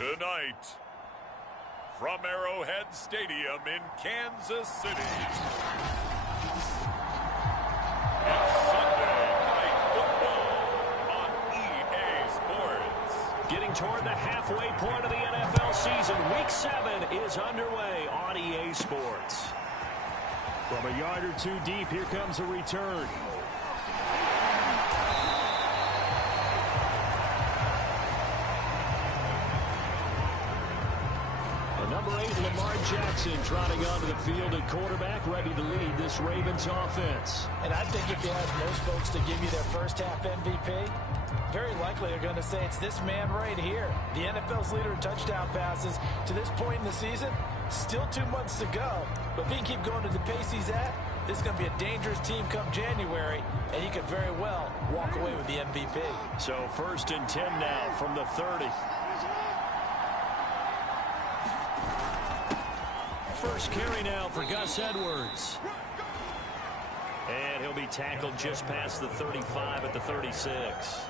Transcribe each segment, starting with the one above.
Tonight, from Arrowhead Stadium in Kansas City, it's Sunday Night Football on EA Sports. Getting toward the halfway point of the NFL season, Week 7 is underway on EA Sports. From a yard or two deep, here comes a return. Number 8, Lamar Jackson, trotting onto the field at quarterback, ready to lead this Ravens offense. And I think if you ask most folks to give you their first half MVP, very likely they're going to say it's this man right here. The NFL's leader in touchdown passes to this point in the season. Still 2 months to go. But if he can keep going to the pace he's at, this is going to be a dangerous team come January, and he could very well walk away with the MVP. So 1st and 10 now from the 30. First carry now for Gus Edwards. And he'll be tackled just past the 35 at the 36.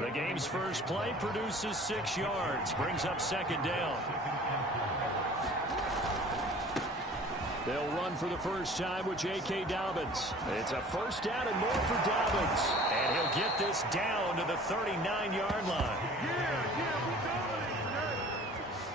The game's first play produces 6 yards, brings up 2nd down. They'll run for the first time with J.K. Dobbins. It's a 1st down and more for Dobbins. And he'll get this down to the 39-yard line.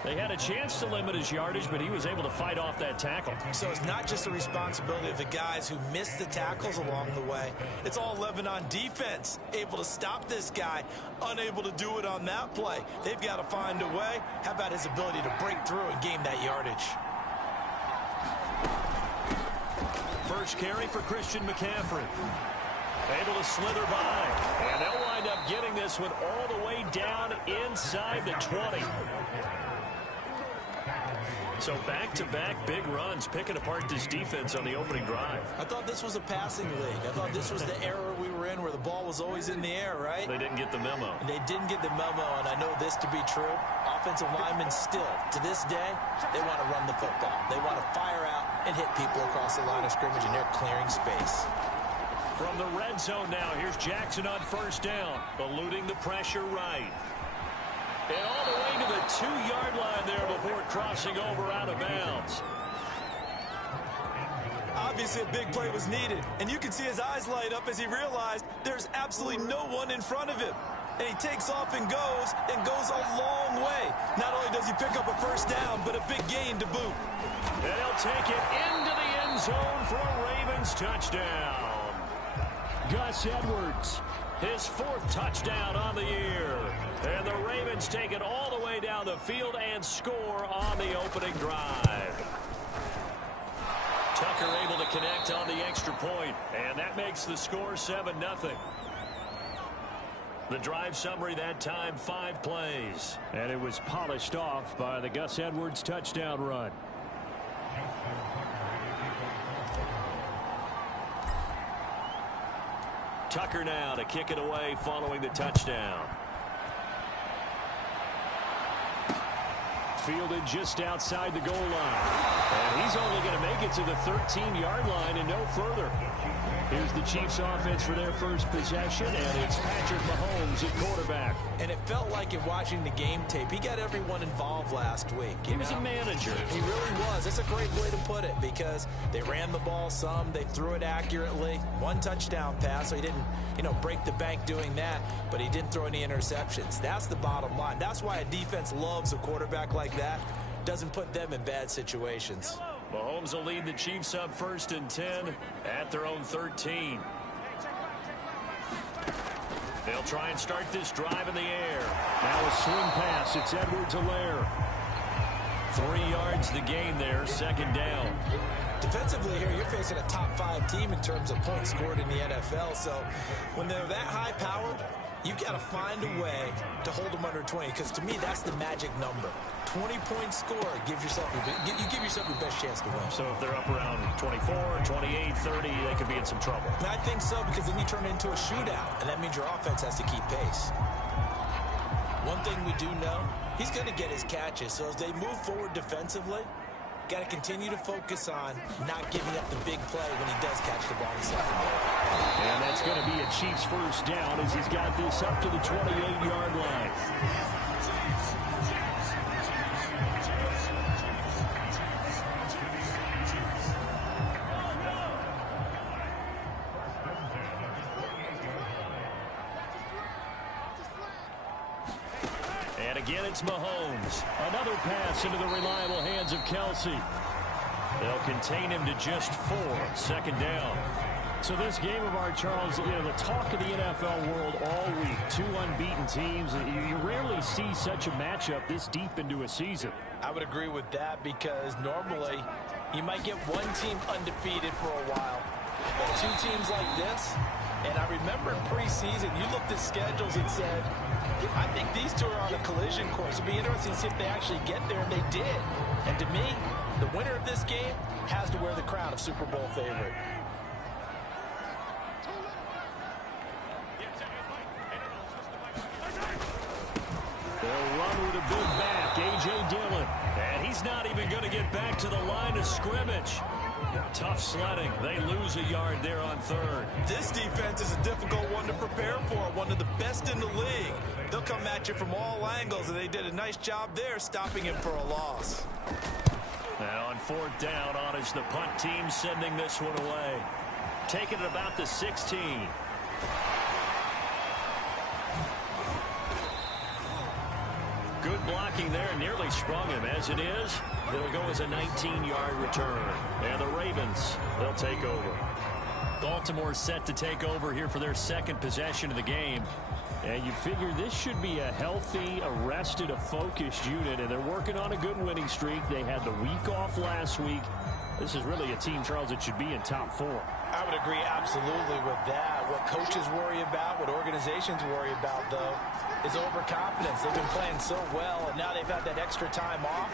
They had a chance to limit his yardage, but he was able to fight off that tackle. So it's not just the responsibility of the guys who missed the tackles along the way. It's all 11 on defense, able to stop this guy, unable to do it on that play. They've got to find a way. How about his ability to break through and gain that yardage? First carry for Christian McCaffrey. Able to slither by. And they'll wind up getting this one all the way down inside the 20. So back-to-back big runs, picking apart this defense on the opening drive. I thought this was a passing league. I thought this was the era we were in where the ball was always in the air, right? They didn't get the memo. And they didn't get the memo, and I know this to be true. Offensive linemen still, to this day, they want to run the football. They want to fire out and hit people across the line of scrimmage, and they're clearing space. From the red zone now, here's Jackson on 1st down, eluding the pressure right. And all the way to the 2-yard line there before crossing over out of bounds. Obviously a big play was needed, and you can see his eyes light up as he realized there's absolutely no one in front of him. And he takes off and goes a long way. Not only does he pick up a 1st down, but a big gain to boot. And he'll take it into the end zone for a Ravens touchdown. Gus Edwards, his 4th touchdown on the year. And the Ravens take it all the way down the field and score on the opening drive. Tucker able to connect on the extra point, and that makes the score 7-0. The drive summary that time, 5 plays. And it was polished off by the Gus Edwards touchdown run. Tucker now to kick it away following the touchdown. Fielded just outside the goal line. And he's only going to make it to the 13-yard line and no further. Here's the Chiefs offense for their first possession, and it's Patrick Mahomes at quarterback. And it felt like in watching the game tape, he got everyone involved last week. He was a manager. He really was. That's a great way to put it because they ran the ball some, they threw it accurately. 1 touchdown pass, so he didn't, break the bank doing that, but he didn't throw any interceptions. That's the bottom line. That's why a defense loves a quarterback like that. Doesn't put them in bad situations. Mahomes will lead the Chiefs up 1st and 10 at their own 13. They'll try and start this drive in the air. Now a swing pass. It's Edwards-Helaire. 3 yards the gain there, 2nd down. Defensively here, you're facing a top 5 team in terms of points scored in the NFL. So when they're that high-powered, you've got to find a way to hold them under 20, because to me, that's the magic number. 20-point score gives yourself you give yourself your best chance to win. So if they're up around 24, 28, 30, they could be in some trouble. And I think so, because then you turn it into a shootout, and that means your offense has to keep pace. One thing we do know, he's going to get his catches. So as they move forward defensively, got to continue to focus on not giving up the big play when he does catch the ball in secondary. And that's going to be a Chiefs 1st down as he's got this up to the 28-yard line. And again, it's Mahomes. Another pass into the reliable hands of Kelsey. They'll contain him to just 4. Second down. So this game of our Charles, you know, the talk of the NFL world all week. 2 unbeaten teams. You rarely see such a matchup this deep into a season. I would agree with that because normally you might get one team undefeated for a while. But 2 teams like this, and I remember in preseason, you looked at schedules and said, I think these 2 are on a collision course. It'd be interesting to see if they actually get there, and they did. And to me, the winner of this game has to wear the crown of Super Bowl favorite. They'll run with a big back, A.J. Dillon. And he's not even going to get back to the line of scrimmage. Tough sledding. They lose a yard there on 3rd. This defense is a difficult one to prepare for, one of the best in the league. They'll come at you from all angles, and they did a nice job there stopping him for a loss. Now on 4th down, on is the punt team sending this one away. Taking it about the 16. Good blocking there, nearly sprung him. As it is, it'll go as a 19-yard return. And the Ravens, they'll take over. Baltimore set to take over here for their 2nd possession of the game. And you figure this should be a healthy, arrested, a focused unit, and they're working on a good winning streak. They had the week off last week. This is really a team, Charles, that should be in top 4. I would agree absolutely with that. What coaches worry about, what organizations worry about, though, is overconfidence. They've been playing so well, and now they've had that extra time off.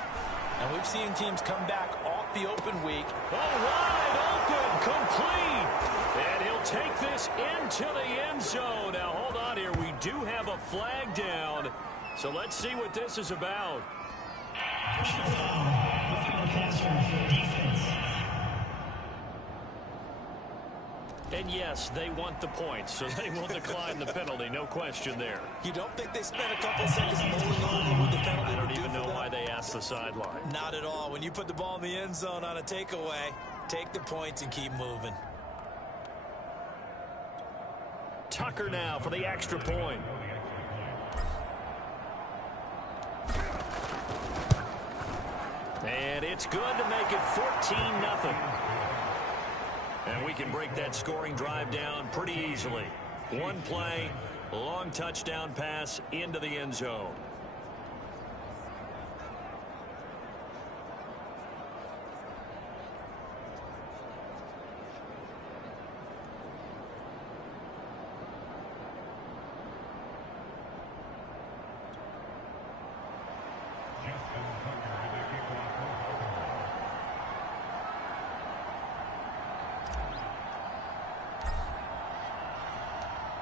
And we've seen teams come back off the open week. Oh, wide open, complete. And he'll take this into the end zone. Now, hold on here. We do have a flag down. So let's see what this is about. And yes, they want the points, so they will decline the penalty. No question there. You don't think they spent a couple seconds mulling over what the penalty I don't would do even know for them? why they asked the sideline. Not at all. When you put the ball in the end zone on a takeaway, take the points and keep moving. Tucker now for the extra point. And it's good to make it 14-0. And we can break that scoring drive down pretty easily. One play, long touchdown pass into the end zone.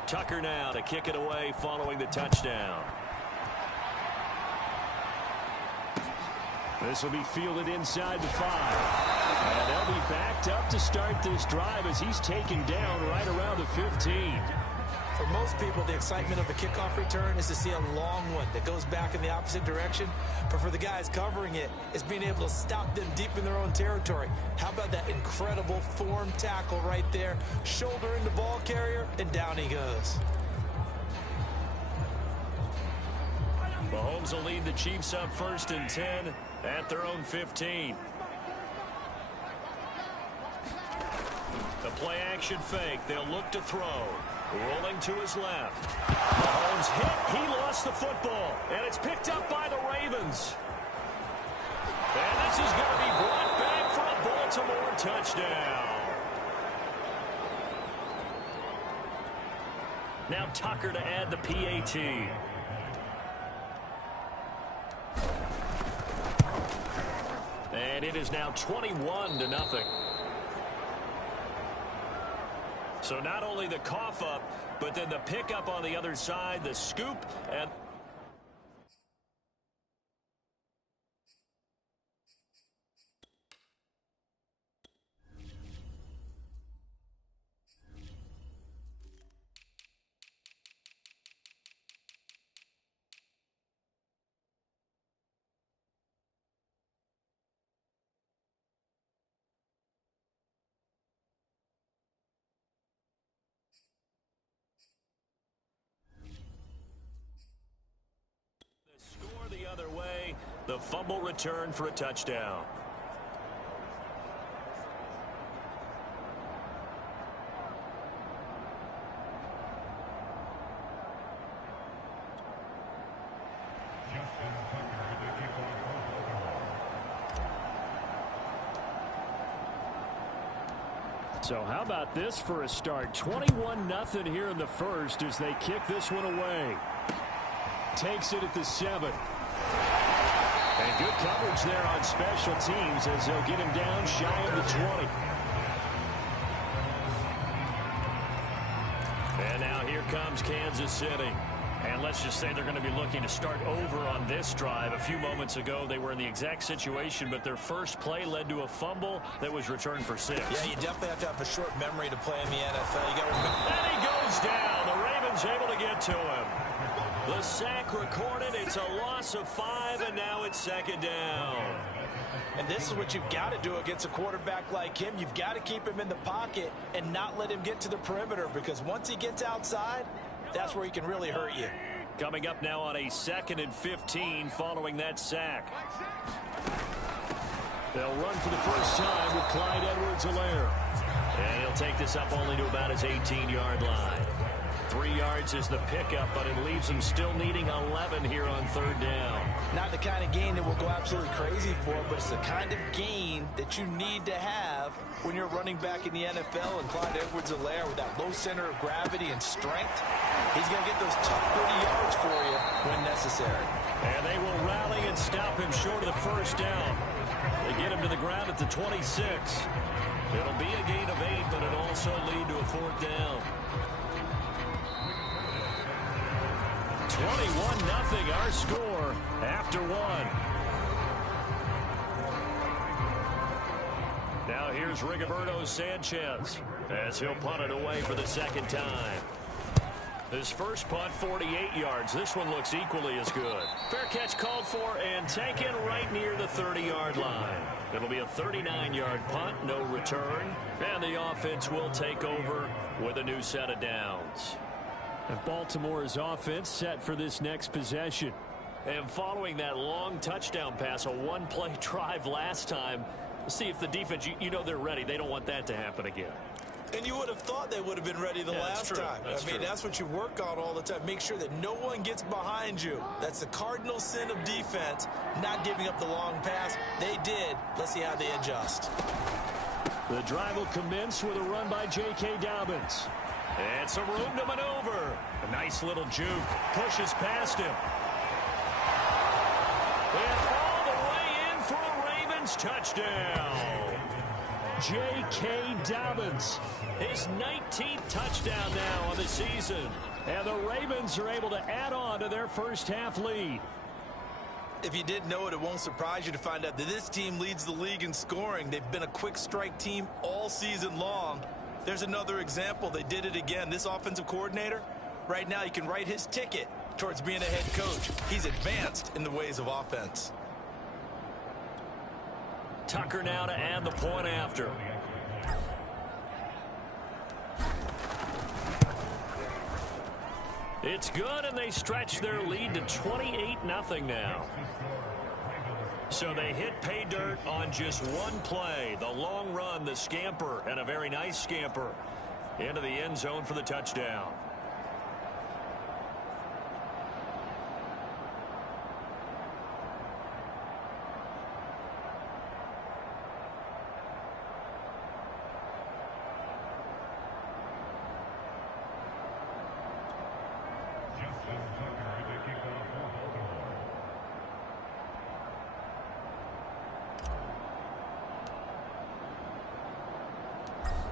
Tucker now to kick it away following the touchdown. This will be fielded inside the 5. And they'll be backed up to start this drive as he's taken down right around the 15. For most people, the excitement of a kickoff return is to see a long one that goes back in the opposite direction. But for the guys covering it, it's being able to stop them deep in their own territory. How about that incredible form tackle right there? Shoulder into ball carrier, and down he goes. Mahomes will lead the Chiefs up 1st and 10 at their own 15. The play action fake. They'll look to throw. Rolling to his left. Mahomes hit. He lost the football. And it's picked up by the Ravens. And this is going to be brought back for a Baltimore touchdown. Now Tucker to add the PAT. And it is now 21-0. So not only the cough up, but then the pickup on the other side, the scoop, and The fumble return for a touchdown. So how about this for a start? 21-0 here in the first as they kick this one away. Takes it at the 7. And good coverage there on special teams as they'll get him down shy of the 20. And now here comes Kansas City. And let's just say they're going to be looking to start over on this drive. A few moments ago, they were in the exact situation, but their first play led to a fumble that was returned for 6. Yeah, you definitely have to have a short memory to play in the NFL. You got to remember. And he goes down. The Ravens able to get to him. The sack recorded. It's a loss of 5, and now it's 2nd down. And this is what you've got to do against a quarterback like him. You've got to keep him in the pocket and not let him get to the perimeter, because once he gets outside, that's where he can really hurt you. Coming up now on a 2nd and 15 following that sack. They'll run for the first time with Clyde Edwards-Helaire. And he'll take this up only to about his 18-yard line. 3 yards is the pickup, but it leaves him still needing 11 here on 3rd down. Not the kind of gain that we'll go absolutely crazy for, but it's the kind of gain that you need to have when you're running back in the NFL. And Clyde Edwards-Helaire, with that low center of gravity and strength, he's going to get those tough 30 yards for you when necessary. And they will rally and stop him short of the first down. They get him to the ground at the 26. It'll be a gain of 8, but it'll also lead to a 4th down. 21-0 our score after 1. Now here's Rigoberto Sanchez as he'll punt it away for the 2nd time. His first punt, 48 yards. This one looks equally as good. Fair catch called for and taken right near the 30-yard line. It'll be a 39-yard punt, no return. And the offense will take over with a new set of downs. And Baltimore's offense set for this next possession. And following that long touchdown pass, a one-play drive last time, see if the defense, you know they're ready. They don't want that to happen again. And you would have thought they would have been ready the last time. That's what you work on all the time. Make sure that no one gets behind you. That's the cardinal sin of defense, not giving up the long pass. They did. Let's see how they adjust. The drive will commence with a run by J.K. Dobbins. And some room to maneuver. A nice little juke. Pushes past him. And all the way in for a Ravens touchdown. J.K. Dobbins. His 19th touchdown now on the season. And the Ravens are able to add on to their first half lead. If you didn't know it, it won't surprise you to find out that this team leads the league in scoring. They've been a quick strike team all season long. There's another example. They did it again. This offensive coordinator, right now you can write his ticket towards being a head coach. He's advanced in the ways of offense. Tucker now to add the point after. It's good, and they stretch their lead to 28-0 now. So they hit pay dirt on just one play. The long run, the scamper, and a very nice scamper into the end zone for the touchdown.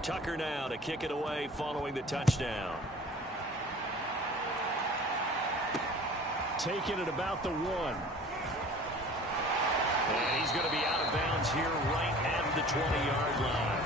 Tucker now to kick it away following the touchdown. Taking it about the 1. And he's going to be out of bounds here right at the 20-yard line.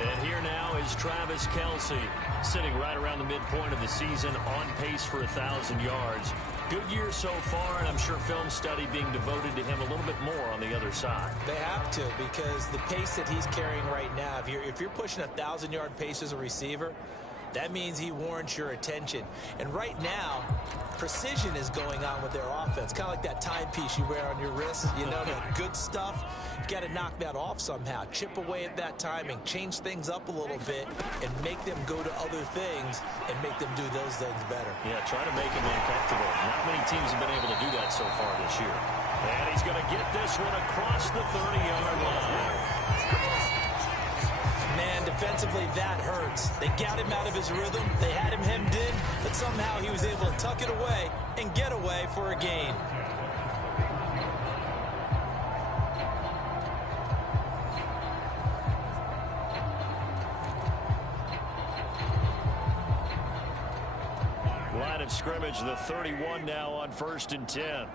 And here now is Travis Kelce, sitting right around the midpoint of the season, on pace for 1,000 yards. Good year so far, and I'm sure film study being devoted to him a little bit more on the other side. They have to, because the pace that he's carrying right now, if you're pushing a 1,000-yard pace as a receiver, That means he warrants your attention. And right now, precision is going on with their offense. Kind of like that timepiece you wear on your wrist. You know, that good stuff. You got to knock that off somehow. Chip away at that timing. Change things up a little bit and make them go to other things and make them do those things better. Yeah, try to make them uncomfortable. Not many teams have been able to do that so far this year. And he's going to get this one across the 30-yard line. Man, defensively, that hurts. They got him out of his rhythm. They had him hemmed in, but somehow he was able to tuck it away and get away for a gain. Line of scrimmage, the 31 now on 1st and 10.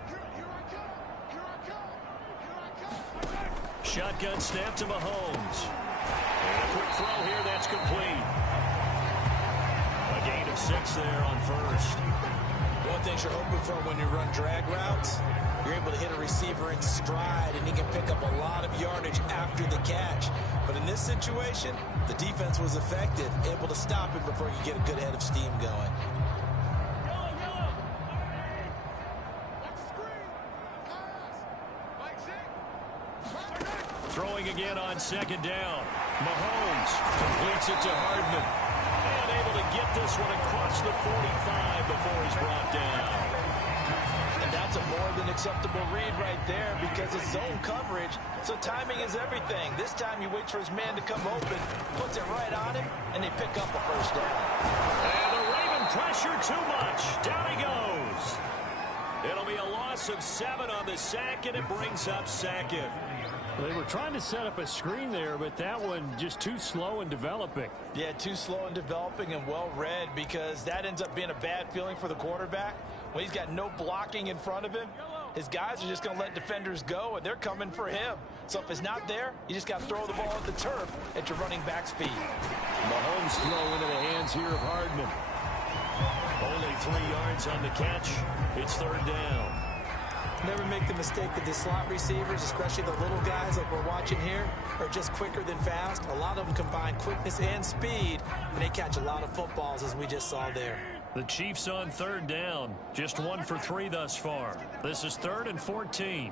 Shotgun snap to Mahomes. And a quick throw here, that's complete. A gain of 6 there on 1st. One thing you're hoping for when you run drag routes, you're able to hit a receiver in stride, and he can pick up a lot of yardage after the catch. But in this situation, the defense was effective, able to stop him before you get a good head of steam going. Throwing again on 2nd down. Mahomes completes it to Hardman. And able to get this one across the 45 before he's brought down. And that's a more than acceptable read right there because it's zone coverage, so timing is everything. This time he waits for his man to come open, puts it right on him, and they pick up a 1st down. And the Raven pressure too much. Down he goes. It'll be a loss of 7 on the sack, and it brings up 2nd. They were trying to set up a screen there, but that one just too slow in developing. Yeah, too slow in developing and well read because that ends up being a bad feeling for the quarterback. When he's got no blocking in front of him, his guys are just going to let defenders go, and they're coming for him. So if it's not there, you just got to throw the ball at the turf at your running back's feet. Mahomes throw into the hands here of Hardman. Only 3 yards on the catch. It's 3rd down. Never make the mistake that the slot receivers, especially the little guys like we're watching here, are just quicker than fast. A lot of them combine quickness and speed, and they catch a lot of footballs, as we just saw there. The Chiefs on 3rd down. Just 1 for 3 thus far. This is 3rd and 14.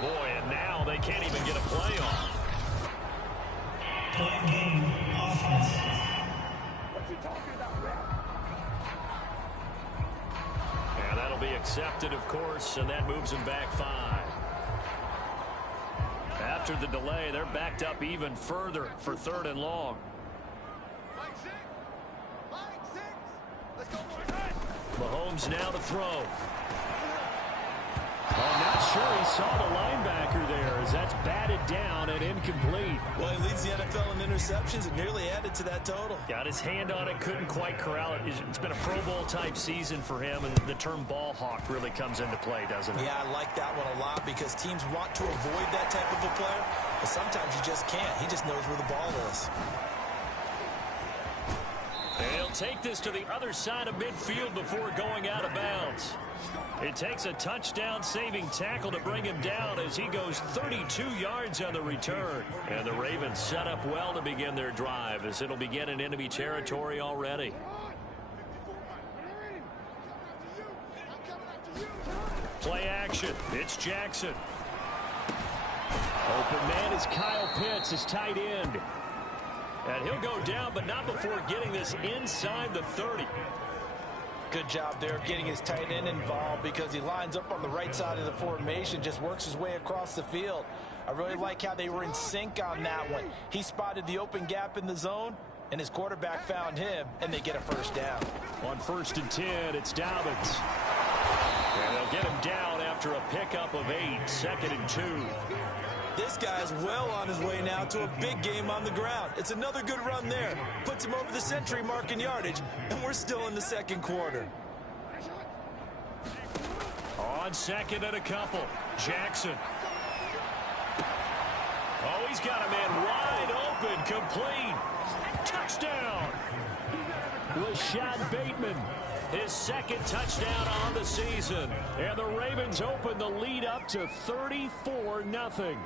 Boy, and now they can't even get a play off. And that'll be accepted, of course, and that moves them back 5. After the delay, they're backed up even further for 3rd and long. Mahomes now to throw. I'm not sure he saw the linebacker there as that's batted down and incomplete. Well, he leads the NFL in interceptions and nearly added to that total. Got his hand on it, couldn't quite corral it. It's been a Pro Bowl type season for him, and the term ball hawk really comes into play, doesn't it? Yeah, I like that one a lot because teams want to avoid that type of a player, but sometimes you just can't. He just knows where the ball is. And he'll take this to the other side of midfield before going out of bounds. It takes a touchdown-saving tackle to bring him down as he goes 32 yards on the return. And the Ravens set up well to begin their drive as it'll begin in enemy territory already. Play action. It's Jackson. Open man is Kyle Pitts, his tight end. And he'll go down, but not before getting this inside the 30. Good job there of getting his tight end involved because he lines up on the right side of the formation, just works his way across the field. I really like how they were in sync on that one. He spotted the open gap in the zone, and his quarterback found him, and they get a 1st down. On 1st and 10, it's Dobbins. And they'll get him down after a pickup of 8, 2nd and 2. This guy's well on his way now to a big game on the ground. It's another good run there. Puts him over the century mark in yardage, and we're still in the 2nd quarter. On 2nd and a couple, Jackson. Oh, he's got a man wide open, complete. Touchdown. Rashad Bateman, his second touchdown on the season. And the Ravens open the lead up to 34-0.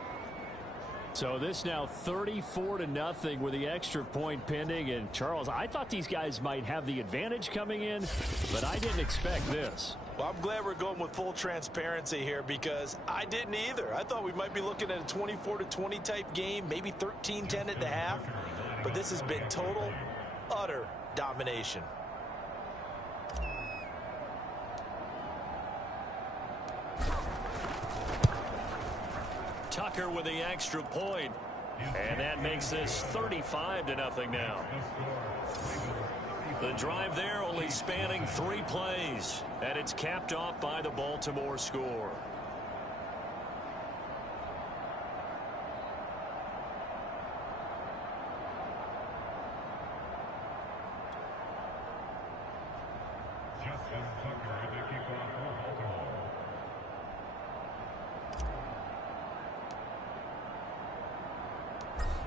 So this now 34-0 with the extra point pending. And Charles, I thought these guys might have the advantage coming in, but I didn't expect this. Well, I'm glad we're going with full transparency here because I didn't either. I thought we might be looking at a 24-20 type game, maybe 13-10 at the half. But this has been total, utter domination. Tucker with the extra point. And that makes this 35-0 now. The drive there only spanning 3 plays. And it's capped off by the Baltimore score.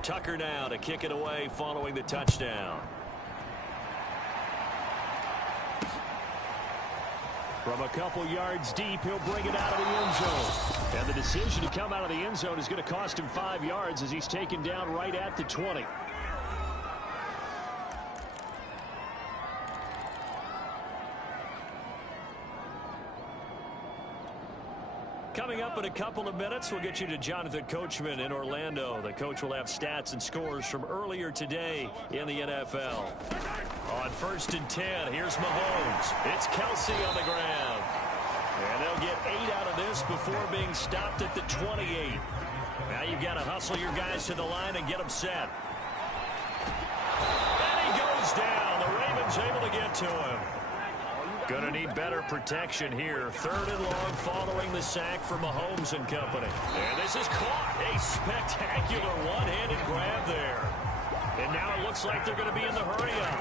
Tucker now to kick it away following the touchdown. From a couple yards deep, he'll bring it out of the end zone. And the decision to come out of the end zone is going to cost him 5 yards as he's taken down right at the 20. Coming up in a couple of minutes, we'll get you to Jonathan Coachman in Orlando. The coach will have stats and scores from earlier today in the NFL. On 1st and 10, here's Mahomes. It's Kelsey on the ground. And they'll get 8 out of this before being stopped at the 28. Now you've got to hustle your guys to the line and get them set. And he goes down. The Ravens able to get to him. Going to need better protection here. 3rd and long following the sack for Mahomes and company. And this is caught. A spectacular one-handed grab there. And now it looks like they're going to be in the hurry-up.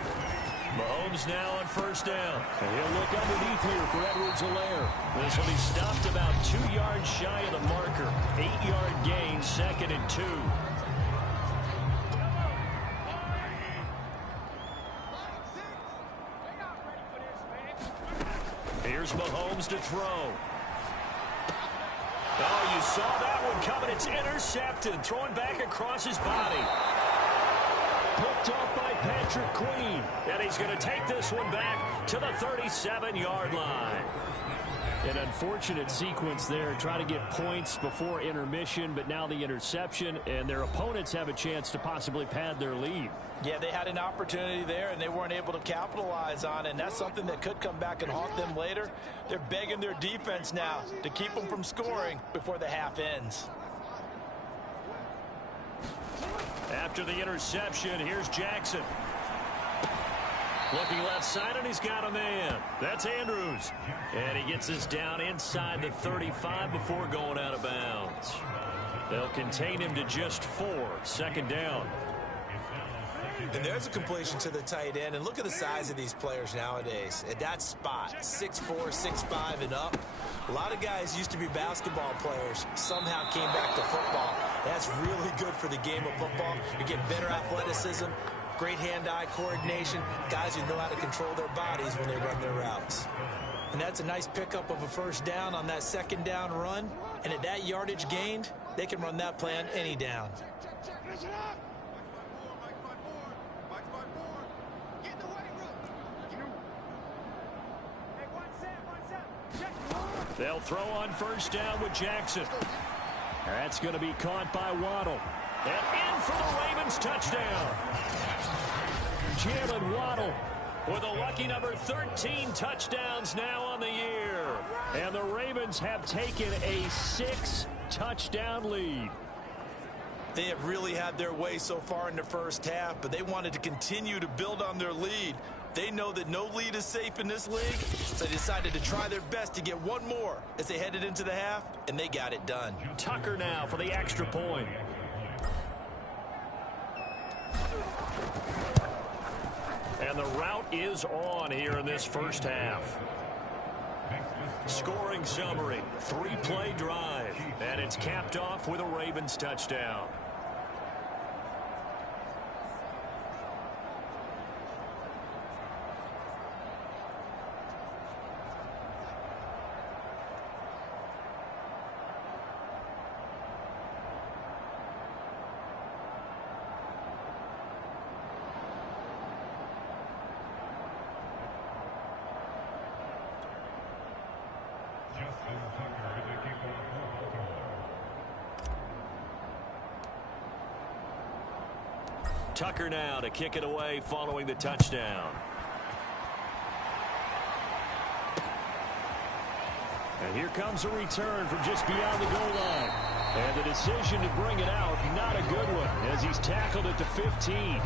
Mahomes now on 1st down. And he'll look underneath here for Edwards-Helaire. This will be stopped about 2 yards shy of the marker. 8-yard gain, 2nd and 2. Here's Mahomes to throw. Oh, you saw that one coming. It's intercepted. Throwing back across his body. Picked off by Patrick Queen. And he's going to take this one back to the 37-yard line. An unfortunate sequence there. Try to get points before intermission, but now the interception, and their opponents have a chance to possibly pad their lead. Yeah, they had an opportunity there, and they weren't able to capitalize on it, and that's something that could come back and haunt them later. They're begging their defense now to keep them from scoring before the half ends. After the interception, here's Jackson. Looking left side, and he's got a man. That's Andrews. And he gets this down inside the 35 before going out of bounds. They'll contain him to just 4. 2nd down. And there's a completion to the tight end. And look at the size of these players nowadays. At that spot, 6'4", 6'5", and up. A lot of guys used to be basketball players. Somehow came back to football. That's really good for the game of football. You get better athleticism, great hand-eye coordination, guys who know how to control their bodies when they run their routes. And that's a nice pickup of a 1st down on that 2nd down run. And at that yardage gained, they can run that play on any down. They'll throw on 1st down with Jackson. That's going to be caught by Waddle. And in for the Ravens touchdown. Jalen Waddle with a lucky number 13 touchdowns now on the year. And the Ravens have taken a 6-touchdown lead. They have really had their way so far in the 1st half, but they wanted to continue to build on their lead. They know that no lead is safe in this league, so they decided to try their best to get one more as they headed into the half, and they got it done. Tucker now for the extra point. And the route is on here in this 1st half. Scoring summary, 3-play drive, and it's capped off with a Ravens touchdown. Tucker now to kick it away following the touchdown. And here comes a return from just beyond the goal line. And the decision to bring it out, not a good one, as he's tackled at the 15.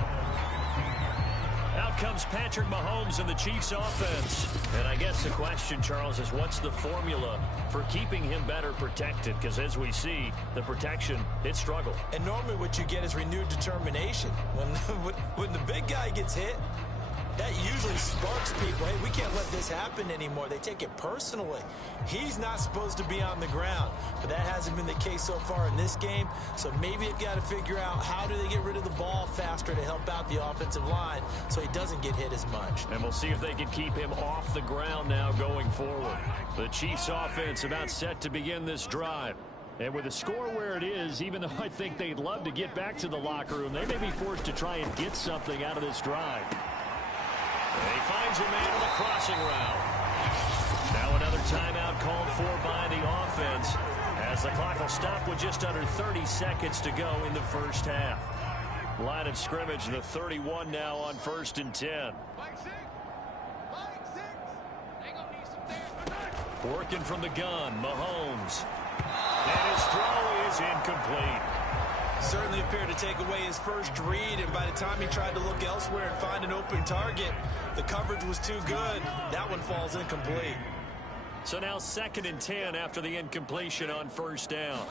Out comes Patrick Mahomes and the Chiefs offense. And I guess the question, Charles, is what's the formula for keeping him better protected? Because as we see, the protection, it struggled. And normally what you get is renewed determination. When the big guy gets hit, that usually sparks people. Hey, we can't let this happen anymore. They take it personally. He's not supposed to be on the ground, but that hasn't been the case so far in this game. So maybe they've got to figure out how do they get rid of the ball faster to help out the offensive line so he doesn't get hit as much. And we'll see if they can keep him off the ground now going forward. The Chiefs offense about set to begin this drive. And with the score where it is, even though I think they'd love to get back to the locker room, they may be forced to try and get something out of this drive. And he finds a man on the crossing route. Now another timeout called for by the offense as the clock will stop with just under 30 seconds to go in the first half. Line of scrimmage, the 31 now on 1st and 10. Working from the gun, Mahomes. And his throw is incomplete. Certainly appeared to take away his first read, and by the time he tried to look elsewhere and find an open target, the coverage was too good. That one falls incomplete. So now 2nd and 10 after the incompletion on 1st down.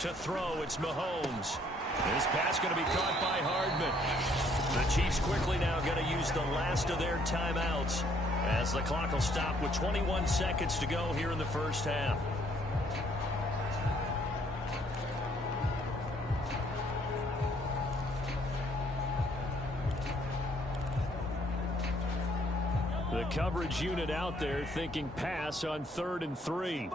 To throw, it's Mahomes. This pass going to be caught by Hardman. The Chiefs quickly now going to use the last of their timeouts as the clock will stop with 21 seconds to go here in the first half. The coverage unit out there thinking pass on 3rd and 3.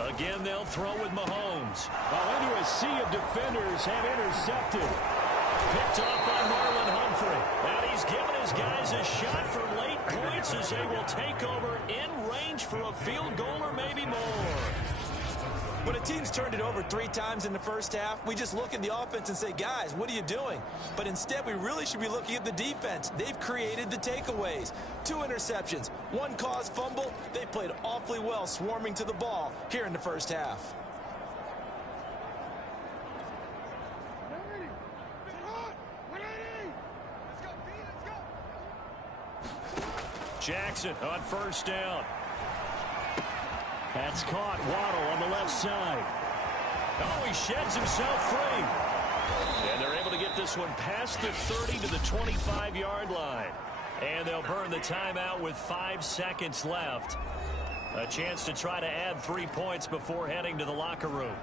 Again, they'll throw with Mahomes. Well, into a sea of defenders have intercepted. Picked off by Marlon Humphrey. And he's given his guys a shot for late points as they will take over in range for a field goal or maybe more. When a team's turned it over 3 times in the first half, we just look at the offense and say, guys, what are you doing? But instead, we really should be looking at the defense. They've created the takeaways. 2 interceptions, 1 caused fumble. They played awfully well swarming to the ball here in the first half. Jackson on 1st down. That's caught. Waddle on the left side. Oh, he sheds himself free. And they're able to get this one past the 30 to the 25-yard line. And they'll burn the timeout with 5 seconds left. A chance to try to add 3 points before heading to the locker room.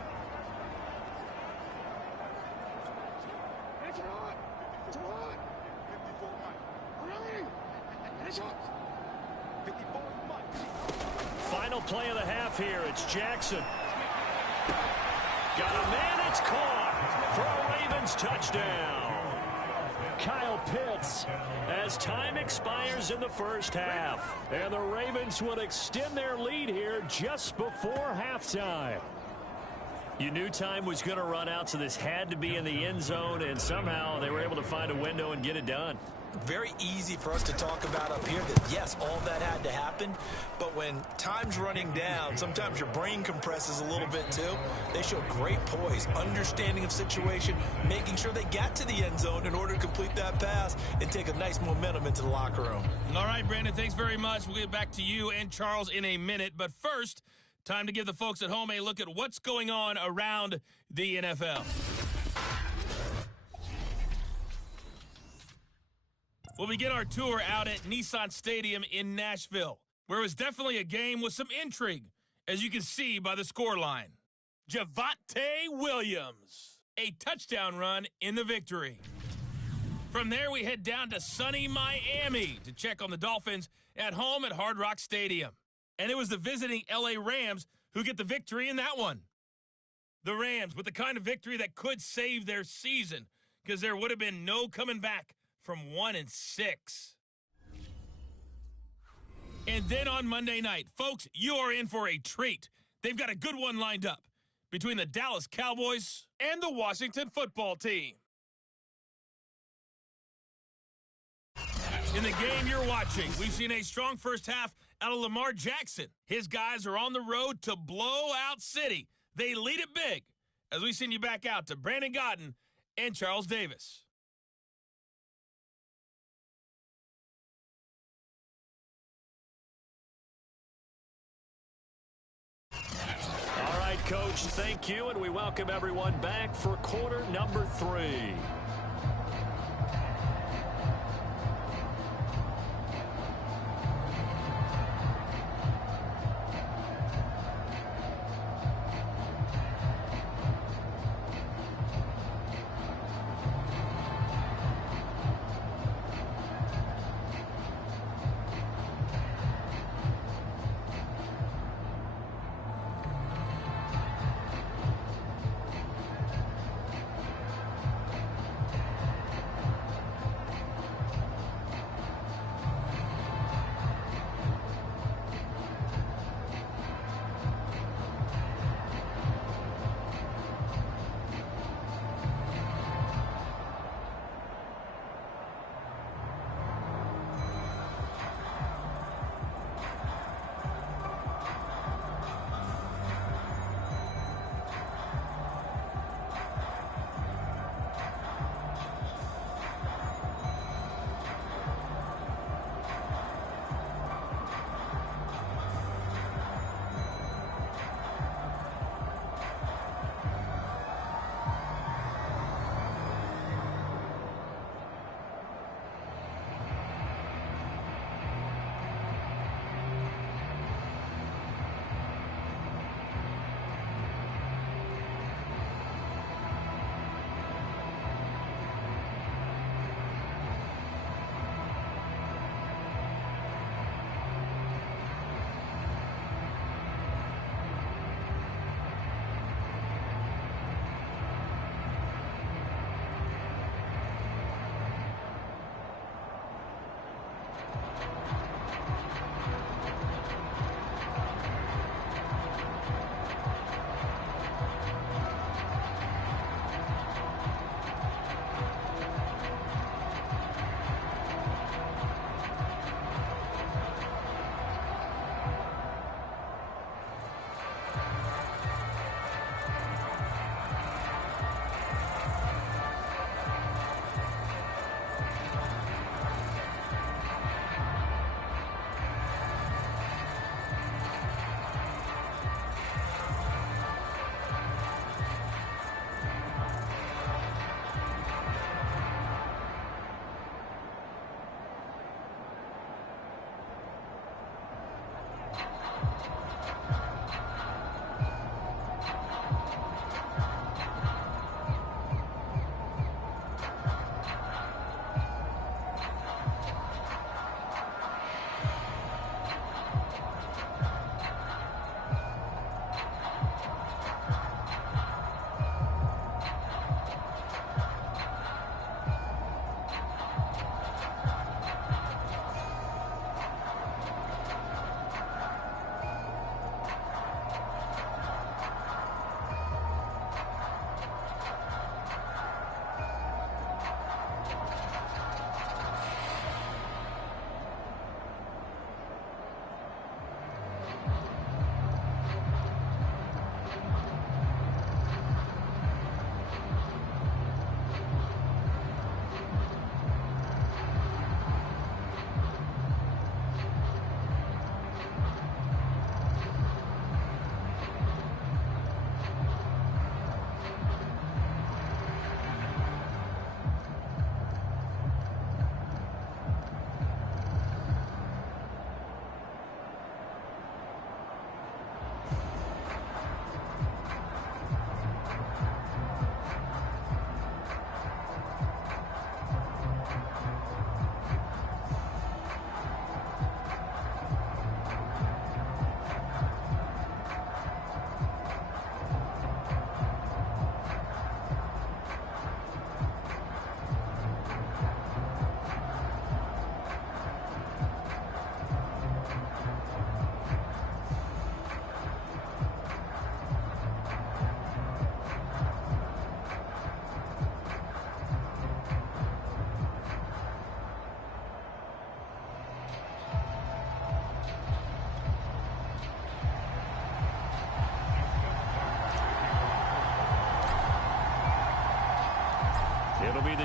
Final play of the half here. It's Jackson. Got a man. It's caught for a Ravens touchdown. Kyle Pitts. As time expires in the first half. And the Ravens will extend their lead here just before halftime. You knew time was going to run out, so this had to be in the end zone, and somehow they were able to find a window and get it done. Very easy for us to talk about up here that, yes, all that had to happen, but when time's running down, sometimes your brain compresses a little bit too. They showed great poise, understanding of situation, making sure they got to the end zone in order to complete that pass and take a nice momentum into the locker room. All right, Brandon, thanks very much. We'll get back to you and Charles in a minute, but first, time to give the folks at home a look at what's going on around the NFL. We'll begin our tour out at Nissan Stadium in Nashville, where it was definitely a game with some intrigue, as you can see by the scoreline. Javonte Williams, a touchdown run in the victory. From there, we head down to sunny Miami to check on the Dolphins at home at Hard Rock Stadium. And it was the visiting L.A. Rams who get the victory in that one. The Rams with the kind of victory that could save their season, because there would have been no coming back from 1-6. And then on Monday night, folks, you are in for a treat. They've got a good one lined up between the Dallas Cowboys and the Washington football team. In the game you're watching, we've seen a strong first half out of Lamar Jackson. His guys are on the road to blow out City. They lead it big as we send you back out to Brandon Godden and Charles Davis. All right, Coach, thank you, and we welcome everyone back for quarter number 3.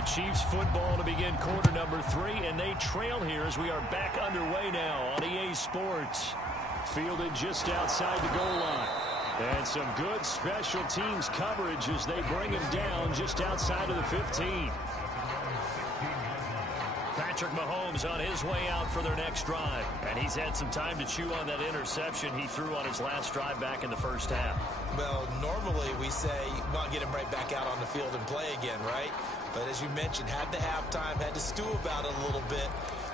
Chiefs football to begin quarter number 3, and they trail here as we are back underway now on EA Sports. Fielded just outside the goal line. And some good special teams coverage as they bring him down just outside of the 15. Patrick Mahomes on his way out for their next drive. And he's had some time to chew on that interception he threw on his last drive back in the first half. Well, normally we say, well, get him right back out on the field and play again, right? But as you mentioned, had the halftime, had to stew about it a little bit.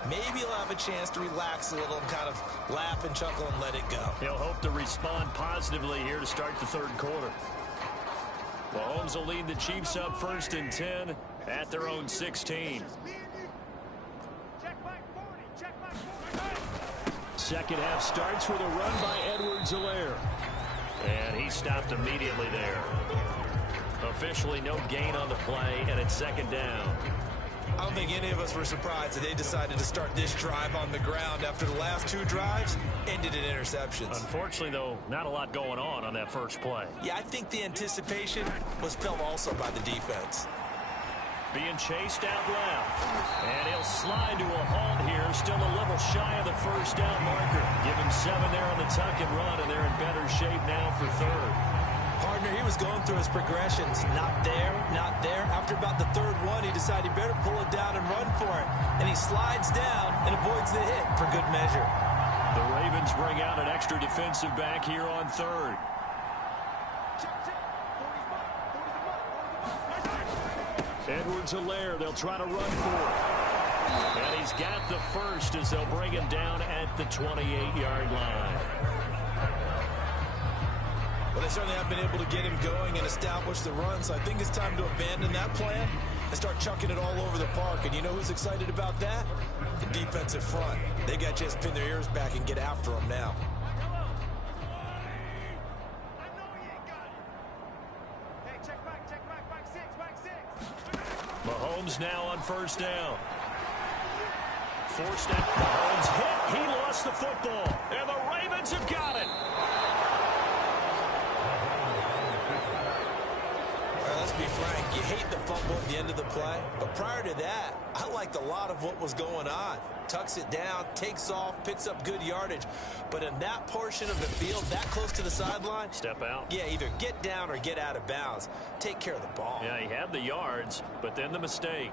Maybe he'll have a chance to relax a little and kind of laugh and chuckle and let it go. He'll hope to respond positively here to start the third quarter. Mahomes will lead the Chiefs up 1st and 10 at their own 16. Second half starts with a run by Edwards-Helaire. And he stopped immediately there. Officially no gain on the play, and it's second down. I don't think any of us were surprised that they decided to start this drive on the ground after the last 2 drives ended in interceptions. Unfortunately, though, not a lot going on that first play. Yeah, I think the anticipation was felt also by the defense. Being chased out left. And he'll slide to a halt here. Still a little shy of the first down marker. Give him 7 there on the tuck and run, and they're in better shape now for third. Partner, he was going through his progressions. Not there, not there. After about the third one, he decided he better pull it down and run for it. And he slides down and avoids the hit for good measure. The Ravens bring out an extra defensive back here on third. Edwards-Helaire, they'll try to run for it. And he's got the first as they'll bring him down at the 28-yard line. Well, they certainly have been able to get him going and establish the run, so I think it's time to abandon that plan and start chucking it all over the park. And you know who's excited about that? The defensive front. They got to just pin their ears back and get after him now. Mahomes now on first down. Forced out. Mahomes hit. He lost the football. And the Ravens have got it. Let's be frank, you hate the fumble at the end of the play, but prior to that, I liked a lot of what was going on. Tucks it down, takes off, picks up good yardage, but in that portion of the field, that close to the sideline, step out. Yeah, either get down or get out of bounds. Take care of the ball. Yeah, he had the yards, but then the mistake.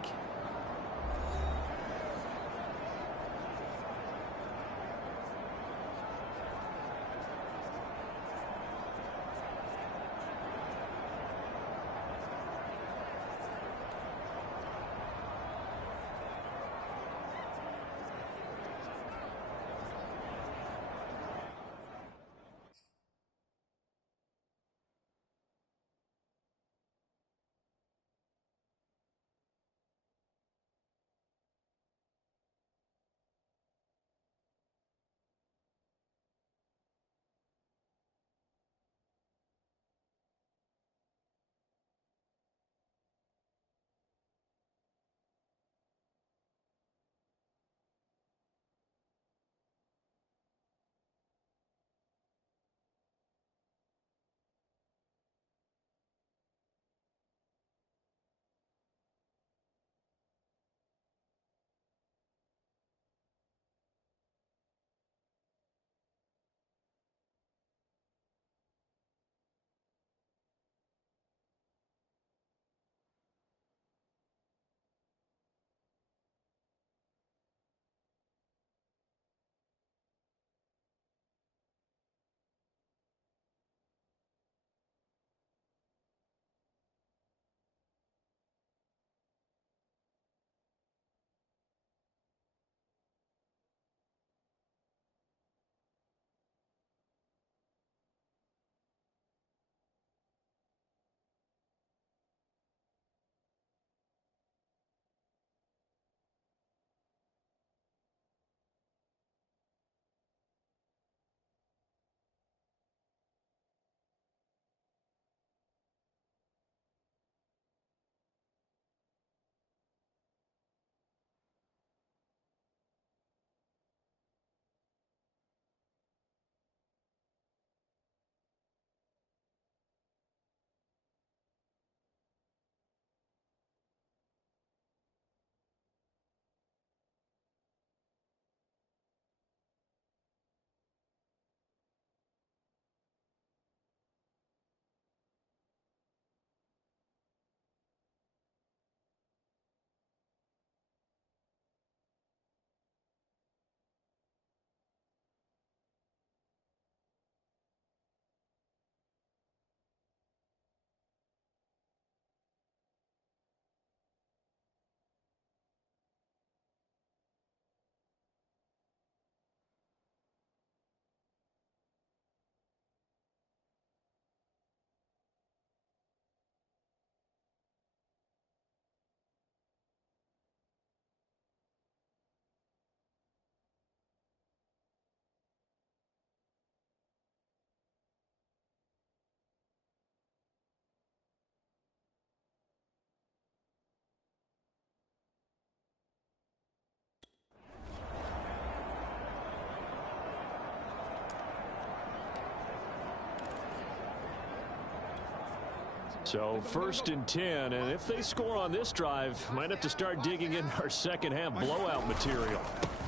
So 1st and 10, and if they score on this drive, might have to start digging in our second half blowout material.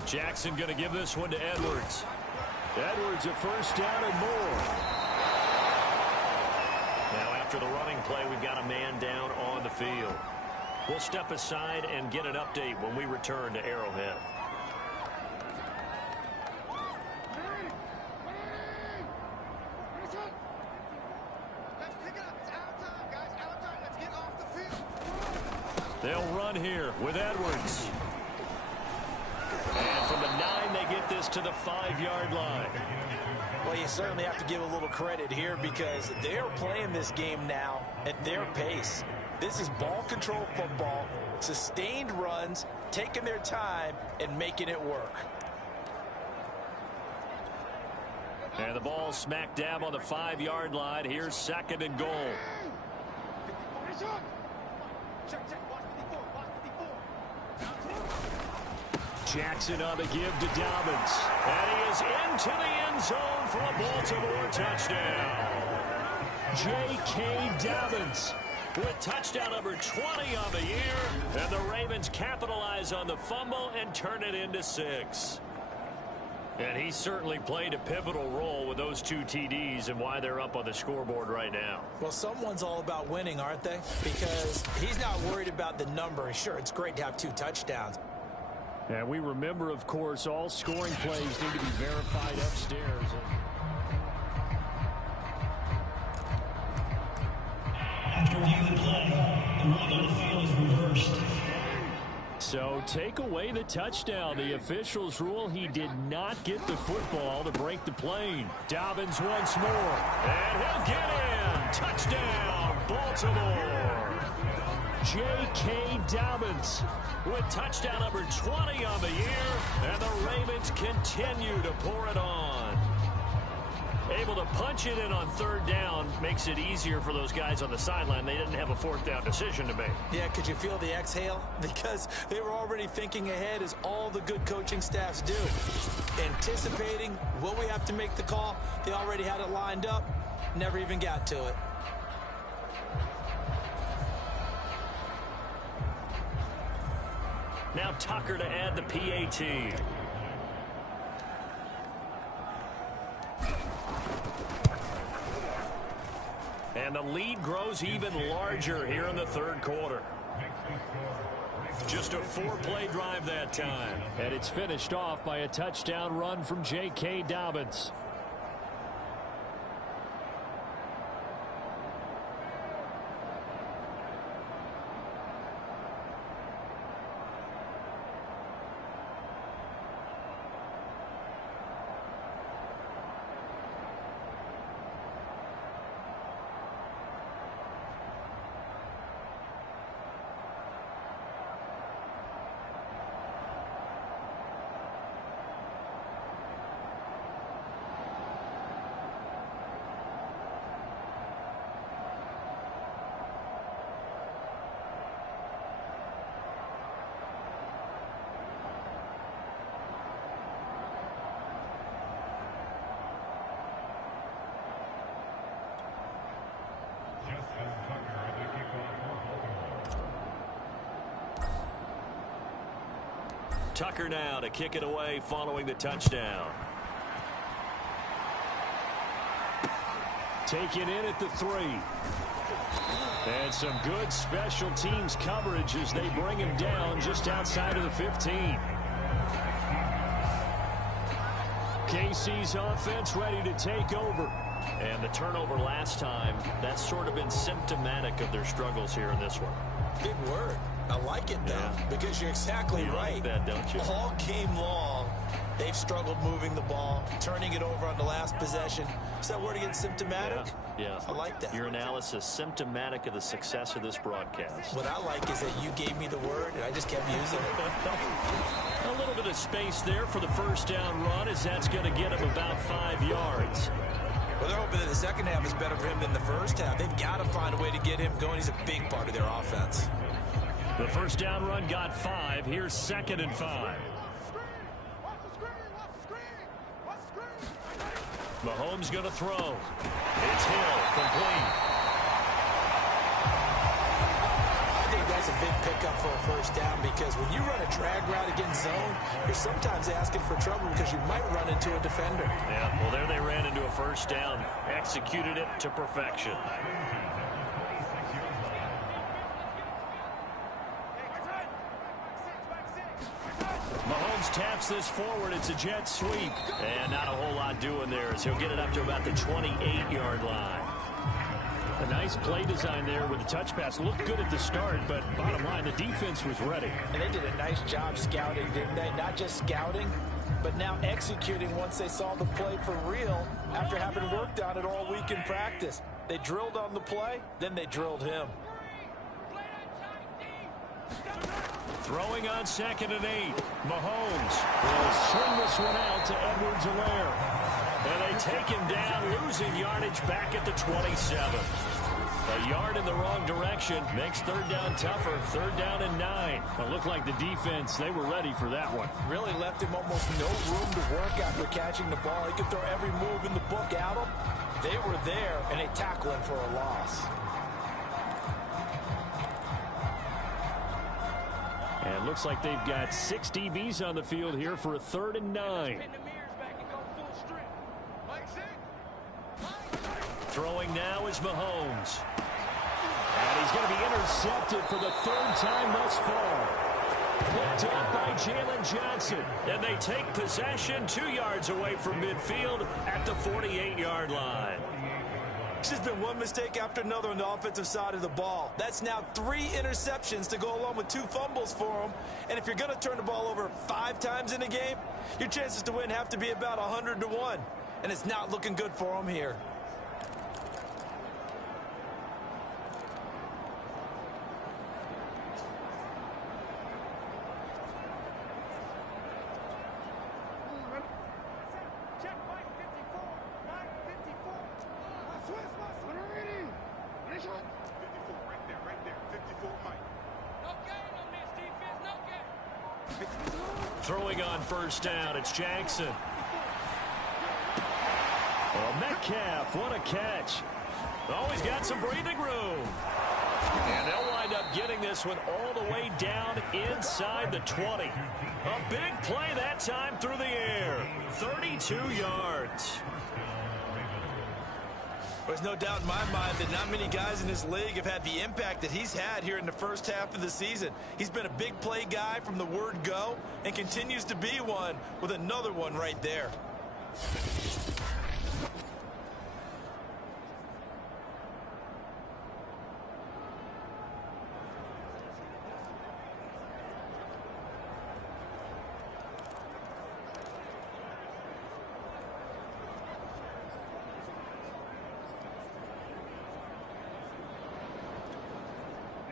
Jackson going to give this one to Edwards. Edwards a first down and more. Now after the running play, we've got a man down on the field. We'll step aside and get an update when we return to Arrowhead. They'll run here with Edwards. And from the 9, they get this to the 5-yard line. Well, you certainly have to give a little credit here because they're playing this game now at their pace. This is ball control football, sustained runs, taking their time and making it work. And the ball smack dab on the 5-yard line. Here's 2nd and goal. Jackson on the give to Dobbins. And he is into the end zone for a Baltimore touchdown. J.K. Dobbins with touchdown number 20 on the year. And the Ravens capitalize on the fumble and turn it into 6. And he certainly played a pivotal role with those 2 TDs and why they're up on the scoreboard right now. Well, someone's all about winning, aren't they? Because he's not worried about the number. Sure, it's great to have 2 touchdowns. And we remember, of course, all scoring plays need to be verified upstairs. After reviewing the play, the ruling on the field is reversed. So take away the touchdown. The officials rule he did not get the football to break the play. Dobbins once more. And he'll get in. Touchdown, Baltimore. J.K. Dobbins with touchdown number 20 on the year. And the Ravens continue to pour it on. Able to punch it in on 3rd down makes it easier for those guys on the sideline. They didn't have a 4th down decision to make. Yeah, could you feel the exhale? Because they were already thinking ahead as all the good coaching staffs do. Anticipating, will we have to make the call? They already had it lined up, never even got to it. Now Tucker to add the PAT. And the lead grows even larger here in the 3rd quarter. Just a 4-play drive that time. And it's finished off by a touchdown run from J.K. Dobbins. Tucker now to kick it away following the touchdown. Taken in at the 3. And some good special teams coverage as they bring him down just outside of the 15. KC's offense ready to take over. And the turnover last time, that's sort of been symptomatic of their struggles here in this one. Big word. I like it, though, because you're exactly right. Like that, don't you? All game long, they've struggled moving the ball, turning it over on the last possession. Is that word again, symptomatic? Yeah. I like that. Your analysis, symptomatic of the success of this broadcast. What I like is that you gave me the word, and I just kept using it. A little bit of space there for the first down run, as that's going to get him about 5 yards. Well, they're hoping that the second half is better for him than the first half. They've got to find a way to get him going. He's a big part of their offense. The first down run got 5. Here's 2nd and 5. Mahomes going to throw. It's Hill, complete. That's a big pickup for a first down because when you run a drag route against zone, you're sometimes asking for trouble because you might run into a defender. Yeah, well, there they ran into a first down, executed it to perfection. Mahomes taps this forward. It's a jet sweep. And not a whole lot doing there as he'll get it up to about the 28-yard line. A nice play design there with the touch pass. Looked good at the start, but bottom line, the defense was ready. And they did a nice job scouting, didn't they? Not just scouting, but now executing once they saw the play for real after having worked on it all week in practice. They drilled on the play, then they drilled him. Throwing on 2nd and 8. Mahomes will swing this one out to Edwards-Helaire. And they take him down, losing yardage back at the 27. A yard in the wrong direction makes 3rd down tougher. 3rd down and 9. It looked like the defense, they were ready for that one. Really left him almost no room to work after catching the ball. He could throw every move in the book at him. They were there, and they tackle him for a loss. And it looks like they've got 6 DBs on the field here for a 3rd and 9. Throwing now is Mahomes. And he's going to be intercepted for the 3rd time thus far. Picked up by Jalen Johnson. And they take possession 2 yards away from midfield at the 48-yard line. It's just been one mistake after another on the offensive side of the ball. That's now 3 interceptions to go along with 2 fumbles for him. And if you're going to turn the ball over 5 times in a game, your chances to win have to be about 100 to 1. And it's not looking good for him here. Throwing on 1st down, it's Jackson. Oh, Metcalf, what a catch. Oh, he's got some breathing room. And they'll wind up getting this one all the way down inside the 20. A big play that time through the air. 32 yards. There's no doubt in my mind that not many guys in this league have had the impact that he's had here in the first half of the season. He's been a big play guy from the word go and continues to be one with another one right there.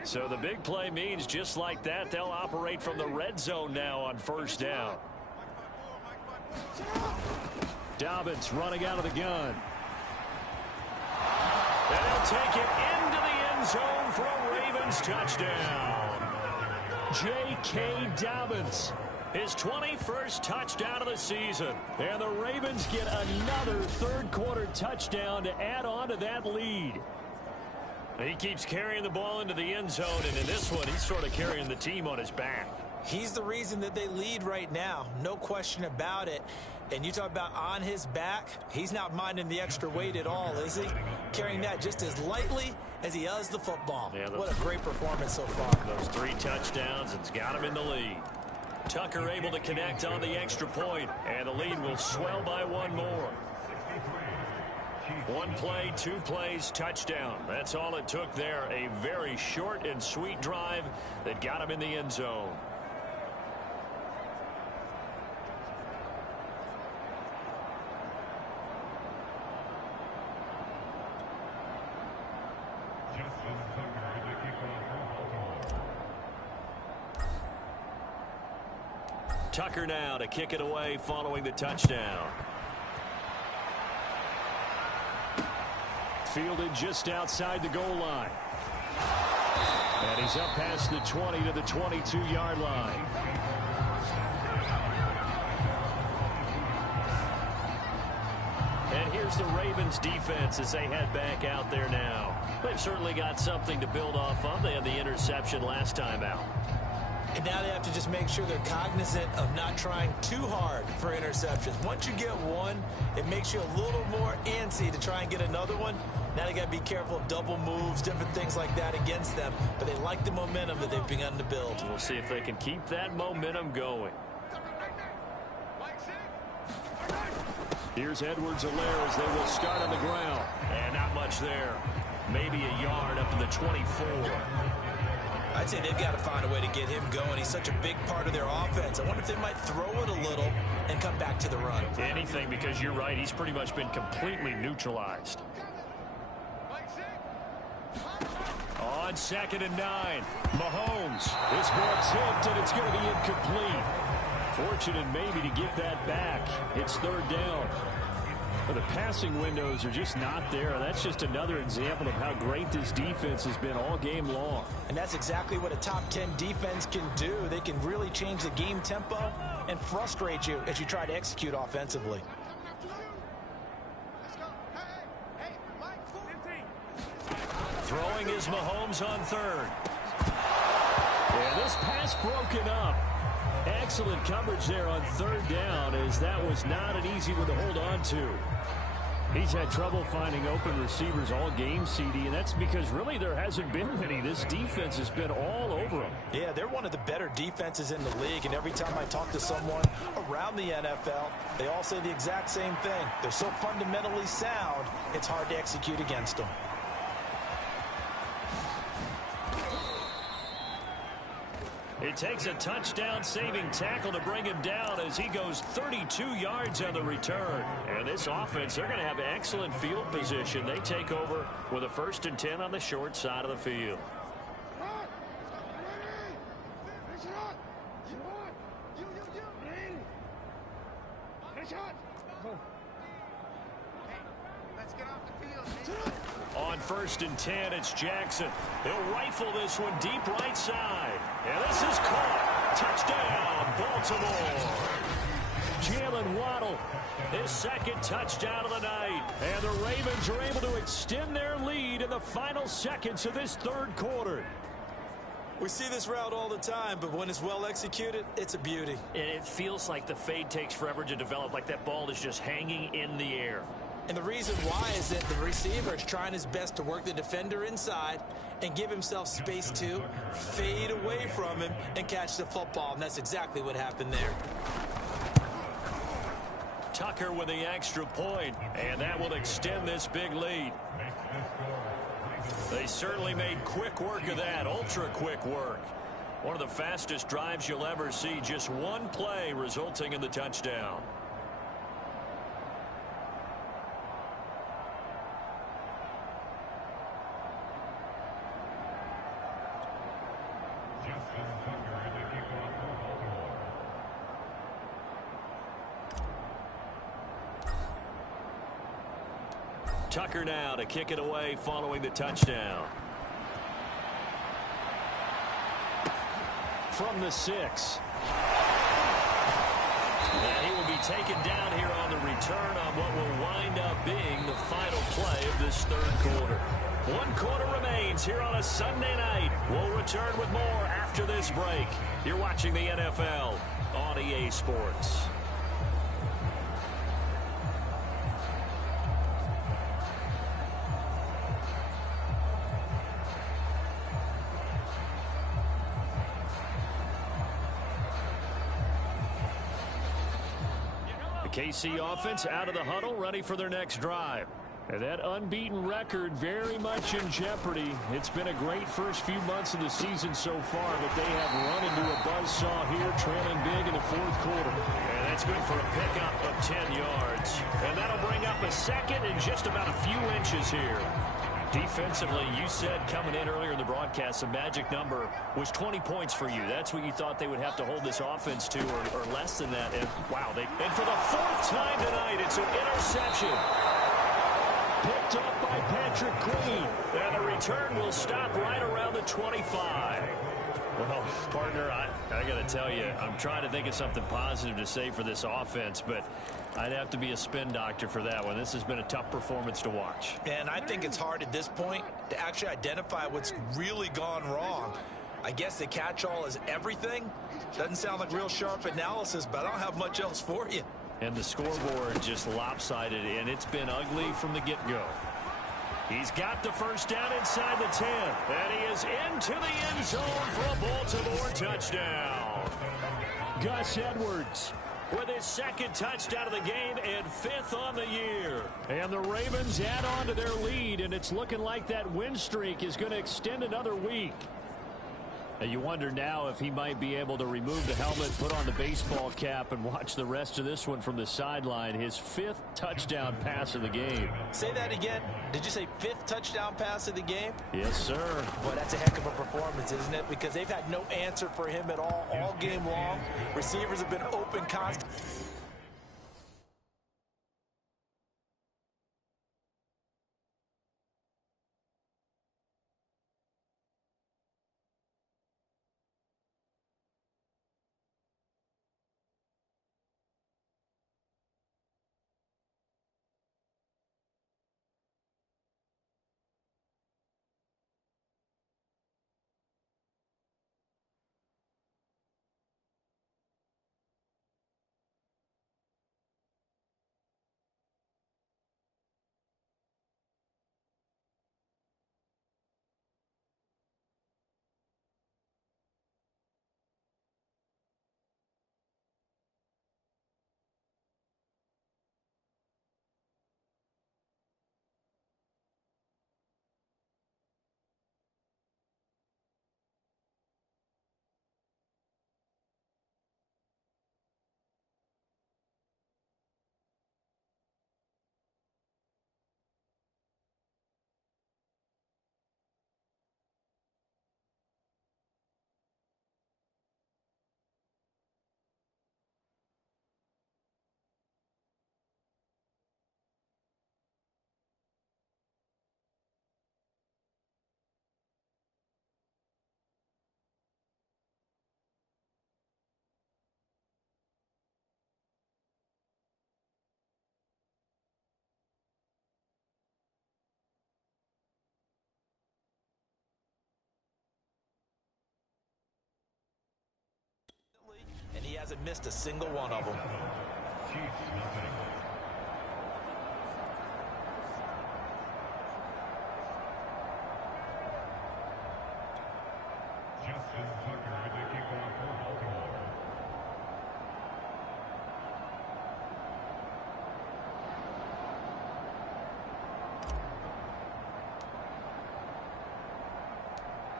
So the big play means just like that, they'll operate from the red zone now on 1st down. Dobbins running out of the gun. And they'll take it into the end zone for a Ravens touchdown. J.K. Dobbins, his 21st touchdown of the season. And the Ravens get another 3rd quarter touchdown to add on to that lead. He keeps carrying the ball into the end zone, and in this one, he's sort of carrying the team on his back. He's the reason that they lead right now, no question about it. And you talk about on his back, he's not minding the extra weight at all, is he? Carrying that just as lightly as he does the football. Yeah, what a great performance so far. Those 3 touchdowns, it's got him in the lead. Tucker able to connect on the extra point, and the lead will swell by 1 more. 1 play, 2 plays, touchdown. That's all it took there. A very short and sweet drive that got him in the end zone. Tucker now to kick it away following the touchdown. Fielded just outside the goal line. And he's up past the 20 to the 22-yard line. And here here's the Ravens defense as they head back out there now. They've certainly got something to build off of. They had the interception last time out. And now they have to just make sure they're cognizant of not trying too hard for interceptions. Once you get one, it makes you a little more antsy to try and get another one. Now they got to be careful of double moves, different things like that against them. But they like the momentum that they've begun to build. We'll see if they can keep that momentum going. Here's Edwards-Helaire as they will start on the ground. And not much there. Maybe a yard up to the 24. I'd say they've got to find a way to get him going. He's such a big part of their offense. I wonder if they might throw it a little and come back to the run. Anything, because you're right. He's pretty much been completely neutralized. On 2nd and 9, Mahomes. This ball tipped, and it's going to be incomplete. Fortunate maybe to get that back. It's 3rd down. But the passing windows are just not there. That's just another example of how great this defense has been all game long. And that's exactly what a top 10 defense can do. They can really change the game tempo and frustrate you as you try to execute offensively. Throwing is Mahomes on 3rd. And this pass broken up. Excellent coverage there on 3rd down, as that was not an easy one to hold on to. He's had trouble finding open receivers all game, CD, and that's because really there hasn't been many. This defense has been all over them. Yeah, they're one of the better defenses in the league, and every time I talk to someone around the NFL, they all say the exact same thing. They're so fundamentally sound, it's hard to execute against them. It takes a touchdown-saving tackle to bring him down as he goes 32 yards on the return. And this offense, they're going to have excellent field position. They take over with a 1st and 10 on the short side of the field. On 1st and 10, it's Jackson. He'll rifle this one deep right side. And this is caught. Touchdown, Baltimore. Jalen Waddle, his 2nd touchdown of the night. And the Ravens are able to extend their lead in the final seconds of this 3rd quarter. We see this route all the time, but when it's well executed, it's a beauty. And it feels like the fade takes forever to develop, like that ball is just hanging in the air. And the reason why is that the receiver is trying his best to work the defender inside and give himself space to fade away from him and catch the football. And that's exactly what happened there. Tucker with the extra point, and that will extend this big lead. They certainly made quick work of that, ultra quick work. One of the fastest drives you'll ever see, just one play resulting in the touchdown. Tucker now to kick it away following the touchdown. From the 6. And he will be taken down here on the return on what will wind up being the final play of this 3rd quarter. 1 quarter remains here on a Sunday night. We'll return with more after this break. You're watching the NFL on EA Sports. KC offense out of the huddle, ready for their next drive. And that unbeaten record very much in jeopardy. It's been a great first few months of the season so far, but they have run into a buzzsaw here, trailing big in the 4th quarter. And that's good for a pickup of 10 yards. And that'll bring up a 2nd and just about a few inches here. Defensively, you said coming in earlier in the broadcast, the magic number was 20 points for you. That's what you thought they would have to hold this offense to, or less than that. And wow, and for the 4th time tonight, it's an interception. Picked up by Patrick Queen. And the return will stop right around the 25. Well, partner, I got to tell you, I'm trying to think of something positive to say for this offense, but I'd have to be a spin doctor for that one. This has been a tough performance to watch. And I think it's hard at this point to actually identify what's really gone wrong. I guess the catch-all is everything. Doesn't sound like real sharp analysis, but I don't have much else for you. And the scoreboard just lopsided, and it's been ugly from the get-go. He's got the first down inside the 10, and he is into the end zone for a Baltimore touchdown. Gus Edwards with his second touchdown of the game and 5th on the year. And the Ravens add on to their lead, and it's looking like that win streak is going to extend another week. And you wonder now if he might be able to remove the helmet, put on the baseball cap, and watch the rest of this one from the sideline. His 5th touchdown pass of the game. Say that again. Did you say 5th touchdown pass of the game? Yes, sir. Boy, that's a heck of a performance, isn't it? Because they've had no answer for him at all game long. Receivers have been open constantly. And he hasn't missed a single one of them.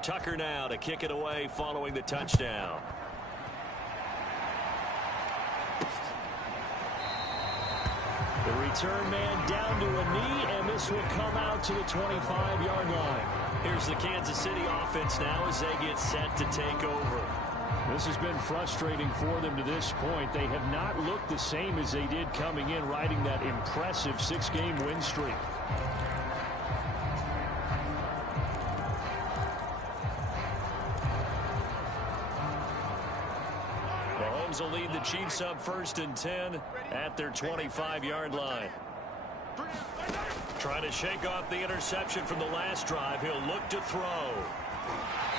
Tucker now to kick it away following the touchdown. The return man down to a knee, and this will come out to the 25-yard line. Here's the Kansas City offense now as they get set to take over. This has been frustrating for them to this point. They have not looked the same as they did coming in, riding that impressive 6-game win streak. Mahomes will lead the Chiefs up 1st and 10 at their 25-yard line. Trying to shake off the interception from the last drive. He'll look to throw.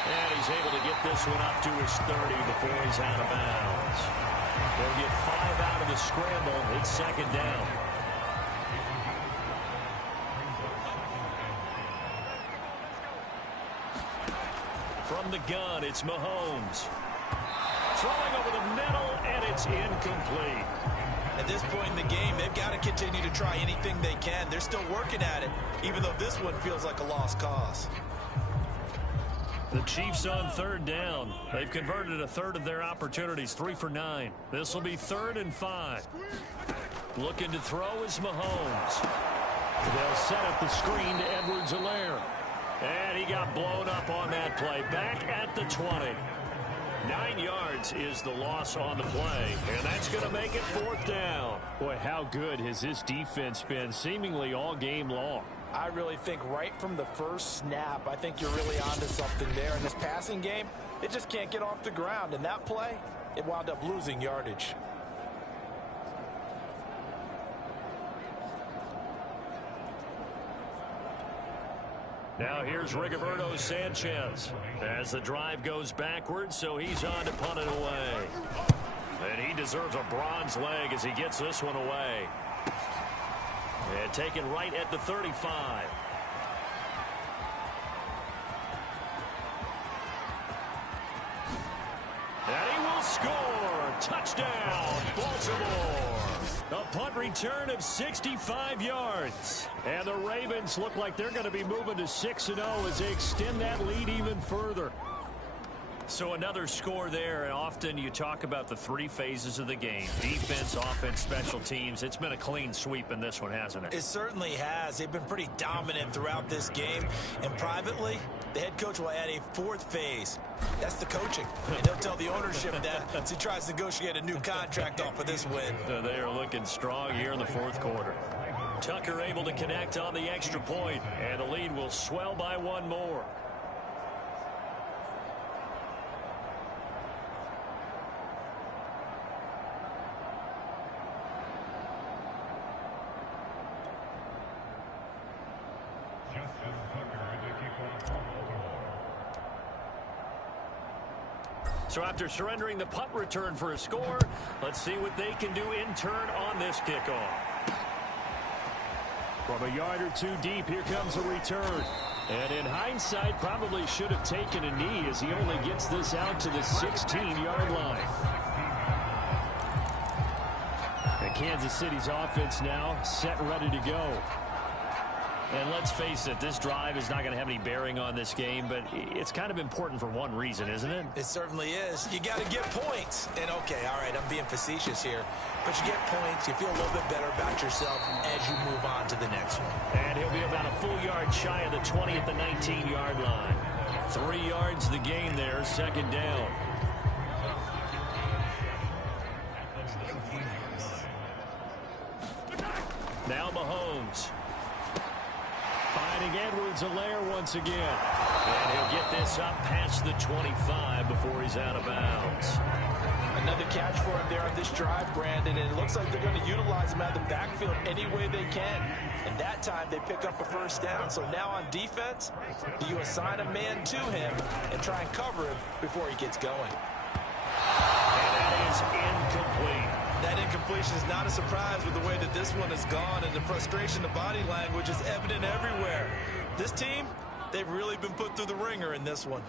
And he's able to get this one up to his 30 before he's out of bounds. They'll get 5 out of the scramble. It's 2nd down. From the gun, it's Mahomes. Throwing over the middle, and it's incomplete. At this point in the game, they've got to continue to try anything they can. They're still working at it, even though this one feels like a lost cause. The Chiefs on 3rd down. They've converted a third of their opportunities, 3 for 9. This will be 3rd and 5. Looking to throw is Mahomes. They'll set up the screen to Edwards-Helaire. And he got blown up on that play. Back at the 20. 9 yards is the loss on the play, and that's going to make it 4th down. Boy, how good has this defense been seemingly all game long? I really think right from the first snap, I think you're really onto something there. In this passing game, It just can't get off the ground. And that play, it wound up losing yardage. Now here's Rigoberto Sanchez as the drive goes backwards, so he's on to punt it away. And he deserves a bronze leg as he gets this one away. And taken right at the 35. And he will score. Touchdown, Baltimore. A punt return of 65 yards. And the Ravens look like they're going to be moving to 6-0 as they extend that lead even further. So another score there, and often you talk about the three phases of the game. Defense, offense, special teams. It's been a clean sweep in this one, hasn't it? It certainly has. They've been pretty dominant throughout this game. And privately, the head coach will add a fourth phase. That's the coaching. And he'll tell the ownership that as he tries to negotiate a new contract off of this win. They are looking strong here in the fourth quarter. Tucker able to connect on the extra point, and the lead will swell by one more. So after surrendering the punt return for a score, let's see what they can do in turn on this kickoff. From a yard or two deep, here comes a return. And in hindsight, probably should have taken a knee as he only gets this out to the 16-yard line. And Kansas City's offense now set and ready to go. And let's face it, this drive is not going to have any bearing on this game, but it's kind of important for one reason, isn't it? It certainly is. You got to get points. And, okay, all right, I'm being facetious here. But you get points, you feel a little bit better about yourself as you move on to the next one. And he'll be about a full yard shy of the 20 at the 19-yard line. 3 yards the gain there, second down. Now Mahomes. Finding Edwards-Helaire once again. And he'll get this up past the 25 before he's out of bounds. Another catch for him there on this drive, Brandon, and it looks like they're going to utilize him out of the backfield any way they can. And that time they pick up a first down. So now on defense, you assign a man to him and try and cover him before he gets going. And that is incomplete. That incompletion is not a surprise with the way that this one has gone, and the frustration, the body language is evident everywhere. This team, they've really been put through the ringer in this one.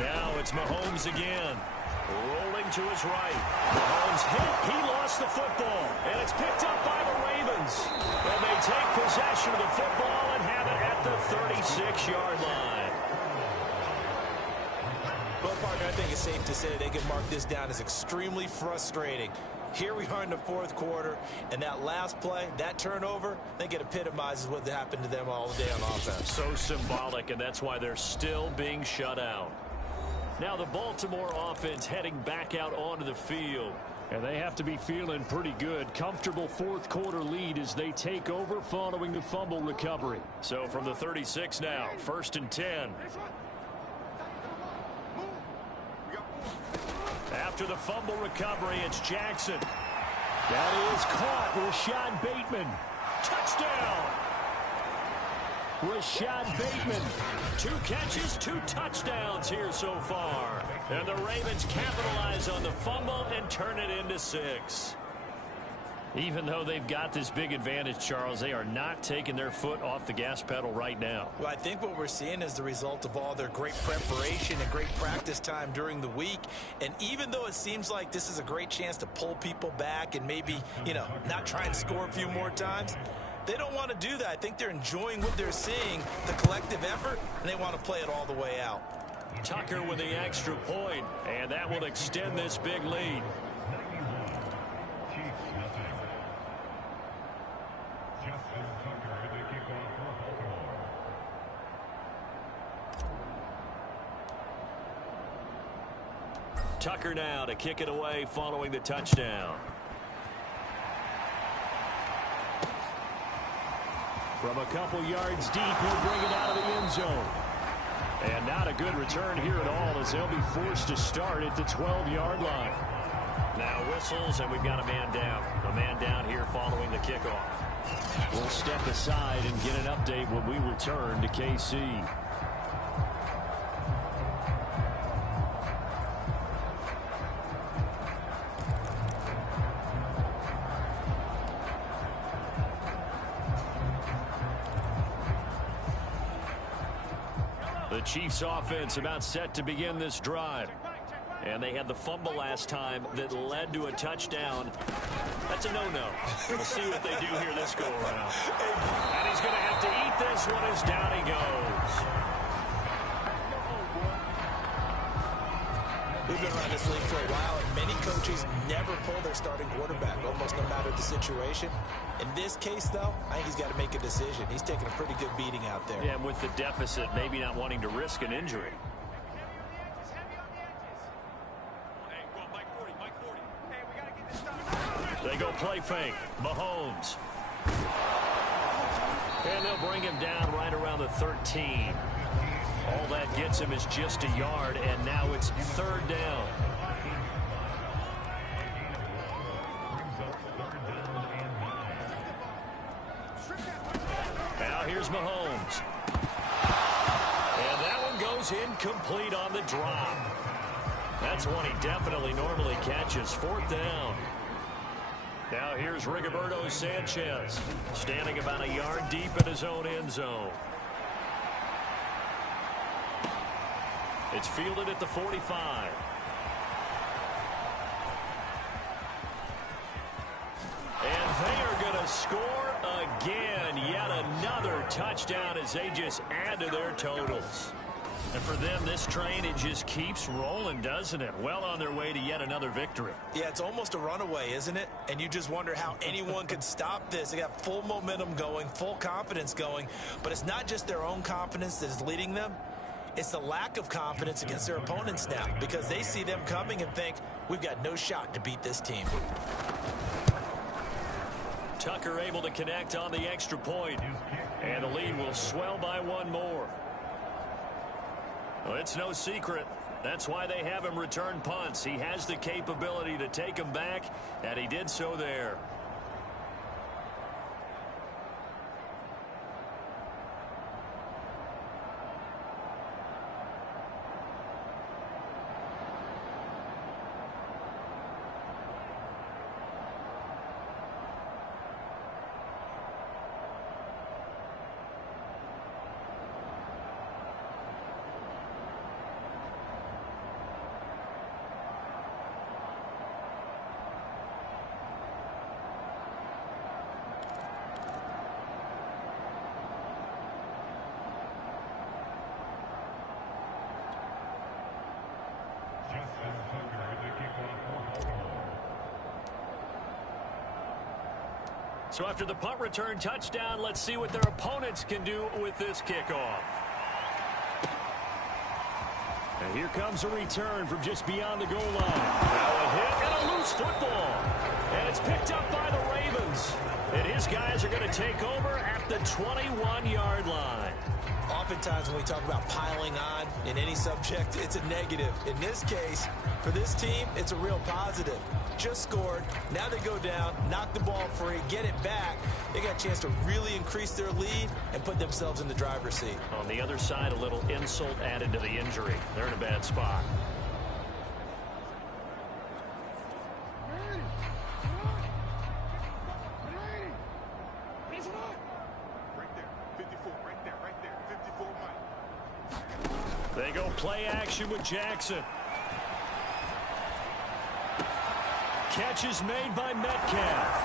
Now it's Mahomes again. Rolling to his right. Mahomes hit. He lost the football. And it's picked up by the Ravens. And they take possession of the football and have it at the 36-yard line. Well, partner, I think it's safe to say they can mark this down as extremely frustrating. Here we are in the fourth quarter, and that last play, that turnover, I think it epitomizes what happened to them all day on offense. So symbolic, and that's why they're still being shut out. Now the Baltimore offense heading back out onto the field. And they have to be feeling pretty good. Comfortable fourth quarter lead as they take over following the fumble recovery. So from the 36 now, 1st and 10. After the fumble recovery, it's Jackson. That is caught. Rashad Bateman. Touchdown. Rashad Bateman. 2 catches, 2 touchdowns here so far. And the Ravens capitalize on the fumble and turn it into 6. Even though they've got this big advantage, Charles, they are not taking their foot off the gas pedal right now. Well, I think what we're seeing is the result of all their great preparation and great practice time during the week. And even though it seems like this is a great chance to pull people back and maybe, not try and score a few more times, they don't want to do that. I think they're enjoying what they're seeing, the collective effort, and they want to play it all the way out. Tucker with the extra point, and that will extend this big lead. Tucker now to kick it away following the touchdown. From a couple yards deep, he'll bring it out of the end zone. And not a good return here at all as they'll be forced to start at the 12-yard line. Now whistles, and we've got a man down. A man down here following the kickoff. We'll step aside and get an update when we return to KC. The Chiefs offense about set to begin this drive. And they had the fumble last time that led to a touchdown. That's a no-no. We'll see what they do here this go-around. And he's going to have to eat this one as down he goes. We've been around this league for a while, and many coaches never pull their starting quarterback, almost no matter the situation. In this case, though, I think he's got to make a decision. He's taking a pretty good beating out there. Yeah, and with the deficit, maybe not wanting to risk an injury. They go play fake. Mahomes. And they'll bring him down right around the 13. All that gets him is just a yard, and now it's third down. Now here's Mahomes. And that one goes incomplete on the drop. That's one he definitely normally catches. Fourth down. Now here's Rigoberto Sanchez, standing about a yard deep in his own end zone. It's fielded at the 45. And they are going to score again. Yet another touchdown as they just add to their totals. And for them, this train, it just keeps rolling, doesn't it? Well on their way to yet another victory. Yeah, it's almost a runaway, isn't it? And you just wonder how anyone could stop this. They got full momentum going, full confidence going. But it's not just their own confidence that is leading them. It's the lack of confidence against their opponents now, because they see them coming and think, we've got no shot to beat this team. Tucker able to connect on the extra point. And the lead will swell by one more. Well, it's no secret. That's why they have him return punts. He has the capability to take them back, and he did so there. So after the punt return touchdown, let's see what their opponents can do with this kickoff. And here comes a return from just beyond the goal line. Now a hit and a loose football. And it's picked up by the Ravens. And his guys are going to take over at the 21-yard line. Oftentimes when we talk about piling on in any subject, it's a negative. In this case, for this team, it's a real positive. Just scored. Now they go down, knock the ball free, get it back. They got a chance to really increase their lead and put themselves in the driver's seat. On the other side, a little insult added to the injury. They're in a bad spot. They go play action with Jackson. Catch is made by Metcalf.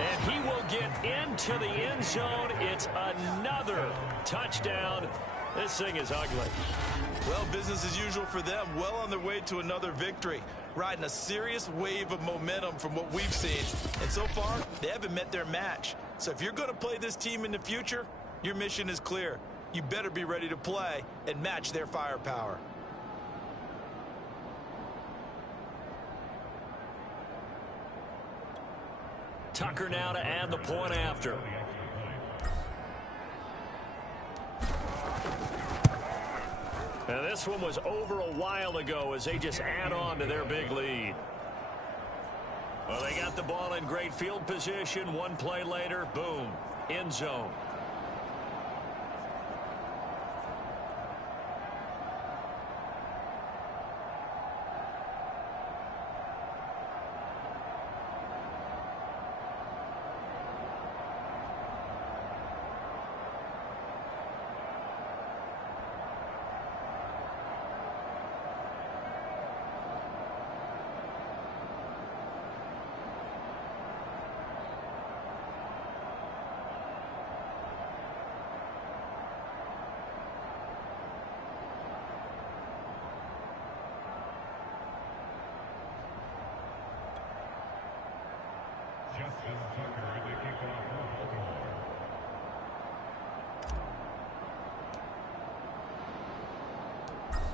And he will get into the end zone. It's another touchdown. This thing is ugly. Well, business as usual for them. Well on their way to another victory. Riding a serious wave of momentum from what we've seen. And so far, they haven't met their match. So if you're going to play this team in the future, your mission is clear. You better be ready to play and match their firepower. Tucker now to add the point after. And this one was over a while ago as they just add on to their big lead. Well, they got the ball in great field position. One play later, boom, end zone.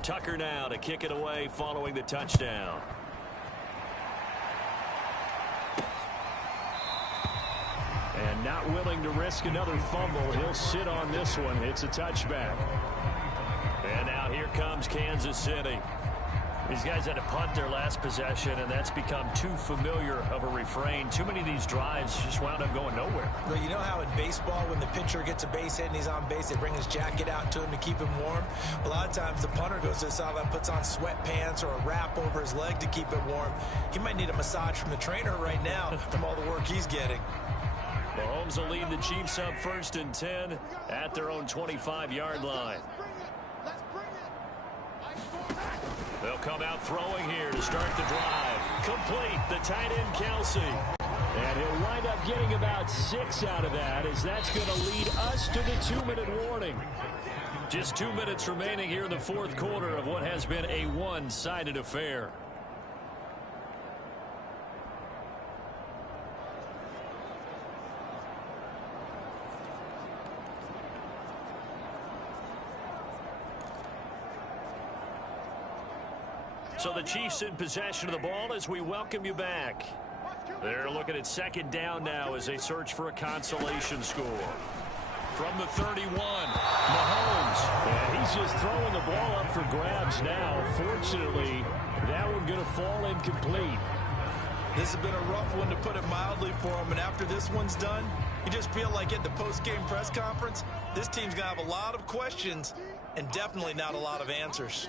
Tucker now to kick it away following the touchdown. And not willing to risk another fumble. He'll sit on this one. It's a touchback. And now here comes Kansas City. These guys had to punt their last possession, and that's become too familiar of a refrain. Too many of these drives just wound up going nowhere. Well, you know how in baseball, when the pitcher gets a base hit and he's on base, they bring his jacket out to him to keep him warm? A lot of times the punter goes to the sideline, puts on sweatpants or a wrap over his leg to keep it warm. He might need a massage from the trainer right now from all the work he's getting. Mahomes will lead the Chiefs up 1st and 10 at their own 25-yard line. They'll come out throwing here to start the drive. Complete, the tight end Kelsey. And he'll wind up getting about 6 out of that, as that's going to lead us to the 2-minute warning. Just 2 minutes remaining here in the fourth quarter of what has been a one-sided affair. So the Chiefs in possession of the ball as we welcome you back. They're looking at 2nd down now as they search for a consolation score. From the 31, Mahomes. And he's just throwing the ball up for grabs now. Fortunately, that one going to fall incomplete. This has been a rough one, to put it mildly, for him. And after this one's done, you just feel like at the post-game press conference, this team's going to have a lot of questions and definitely not a lot of answers.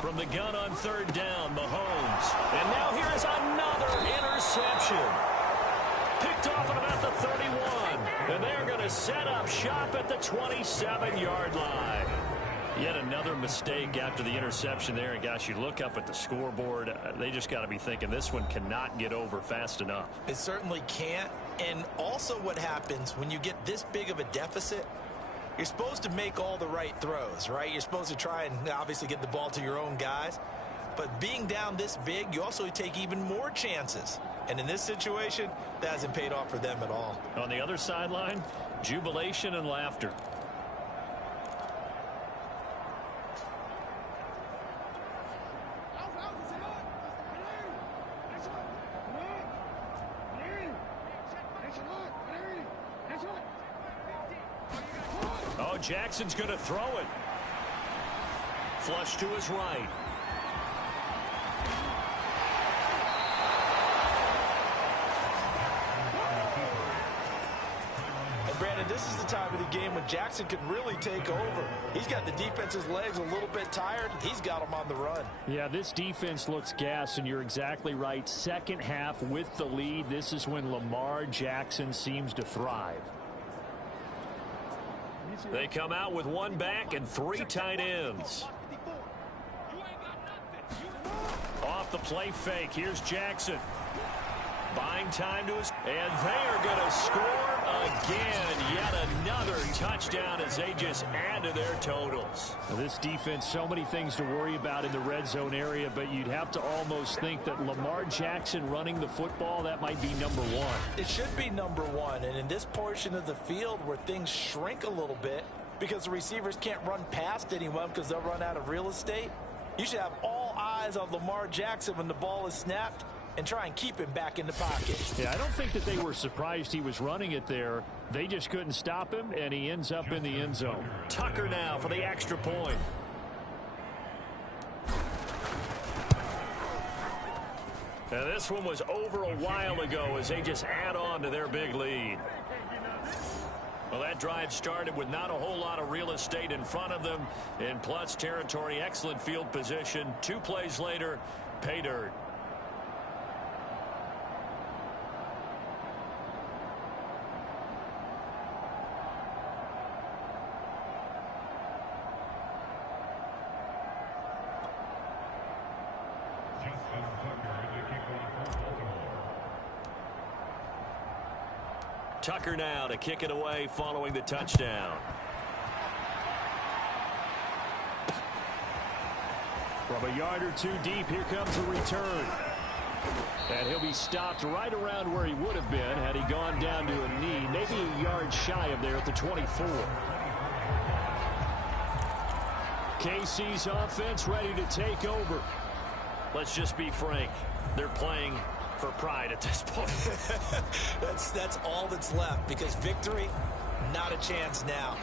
From the gun on 3rd down, Mahomes. And now here is another interception. Picked off at about the 31. And they're going to set up shop at the 27-yard line. Yet another mistake after the interception there. And gosh, you look up at the scoreboard, they just got to be thinking this one cannot get over fast enough. It certainly can't. And also what happens when you get this big of a deficit, you're supposed to make all the right throws, right? You're supposed to try and obviously get the ball to your own guys. But being down this big, you also take even more chances. And in this situation, that hasn't paid off for them at all. On the other sideline, jubilation and laughter. Oh, Jackson's going to throw it. Flush to his right. And Brandon, this is the time of the game when Jackson could really take over. He's got the defense's legs a little bit tired. He's got them on the run. Yeah, this defense looks gassed, and you're exactly right. Second half with the lead, this is when Lamar Jackson seems to thrive. They come out with one back and 3 tight ends. Off the play fake, here's Jackson. Buying time to his, and they are going to score again. Yet another touchdown as they just add to their totals. Now, this defense, so many things to worry about in the red zone area, but you'd have to almost think that Lamar Jackson running the football, that might be number one. It should be number one, and in this portion of the field where things shrink a little bit because the receivers can't run past anyone because they'll run out of real estate, you should have all eyes on Lamar Jackson when the ball is snapped. and try and keep him back in the pocket. Yeah, I don't think that they were surprised he was running it there. They just couldn't stop him, and he ends up in the end zone. Tucker now for the extra point. Now this one was over a while ago as they just add on to their big lead. Well, that drive started with not a whole lot of real estate in front of them. In plus territory, excellent field position. 2 plays later, pay dirt. Tucker now to kick it away following the touchdown. From a yard or 2 deep, here comes the return. And he'll be stopped right around where he would have been had he gone down to a knee, maybe a yard shy of there at the 24. KC's offense ready to take over. Let's just be frank. They're playing for pride at this point. That's all that's left, because victory, not a chance now.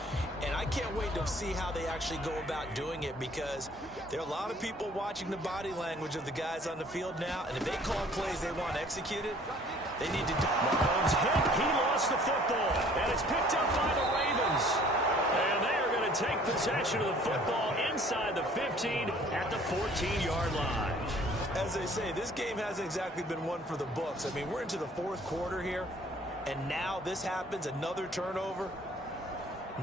And I can't wait to see how they actually go about doing it, because there are a lot of people watching the body language of the guys on the field now, and if they call plays they want executed, they need to do it. Mahomes hit. He lost the football, and it's picked up by the Ravens. And they are going to take possession of the football inside the 15 at the 14-yard line. As they say, this game hasn't exactly been one for the books. I mean, we're into the 4th quarter here, and now this happens, another turnover.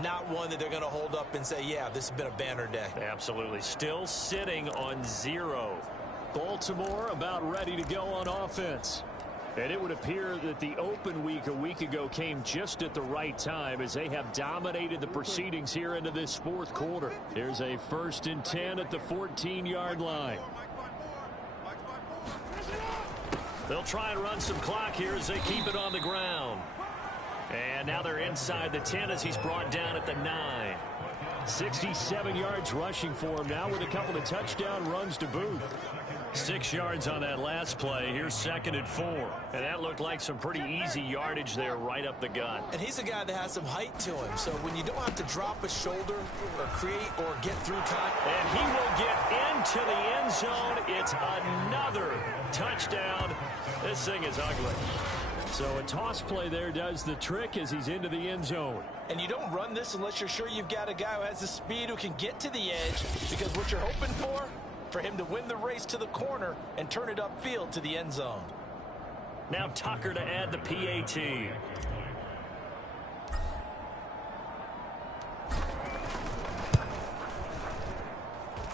Not one that they're going to hold up and say, yeah, this has been a banner day. Absolutely. Still sitting on 0. Baltimore about ready to go on offense. And it would appear that the open week a week ago came just at the right time, as they have dominated the proceedings here into this 4th quarter. Here's a 1st and 10 at the 14-yard line. They'll try and run some clock here as they keep it on the ground. And now they're inside the 10 as he's brought down at the 9. 67 yards rushing for him now with a couple of touchdown runs to boot. 6 yards on that last play. Here's 2nd and 4. And that looked like some pretty easy yardage there right up the gut. And he's a guy that has some height to him. So when you don't have to drop a shoulder or create or get through contact. And he will get into the end zone. It's another touchdown. This thing is ugly. So a toss play there does the trick as he's into the end zone. And you don't run this unless you're sure you've got a guy who has the speed who can get to the edge, because what you're hoping for him to win the race to the corner and turn it upfield to the end zone. Now Tucker to add the PAT.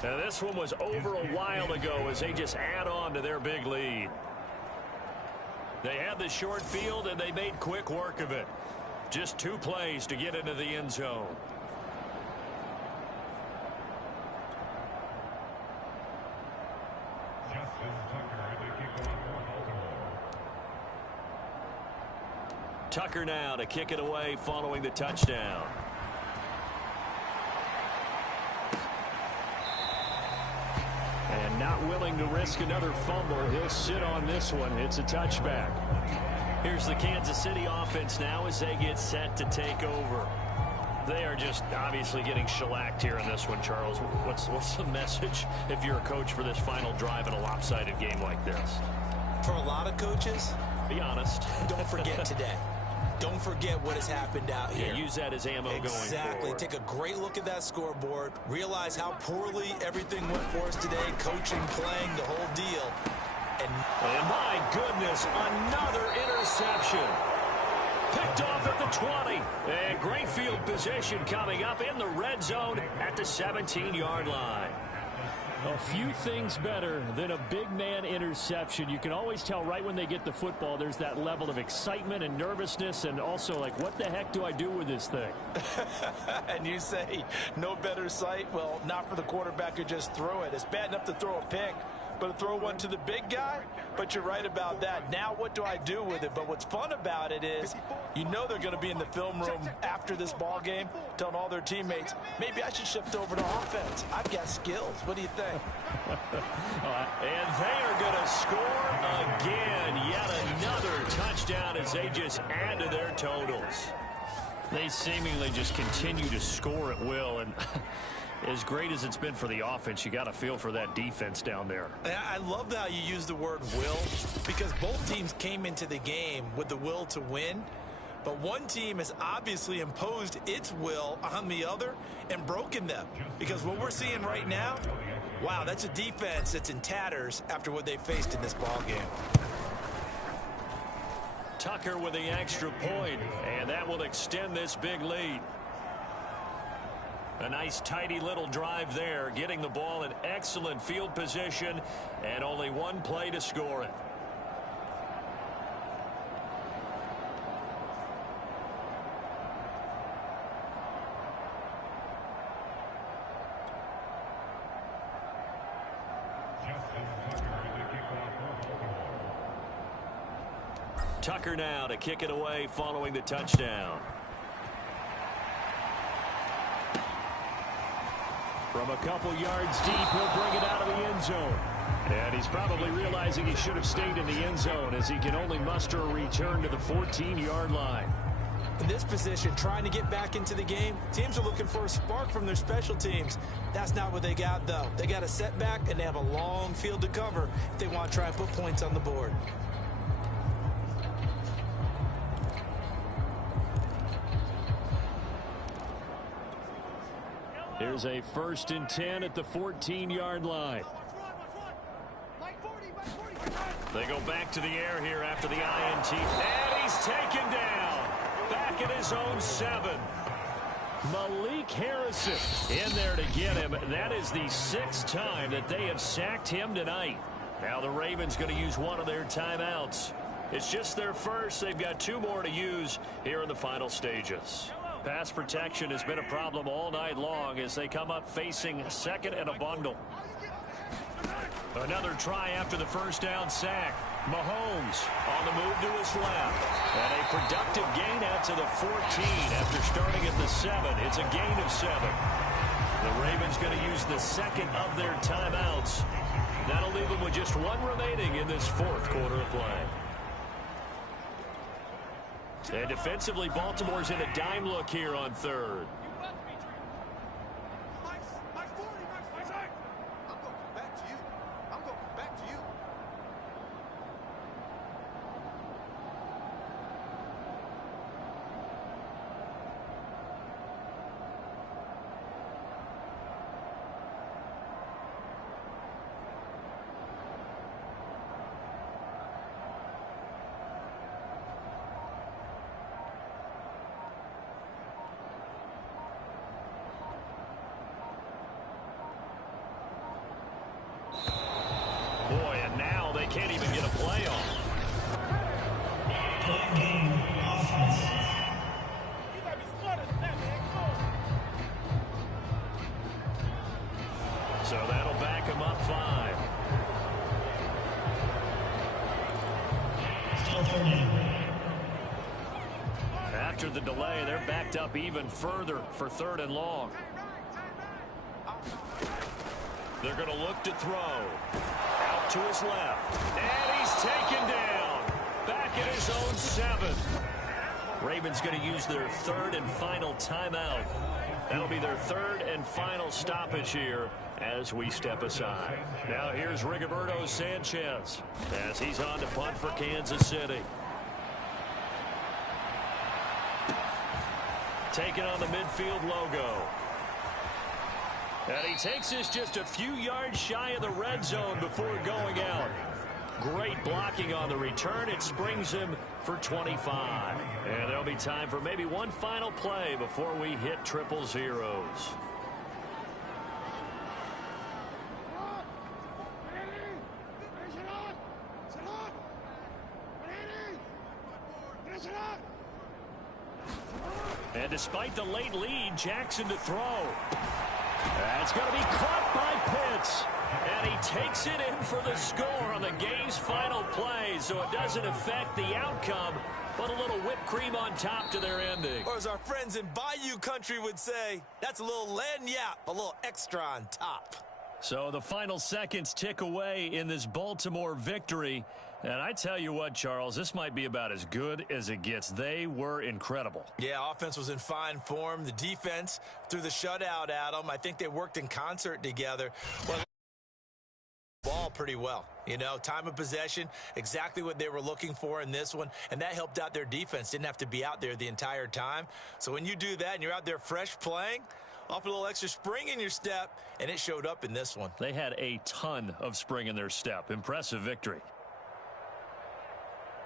Now this one was over a while ago as they just add on to their big lead. They had the short field and they made quick work of it. Just 2 plays to get into the end zone. Tucker now to kick it away following the touchdown. And not willing to risk another fumble. He'll sit on this one. It's a touchback. Here's the Kansas City offense now as they get set to take over. They are just obviously getting shellacked here in this one, Charles. What's the message if you're a coach for this final drive in a lopsided game like this? For a lot of coaches, be honest. Don't forget today. Don't forget what has happened out here. Yeah, use that as ammo going forward. Exactly. Take a great look at that scoreboard. Realize how poorly everything went for us today. Coaching, playing, the whole deal. And my goodness, another interception. Picked off at the 20. And great field position coming up in the red zone at the 17-yard line. A few things better than a big man interception. You can always tell right when they get the football, there's that level of excitement and nervousness, and also like, what the heck do I do with this thing? And you say, no better sight? Well, not for the quarterback who just threw it. It's bad enough to throw a pick, but to throw one to the big guy? But you're right about that. Now what do I do with it? But what's fun about it is, you know they're going to be in the film room after this ball game telling all their teammates, maybe I should shift over to offense. I've got skills. What do you think? And they are going to score again. as they just add to their totals. They seemingly just continue to score at will, and as great as it's been for the offense, you got to feel for that defense down there. I love how you use the word will, because both teams came into the game with the will to win, but one team has obviously imposed its will on the other and broken them, because what we're seeing right now, wow, that's a defense that's in tatters after what they faced in this ball game. Tucker with the extra point, and that will extend this big lead. A nice tidy little drive there, getting the ball in excellent field position, and only one play to score it. Tucker now to kick it away following the touchdown. From a couple yards deep, he'll bring it out of the end zone. And he's probably realizing he should have stayed in the end zone, as he can only muster a return to the 14-yard line. In this position, trying to get back into the game, teams are looking for a spark from their special teams. That's not what they got, though. They got a setback, and they have a long field to cover if they want to try and put points on the board. Here's a 1st and 10 at the 14-yard line. They go back to the air here after the INT. And he's taken down. Back at his own 7. Malik Harrison in there to get him. That is the 6th time that they have sacked him tonight. Now the Ravens going to use one of their timeouts. It's just their first. They've got 2 more to use here in the final stages. Pass protection has been a problem all night long as they come up facing 2nd and a bundle. Another try after the first down sack. Mahomes on the move to his left. And a productive gain out to the 14 after starting at the 7. It's a gain of 7. The Ravens going to use the 2nd of their timeouts. That'll leave them with just 1 remaining in this 4th quarter of play. And defensively, Baltimore's in a dime look here on 3rd. Boy, and now they can't even get a play off. Play game offense. So that'll back him up 5. Still 30. After the delay, they're backed up even further for 3rd and long. They're going to look to throw. Out to his left. And he's taken down. Back at his own 7. Ravens going to use their 3rd and final timeout. That'll be their 3rd and final stoppage here as we step aside. Now here's Rigoberto Sanchez as he's on to punt for Kansas City. Taking on the midfield logo. And he takes this just a few yards shy of the red zone before going out. Great blocking on the return. It springs him for 25. And there'll be time for maybe one final play before we hit triple zeros. And despite the late lead, Jackson to throw. That's going to be caught by Pitts. And he takes it in for the score on the game's final play, so it doesn't affect the outcome, but a little whipped cream on top to their ending. Or as our friends in Bayou Country would say, that's a little lagniappe, a little extra on top. So the final seconds tick away in this Baltimore victory. And I tell you what, Charles, this might be about as good as it gets. They were incredible. Yeah, offense was in fine form. The defense threw the shutout at them. I think they worked in concert together. Well, ball pretty well. You know, time of possession, exactly what they were looking for in this one, and that helped out their defense. Didn't have to be out there the entire time. So when you do that and you're out there fresh playing, off a little extra spring in your step, and it showed up in this one. They had a ton of spring in their step. Impressive victory.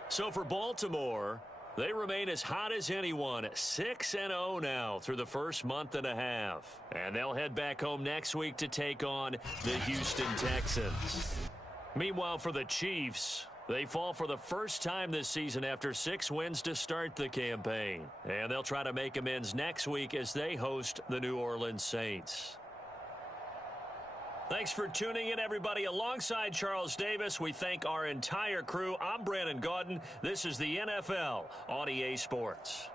So for Baltimore, they remain as hot as anyone, 6-0 now through the first month and a half. And they'll head back home next week to take on the Houston Texans. Meanwhile, for the Chiefs, they fall for the first time this season after 6 wins to start the campaign. And they'll try to make amends next week as they host the New Orleans Saints. Thanks for tuning in, everybody. Alongside Charles Davis, we thank our entire crew. I'm Brandon Gaudin. This is the NFL on EA Sports.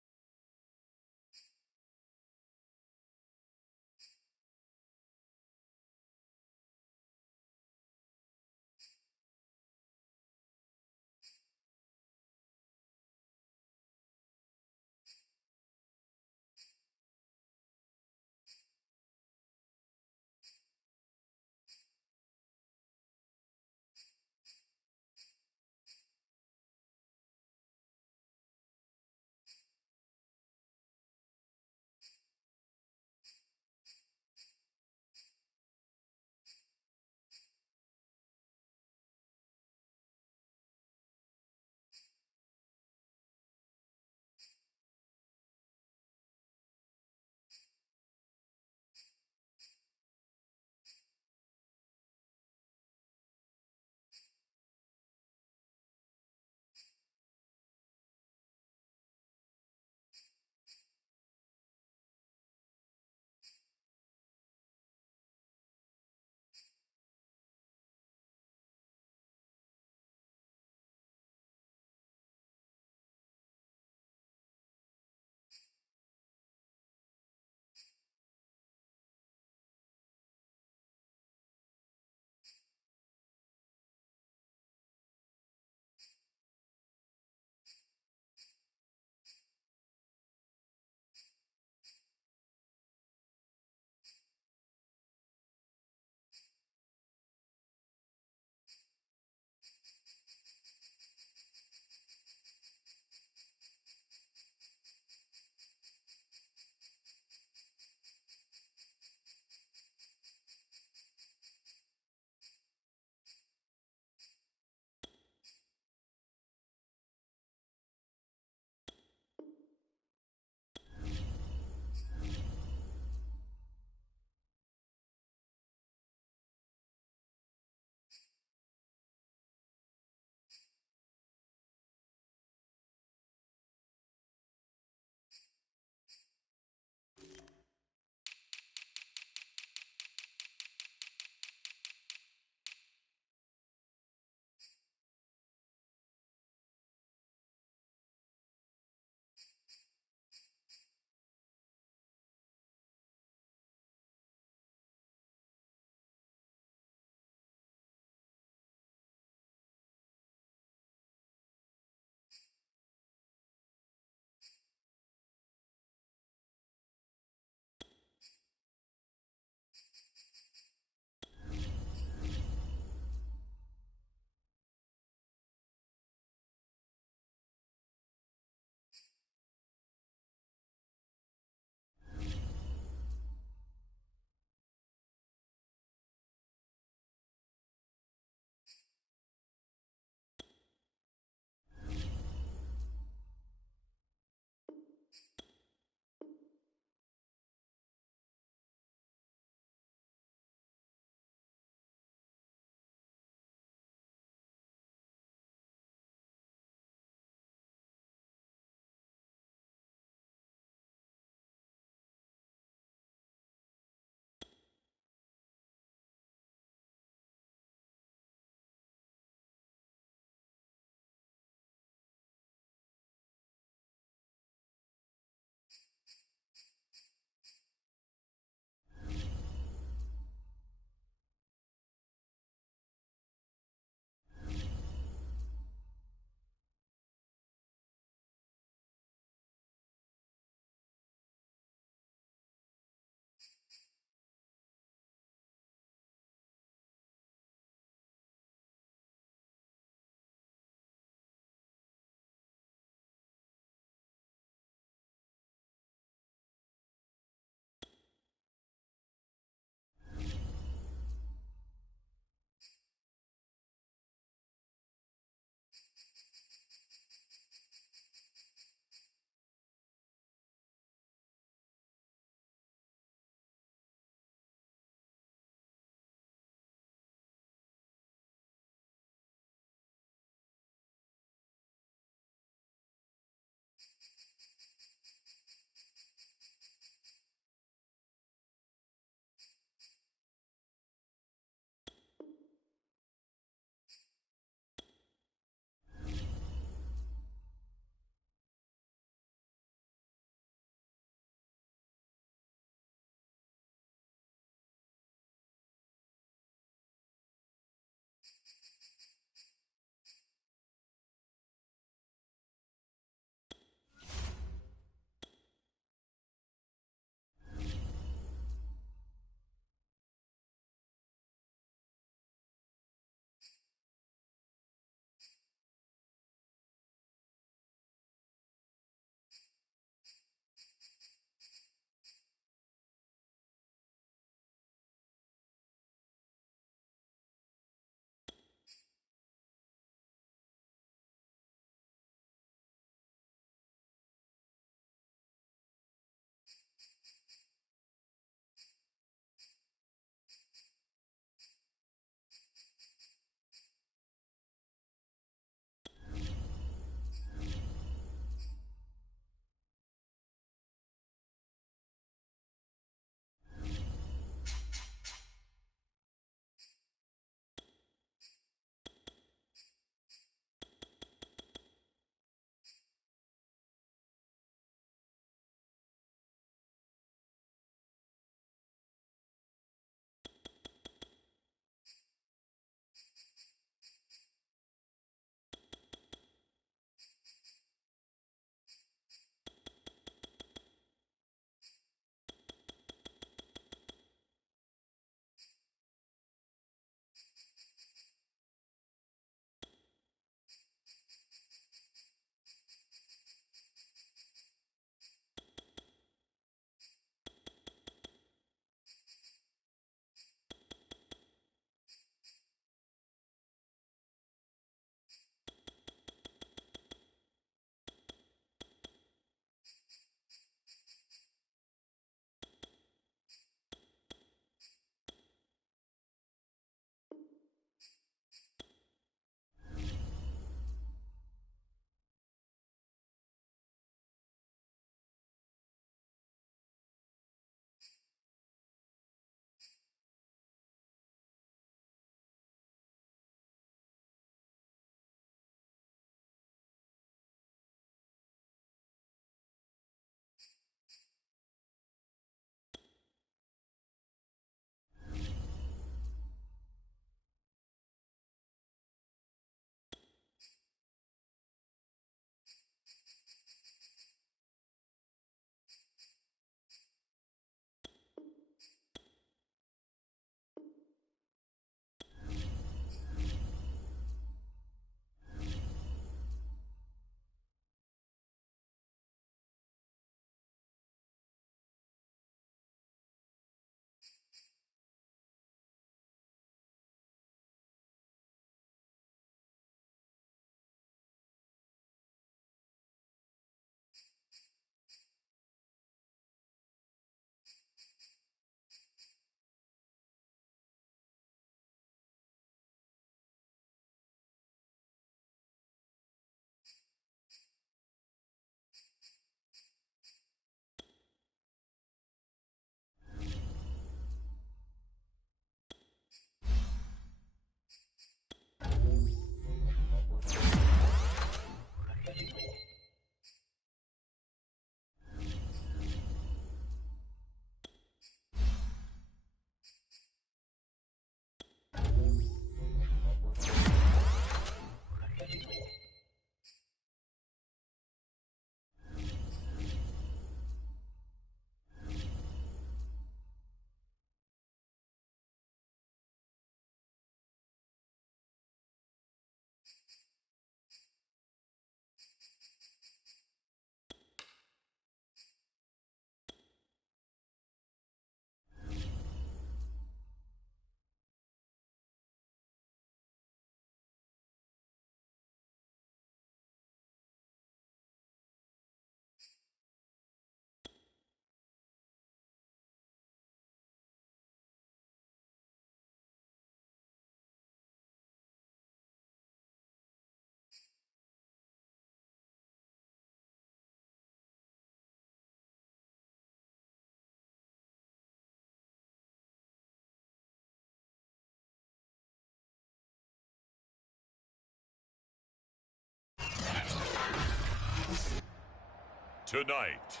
Tonight,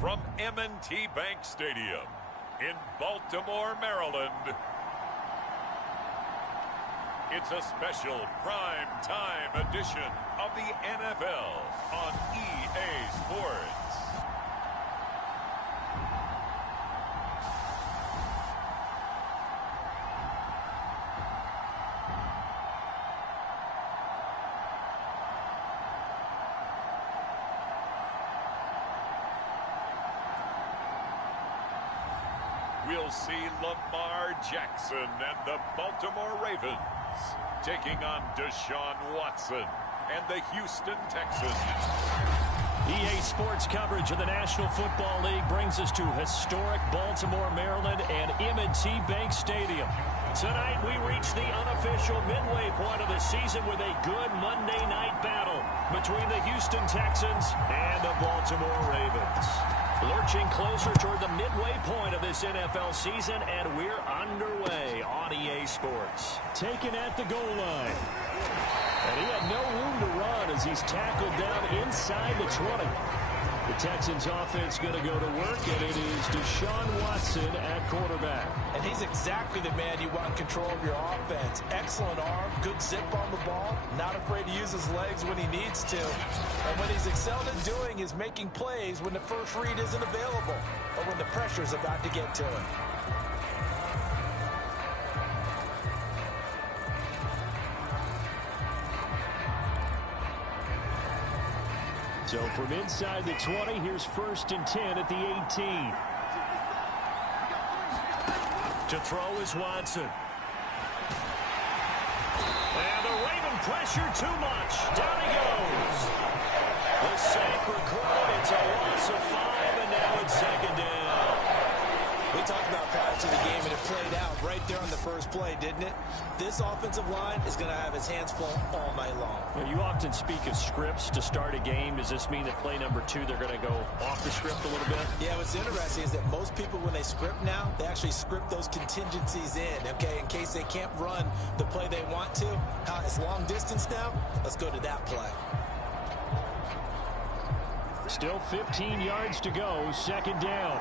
from M&T Bank Stadium in Baltimore, Maryland, it's a special prime time edition of the NFL on EA Sports. We'll see Lamar Jackson and the Baltimore Ravens taking on Deshaun Watson and the Houston Texans. EA Sports coverage of the National Football League brings us to historic Baltimore, Maryland and M&T Bank Stadium. Tonight we reach the unofficial midway point of the season with a good Monday night battle between the Houston Texans and the Baltimore Ravens. Lurching closer toward the midway point of this NFL season, and we're underway on EA Sports. Taken at the goal line. And he had no room to run as he's tackled down inside the 20. The Texans offense going to go to work, and it is Deshaun Watson at quarterback. And he's exactly the man you want control of your offense. Excellent arm, good zip on the ball, not afraid to use his legs when he needs to. And what he's excelled at doing is making plays when the first read isn't available or when the pressure's about to get to him. So from inside the 20, here's 1st and 10 at the 18. To throw is Watson. And the Raven pressure too much. Down he goes. The sack recorded. It's a loss of 5, and now it's 2nd down. We talked about prior to the game, and it played out right there on the first play, didn't it? This offensive line is going to have his hands full all night long. Well, you often speak of scripts to start a game. Does this mean that play number 2, they're going to go off the script a little bit? Yeah, what's interesting is that most people, when they script now, they actually script those contingencies in, okay, in case they can't run the play they want to. It's long distance now. Let's go to that play. Still 15 yards to go, 2nd down.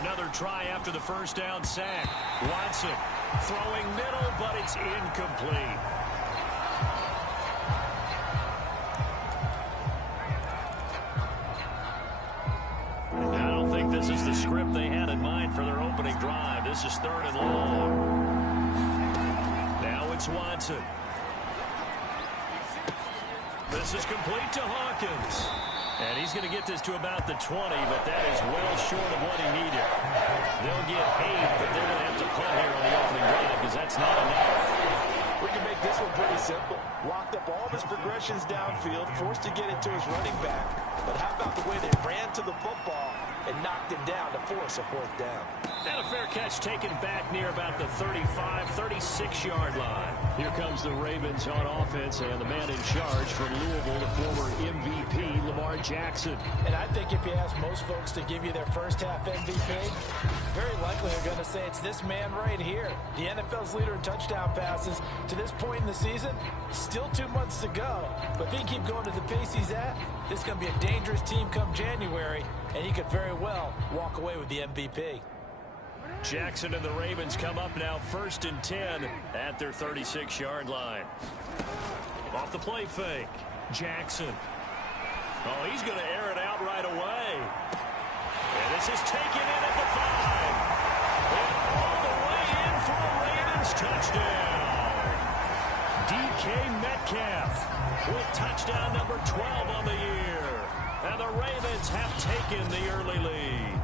Another try after the first down sack. Watson throwing middle, but it's incomplete. I don't think this is the script they had in mind for their opening drive. This is 3rd and long. Now it's Watson. This is complete to Hawkins. And he's going to get this to about the 20, but that is well short of what he needed. They'll get 8, but they're going to have to punt here on the opening drive because that's not enough. We can make this one pretty simple. Locked up all of his progressions downfield, forced to get it to his running back. But how about the way they ran to the football and knocked him down to force a 4th down? And a fair catch taken back near about the 35, 36-yard line. Here comes the Ravens on offense, and the man in charge from Louisville, the former MVP, Lamar Jackson. And I think if you ask most folks to give you their first half MVP, very likely they're going to say it's this man right here. The NFL's leader in touchdown passes to this point in the season. Still 2 months to go. But if he can keep going to the pace he's at, this is going to be a dangerous team come January, and he could very well walk away with the MVP. Jackson and the Ravens come up now 1st and 10 at their 36-yard line. Off the play fake. Jackson. Oh, he's going to air it out right away. And this is taken in at the 5. And all the way in for a Ravens touchdown. DK Metcalf with touchdown number 12 on the year. And the Ravens have taken the early lead.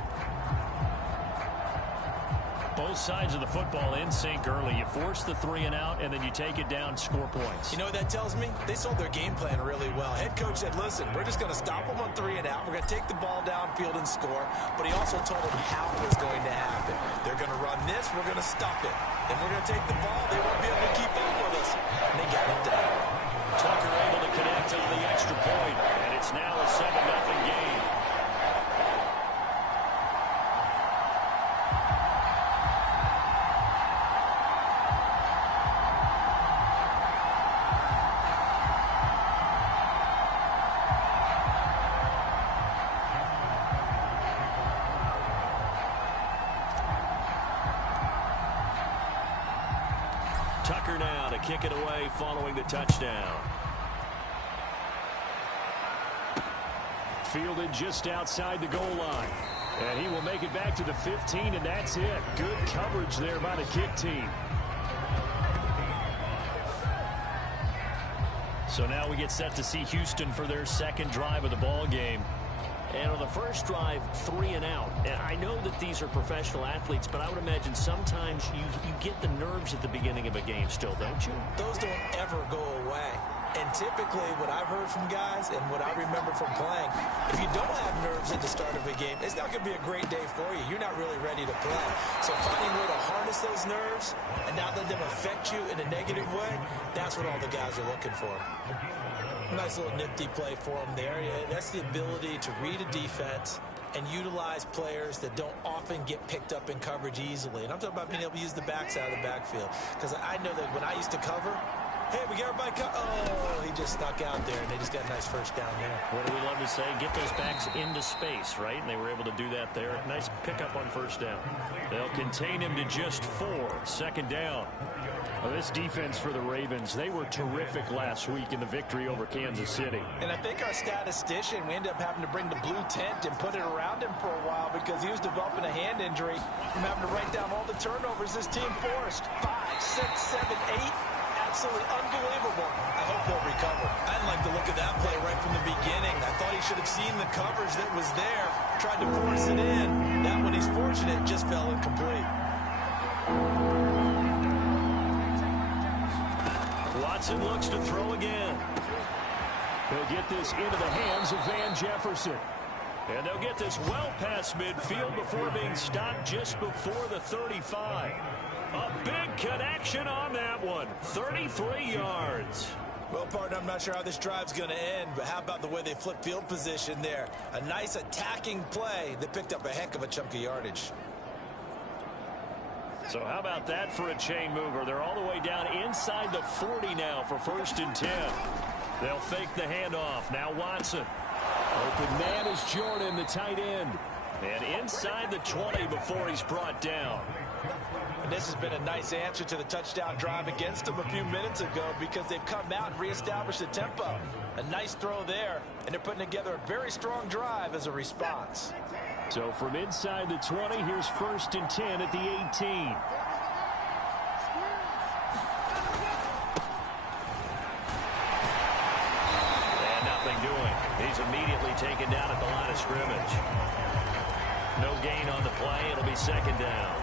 Both sides of the football in sync early. You force the 3 and out, and then you take it down, score points. You know what that tells me? They sold their game plan really well. Head coach said, listen, we're just going to stop them on 3 and out. We're going to take the ball downfield and score. But he also told them how it was going to happen. They're going to run this. We're going to stop it. Then we're going to take the ball. They won't be able to keep up with us. And they got it done. Tucker able to connect on the extra point, and it's now a 7-0 game. Tucker now to kick it away following the touchdown. Fielded just outside the goal line. And he will make it back to the 15, and that's it. Good coverage there by the kick team. So now we get set to see Houston for their second drive of the ball game. And on the first drive, 3 and out. And I know that these are professional athletes, but I would imagine sometimes you get the nerves at the beginning of a game still, don't you? Those don't ever go away. And typically what I've heard from guys and what I remember from playing, if you don't have nerves at the start of a game, it's not going to be a great day for you. You're not really ready to play. So finding a way to harness those nerves and not let them affect you in a negative way, that's what all the guys are looking for. Nice little nifty play for him there. That's the ability to read a defense and utilize players that don't often get picked up in coverage easily. And I'm talking about being able to use the backside of the backfield. Because I know that when I used to cover, hey, we got everybody oh, he just snuck out there, and they just got a nice first down there. What do we love to say? Get those backs into space, right? And they were able to do that there. Nice pickup on first down. They'll contain him to just 4. Second down. Well, this defense for the Ravens, they were terrific last week in the victory over Kansas City. And I think our statistician, we ended up having to bring the blue tent and put it around him for a while because he was developing a hand injury from having to write down all the turnovers this team forced. 5, 6, 7, 8. Absolutely unbelievable. I hope he'll recover. I didn't like the look of that play right from the beginning. I thought he should have seen the coverage that was there, tried to force it in. That one, he's fortunate, just fell incomplete. Watson looks to throw again. They'll get this into the hands of Van Jefferson. And they'll get this well past midfield before being stopped just before the 35. A big connection on that one. 33 yards. Well, partner, I'm not sure how this drive's going to end, but how about the way they flip field position there? A nice attacking play that picked up a heck of a chunk of yardage. So how about that for a chain mover? They're all the way down inside the 40 now for 1st and 10. They'll fake the handoff. Now Watson. Open man is Jordan, the tight end. And inside the 20 before he's brought down. And this has been a nice answer to the touchdown drive against them a few minutes ago because they've come out and reestablished the tempo. A nice throw there, and they're putting together a very strong drive as a response. So from inside the 20, here's 1st and 10 at the 18. And nothing doing. He's immediately taken down at the line of scrimmage. No gain on the play. It'll be 2nd down.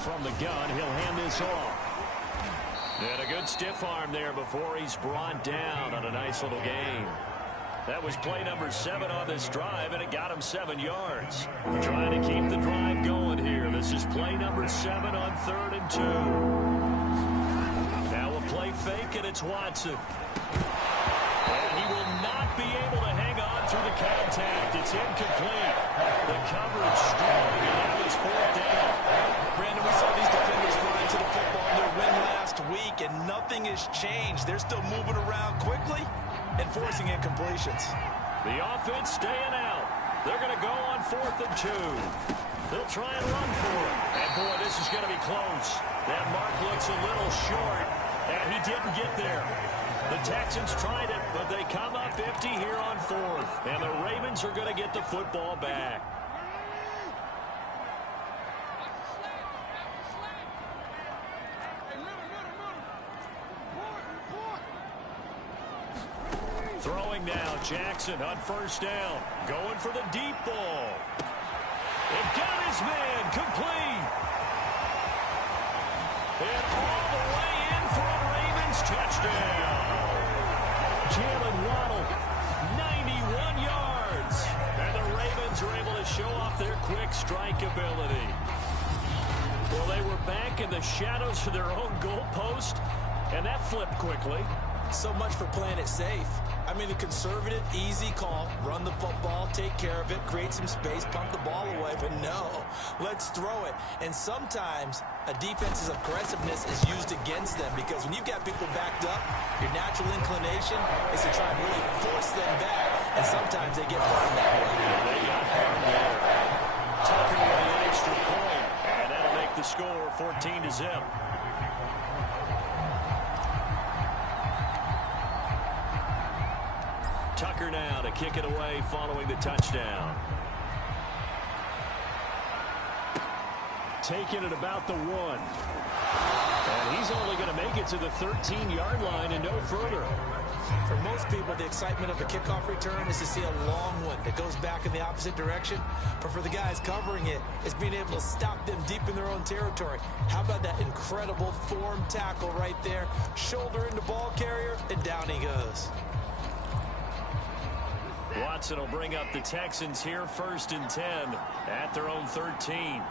From the gun, he'll hand this off. And a good stiff arm there before he's brought down on a nice little gain. That was play number 7 on this drive, and it got him 7 yards. Trying to keep the drive going here. This is play number 7 on 3rd and 2. Now a play fake, and it's Watson. And he will not be able to hang on through the contact. It's incomplete. The coverage strong, and now it's 4th down. Brandon, we saw these defenders fly to the football in their win last week, and nothing has changed. They're still moving around quickly and forcing incompletions. The offense staying out. They're going to go on 4th and 2. They'll try and run for it. And, boy, this is going to be close. That mark looks a little short, and he didn't get there. The Texans tried it, but they come up empty here on 4th. And the Ravens are going to get the football back. Throwing now, Jackson on 1st down. Going for the deep ball. It got his man complete. And all the way in for a Ravens touchdown. Jalen Waddle, 91 yards. And the Ravens are able to show off their quick strike ability. Well, they were back in the shadows of their own goalpost, and that flipped quickly. So much for playing it safe. I mean, a conservative, easy call, run the football, take care of it, create some space, punt the ball away, but no, let's throw it. And sometimes a defense's aggressiveness is used against them because when you've got people backed up, your natural inclination is to try and really force them back, and sometimes they get burned that way. They got burned there. Tucker with an extra point, and that'll make the score 14-0. Tucker now to kick it away following the touchdown. Taking it about the 1. And he's only going to make it to the 13-yard line and no further. For most people, the excitement of a kickoff return is to see a long one that goes back in the opposite direction. But for the guys covering it, it's being able to stop them deep in their own territory. How about that incredible form tackle right there? Shoulder into ball carrier, and down he goes. Watson will bring up the Texans here, 1st and 10 at their own 13.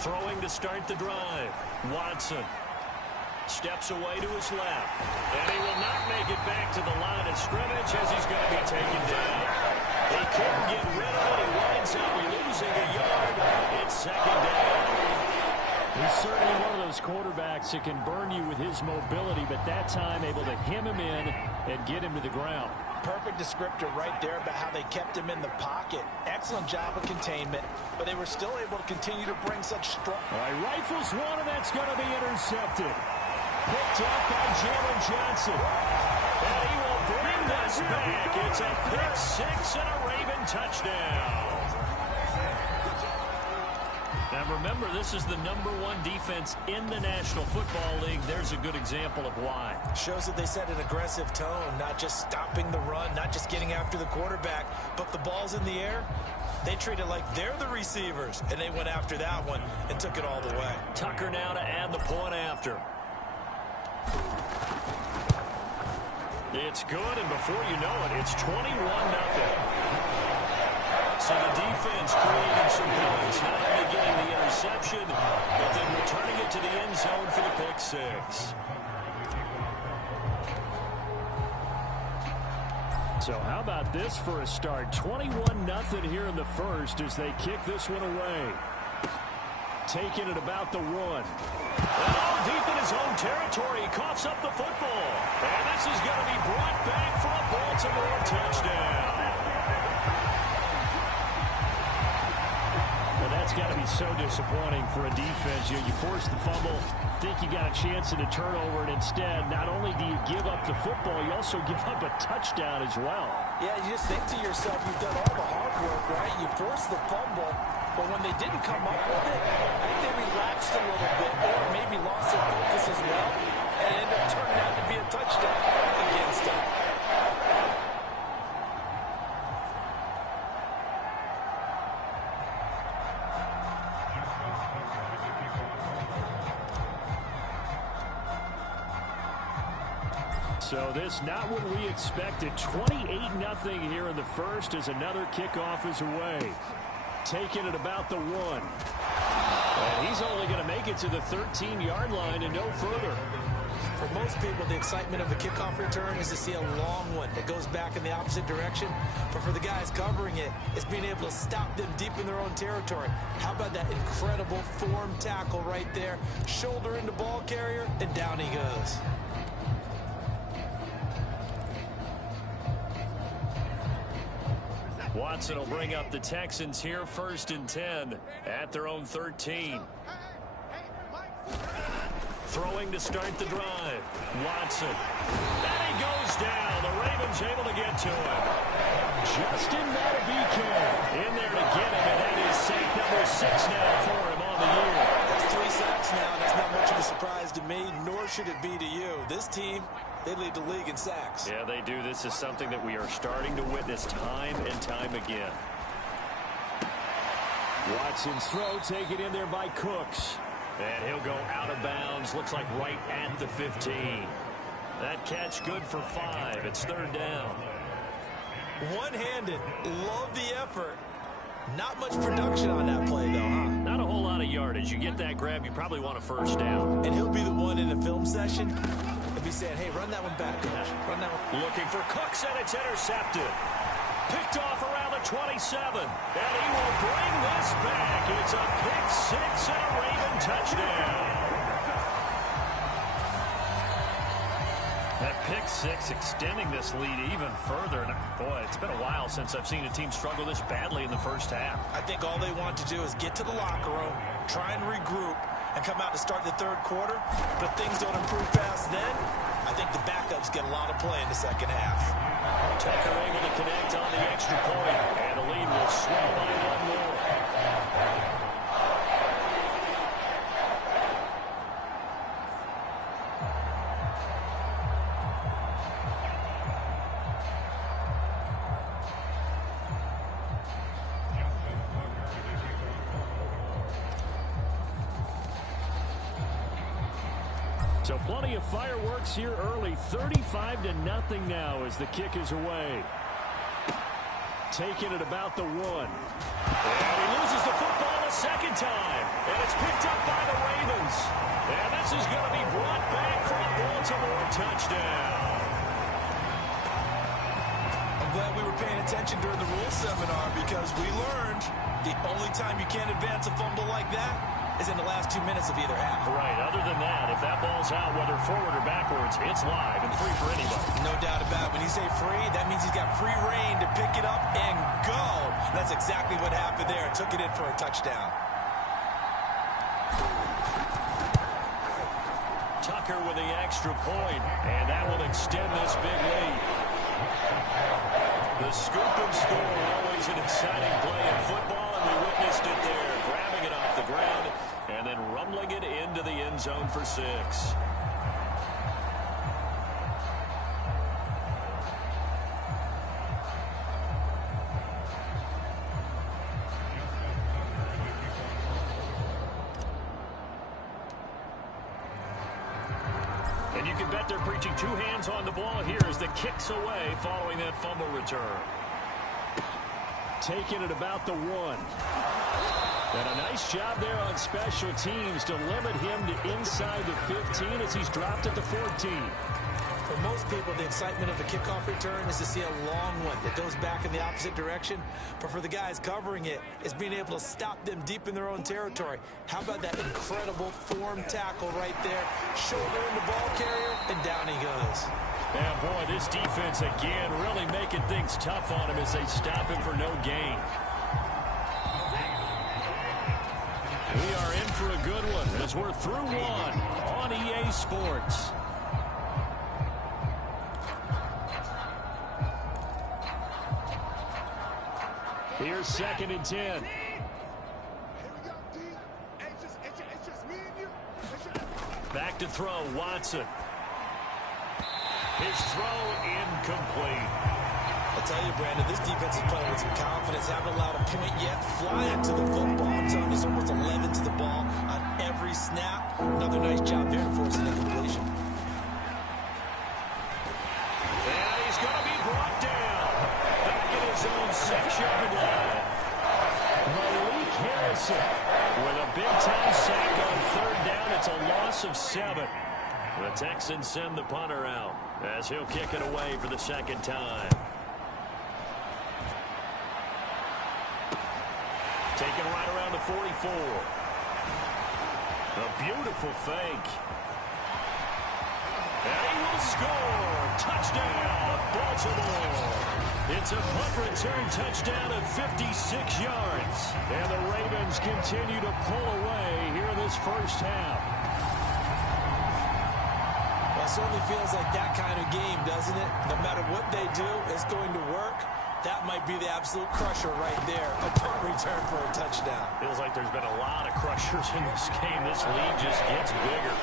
Throwing to start the drive. Watson steps away to his left. And he will not make it back to the line of scrimmage as he's going to be taken down. He couldn't get rid of it. He winds up losing a yard. It's 2nd down. He's certainly one of those quarterbacks that can burn you with his mobility, but that time able to hem him in and get him to the ground. Perfect descriptor right there about how they kept him in the pocket. Excellent job of containment, but they were still able to continue to bring such strong... All right, rifles one, and that's going to be intercepted. Picked up by Jalen Johnson. And he will bring this back. It's a pick six and a Raven touchdown. Now remember, this is the #1 defense in the National Football League. There's a good example of why. Shows that they set an aggressive tone, not just stopping the run, not just getting after the quarterback, but the ball's in the air. They treat it like they're the receivers, and they went after that one and took it all the way. Tucker now to add the point after. It's good, and before you know it, it's 21-0. So the defense creating some points, not only getting the interception, but then returning it to the end zone for the pick six. So how about this for a start? 21-0 here in the first as they kick this one away. Taking it about the 1. Oh, deep in his own territory, he coughs up the football. And this is going to be brought back for a Baltimore touchdown. Well, that's got to be so disappointing for a defense. You force the fumble, think you got a chance at a turnover, and instead, not only do you give up the football, you also give up a touchdown as well. Yeah, you just think to yourself, you've done all the hard work, right? You forced the fumble, but when they didn't come up with it, I think they relaxed a little bit, or maybe lost their focus as well, and it ended up turning out to be a touchdown against them. So this not what we expected. 28-0 here in the first as another kickoff is away. Taking it about the 1. And he's only going to make it to the 13-yard line and no further. For most people, the excitement of the kickoff return is to see a long one that goes back in the opposite direction. But for the guys covering it, it's being able to stop them deep in their own territory. How about that incredible form tackle right there? Shoulder into ball carrier, and down he goes. Watson will bring up the Texans here, 1st and 10 at their own 13. Throwing to start the drive. Watson. And he goes down. The Ravens able to get to him. Justin Madubuike In there to get him, and that is sack number 6 now for him on the year. That's 3 sacks now. That's not much of a surprise to me, nor should it be to you. This team, they lead the league in sacks. Yeah, they do. This is something that we are starting to witness time and time again. Watson's throw taken in there by Cooks. And he'll go out of bounds. Looks like right at the 15. That catch good for 5. It's 3rd down. One-handed. Love the effort. Not much production on that play, though, huh? Not a whole lot of yardage. You get that grab, you probably want a 1st down. And he'll be the one in a film session. If he be saying, hey, run that one back, coach. Run that one. Looking for Cooks, and it's intercepted. Picked off around the 27. And he will bring this back. It's a pick six and a Raven touchdown. That pick six extending this lead even further. And boy, it's been a while since I've seen a team struggle this badly in the first half. I think all they want to do is get to the locker room, try and regroup, and come out to start the third quarter. But things don't improve past then. I think the backups get a lot of play in the second half. Tucker able to connect on the extra point, and the lead will swell by one more. So plenty of fireworks here early. 35-0 now as the kick is away. Taking it about the 1. And he loses the football a second time. And it's picked up by the Ravens. And this is going to be brought back for a Baltimore touchdown. I'm glad we were paying attention during the rules seminar because we learned the only time you can't advance a fumble like that is in the last 2 minutes of either half. Right. Other than that, if that ball's out, whether forward or backwards, it's live and free for anybody. No doubt about it. When you say free, that means he's got free reign to pick it up and go. That's exactly what happened there. Took it in for a touchdown. Tucker with the extra point, and that will extend this big lead. The scoop and score, always an exciting play in football, and we witnessed it there, grabbing it off the ground and then rumbling it into the end zone for 6. And you can bet they're preaching 2 hands on the ball here as the kick's away following that fumble return. Taking it about the 1. And a nice job there on special teams to limit him to inside the 15 as he's dropped at the 14. For most people, the excitement of the kickoff return is to see a long one that goes back in the opposite direction. But for the guys covering it, it's being able to stop them deep in their own territory. How about that incredible form tackle right there? Shoulder in the ball carrier, and down he goes. Yeah, boy, this defense again really making things tough on him as they stop him for no gain. We are in for a good one as we're through one on EA Sports. Here's 2nd and 10. Back to throw, Watson. His throw incomplete. I tell you, Brandon, this defense is playing with some confidence. Haven't allowed a point yet. Flying to the football. I'm telling you, it's almost 11 to the ball on every snap. Another nice job there to force an incompletion. And he's going to be brought down. Back in his own 6-yard line. Malik Harrison with a big-time sack on 3rd down. It's a loss of 7. The Texans send the punter out as he'll kick it away for the 2nd time. Taken right around the 44. A beautiful fake. And he will score. Touchdown, Baltimore. It's a punt return touchdown of 56 yards. And the Ravens continue to pull away here in this first half. Well, it certainly feels like that kind of game, doesn't it? No matter what they do, it's going to work. That might be the absolute crusher right there. A punt return for a touchdown. Feels like there's been a lot of crushers in this game. This lead just gets bigger.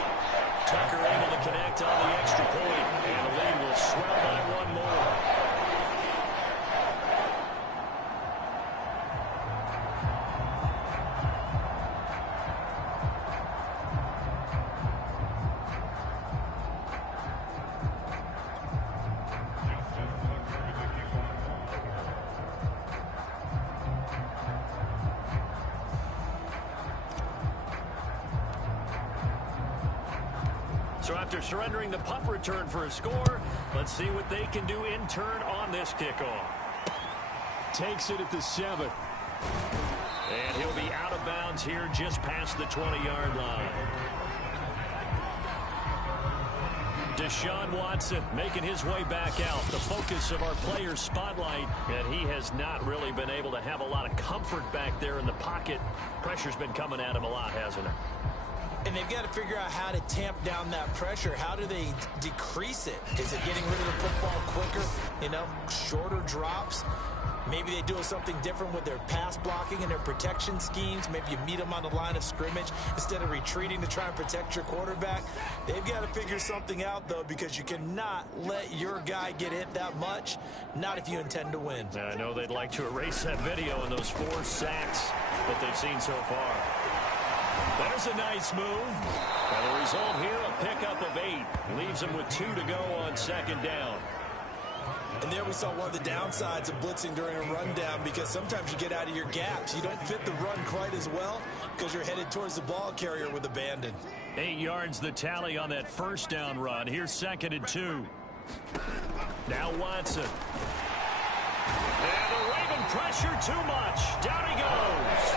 Tucker able to connect on the extra point, and the lead will swell by 1 more. So after surrendering the punt return for a score, let's see what they can do in turn on this kickoff. Takes it at the 7. And he'll be out of bounds here just past the 20-yard line. Deshaun Watson making his way back out, the focus of our players' spotlight, and he has not really been able to have a lot of comfort back there in the pocket. Pressure's been coming at him a lot, hasn't it? And they've got to figure out how to tamp down that pressure. How do they decrease it? Is it getting rid of the football quicker? Shorter drops? Maybe they do something different with their pass blocking and their protection schemes. Maybe you meet them on the line of scrimmage instead of retreating to try and protect your quarterback. They've got to figure something out, though, because you cannot let your guy get hit that much, not if you intend to win. I know they'd like to erase that video and those 4 sacks that they've seen so far. There's a nice move. And the result here, a pickup of 8. Leaves them with 2 to go on second down. And there we saw one of the downsides of blitzing during a rundown, because sometimes you get out of your gaps. You don't fit the run quite as well because you're headed towards the ball carrier with abandon. 8 yards the tally on that first down run. Here's 2nd and 2. Now Watson. And the Raven pressure too much. Down he goes.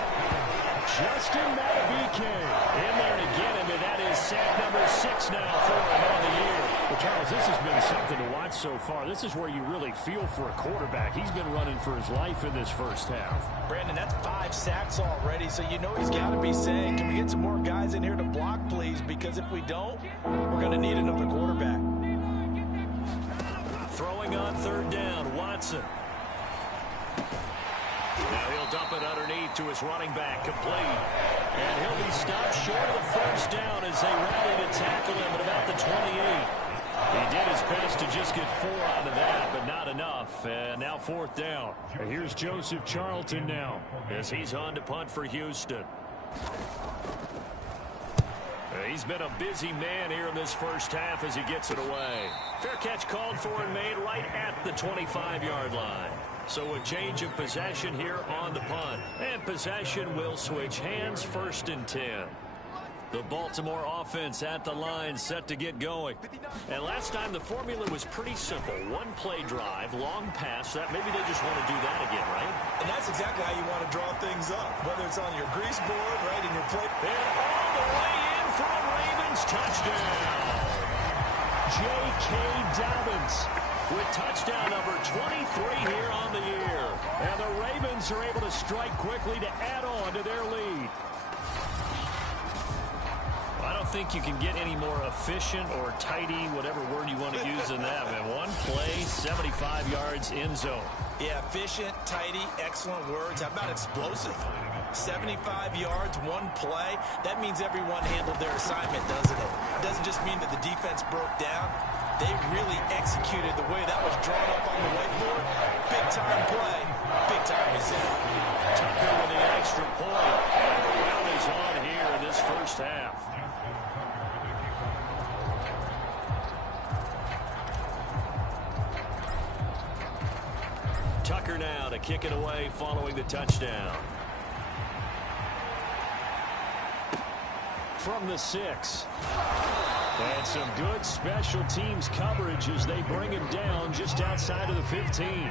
Justin Matabike In there to get him, and that is sack number 6 now for him on the year. Well, Charles, this has been something to watch so far. This is where you really feel for a quarterback. He's been running for his life in this first half. Brandon, that's 5 sacks already, so you know he's got to be saying, can we get some more guys in here to block, please? Because if we don't, we're going to need another quarterback. Throwing on 3rd down, Watson. Now he'll dump it underneath to his running back, complete. And he'll be stopped short of the first down as they rally to tackle him at about the 28. He did his best to just get 4 out of that, but not enough. And now 4th down. And here's Joseph Charlton now, as he's on to punt for Houston. He's been a busy man here in this first half as he gets it away. Fair catch called for and made right at the 25-yard line. So a change of possession here on the punt. And possession will switch hands, 1st and 10. The Baltimore offense at the line, set to get going. And last time the formula was pretty simple. 1-play drive, long pass. That maybe they just want to do that again, right? And that's exactly how you want to draw things up, whether it's on your grease board, right, in your play. And all the way in for a Ravens touchdown. J.K. Dobbins with touchdown number 23 here on the year. And the Ravens are able to strike quickly to add on to their lead. I don't think you can get any more efficient or tidy, whatever word you want to use in that, man. 1 play, 75 yards, end zone. Yeah, efficient, tidy, excellent words. How about explosive? 75 yards, 1 play. That means everyone handled their assignment, doesn't it? It doesn't just mean that the defense broke down. They really executed the way that was drawn up on the whiteboard. Big-time play, big-time result. Tucker with the extra point. And the round is on here in this first half. Tucker now to kick it away following the touchdown. From the 6. And some good special teams coverage as they bring him down just outside of the 15.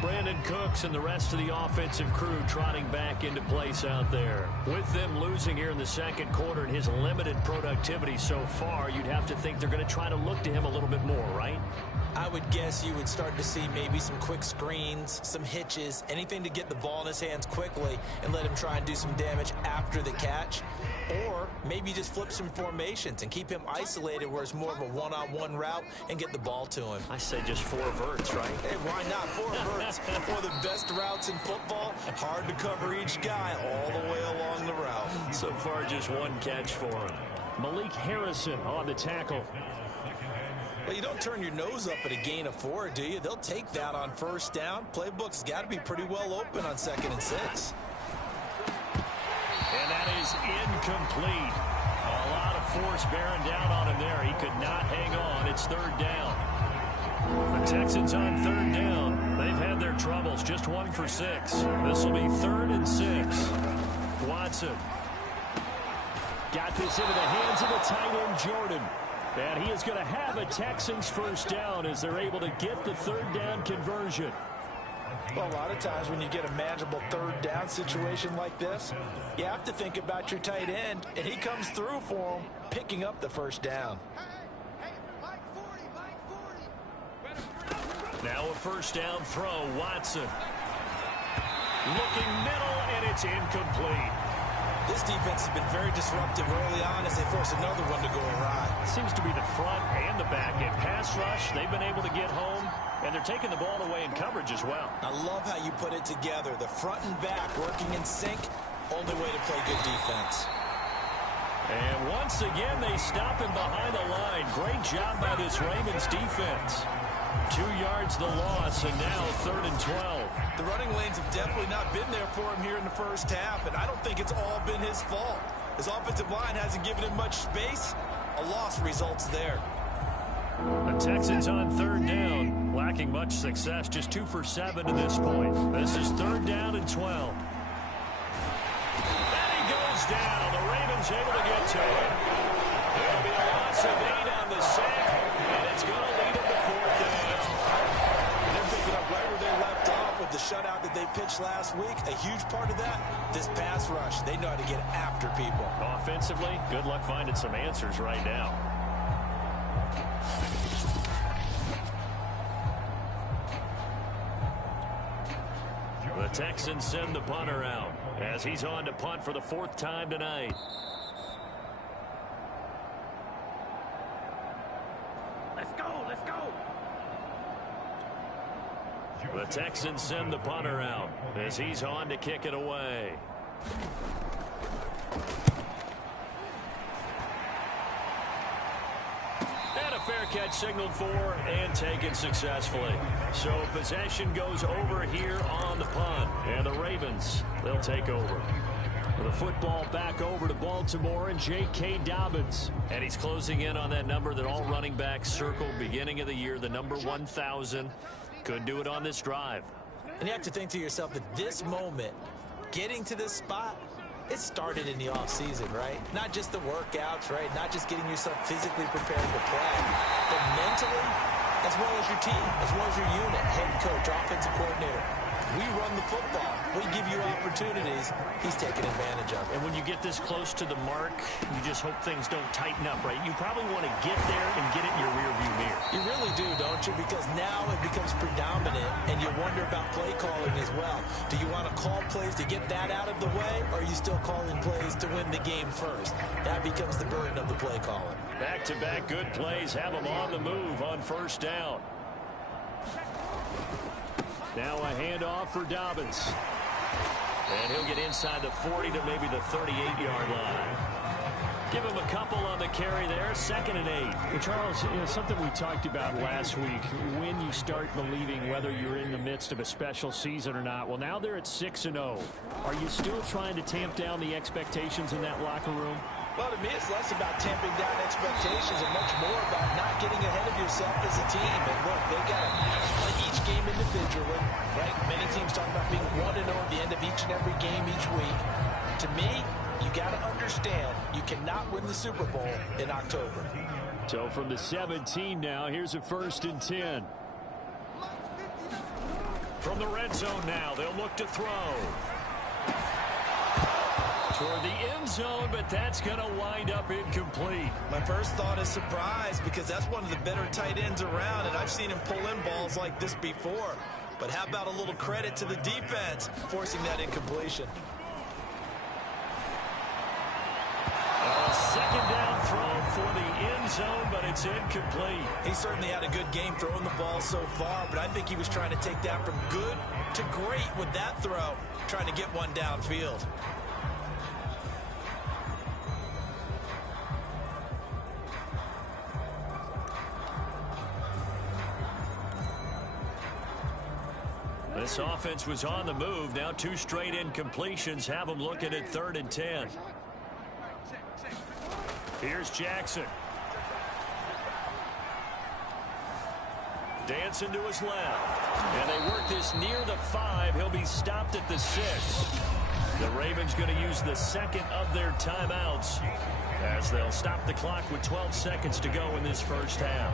Brandon Cooks and the rest of the offensive crew trotting back into place out there. With them losing here in the second quarter and his limited productivity so far, you'd have to think they're going to try to look to him a little bit more, right? I would guess you would start to see maybe some quick screens, some hitches, anything to get the ball in his hands quickly and let him try and do some damage after the catch. Or maybe just flip some formations and keep him isolated where it's more of a one-on-one route and get the ball to him. I say just 4 verts, right? Hey, why not? 4 verts. One of the best routes in football. Hard to cover each guy all the way along the route. So far, just 1 catch for him. Malik Harrison on the tackle. Well, you don't turn your nose up at a gain of 4, do you? They'll take that on first down. Playbook's got to be pretty well open on 2nd and 6. And that is incomplete. A lot of force bearing down on him there. He could not hang on. It's 3rd down. The Texans on 3rd down. They've had their troubles. Just 1 for 6. This will be 3rd and 6. Watson. Got this into the hands of the tight end, Jordan. And he is going to have a Texans first down as they're able to get the third down conversion. Well, a lot of times when you get a manageable third down situation like this, you have to think about your tight end, and he comes through for him, picking up the first down. Now a first down throw, Watson. Looking middle, and it's incomplete. This defense has been very disruptive early on as they force another one to go awry. Seems to be the front and the back end. Pass rush, they've been able to get home, and they're taking the ball away in coverage as well. I love how you put it together. The front and back working in sync, only way to play good defense. And once again, they stop him behind the line. Great job by this Ravens defense. 2 yards the loss, and now 3rd and 12. The running lanes have definitely not been there for him here in the first half, and I don't think it's all been his fault. His offensive line hasn't given him much space. A loss results there. The Texans on 3rd down, lacking much success, just 2 for 7 to this point. This is 3rd down and 12. And he goes down. The Ravens able to get to it. There'll be a loss of 8 on the sack, and it's going to lead him to 4th down. They're picking up right where they left off with the shutout that they pitched last week. A huge part of that, this pass rush. They know how to get after people. Offensively, good luck finding some answers right now. The Texans send the punter out as he's on to punt for the 4th time tonight. Let's go, let's go. The Texans send the punter out as he's on to kick it away. And a fair catch signaled for and taken successfully. So possession goes over here on the punt. And the Ravens, they'll take over. The football back over to Baltimore and J.K. Dobbins. And he's closing in on that number that all running backs circled beginning of the year, the number 1,000. Could do it on this drive. And you have to think to yourself that this moment, getting to this spot, it started in the offseason, right? Not just the workouts, right? Not just getting yourself physically prepared to play, but mentally, as well as your team, as well as your unit, head coach, offensive coordinator. We run the football. We give you opportunities. He's taking advantage of it. And when you get this close to the mark, you just hope things don't tighten up, right? You probably want to get there and get it in your rearview mirror. You really do, don't you? Because now it becomes predominant, and you wonder about play calling as well. Do you want to call plays to get that out of the way, or are you still calling plays to win the game first? That becomes the burden of the play calling. Back-to-back good plays have them on the move on 1st down. Now a handoff for Dobbins. And he'll get inside the 40 to maybe the 38-yard line. Give him a couple on the carry there, 2nd and 8. Well, Charles, something we talked about last week, when you start believing whether you're in the midst of a special season or not. Well, now they're at 6-0. Are you still trying to tamp down the expectations in that locker room? Well, to me, it's less about tamping down expectations and much more about not getting ahead of yourself as a team. And look, they got to play each game individually, right? Many teams talk about being 1-0 at the end of each and every game each week. To me, you got to understand you cannot win the Super Bowl in October. So from the 17 now, here's a 1st and 10. From the red zone now, they'll look to throw. Toward the end zone, but that's going to wind up incomplete. My first thought is surprise, because that's one of the better tight ends around, and I've seen him pull in balls like this before. But how about a little credit to the defense forcing that incompletion? A 2nd down throw for the end zone, but it's incomplete. He certainly had a good game throwing the ball so far, but I think he was trying to take that from good to great with that throw, trying to get one downfield. This offense was on the move. Now 2 straight incompletions have them looking at 3rd and 10. Here's Jackson. Dancing to his left. And they work this near the 5. He'll be stopped at the 6. The Ravens going to use the second of their timeouts as they'll stop the clock with 12 seconds to go in this first half.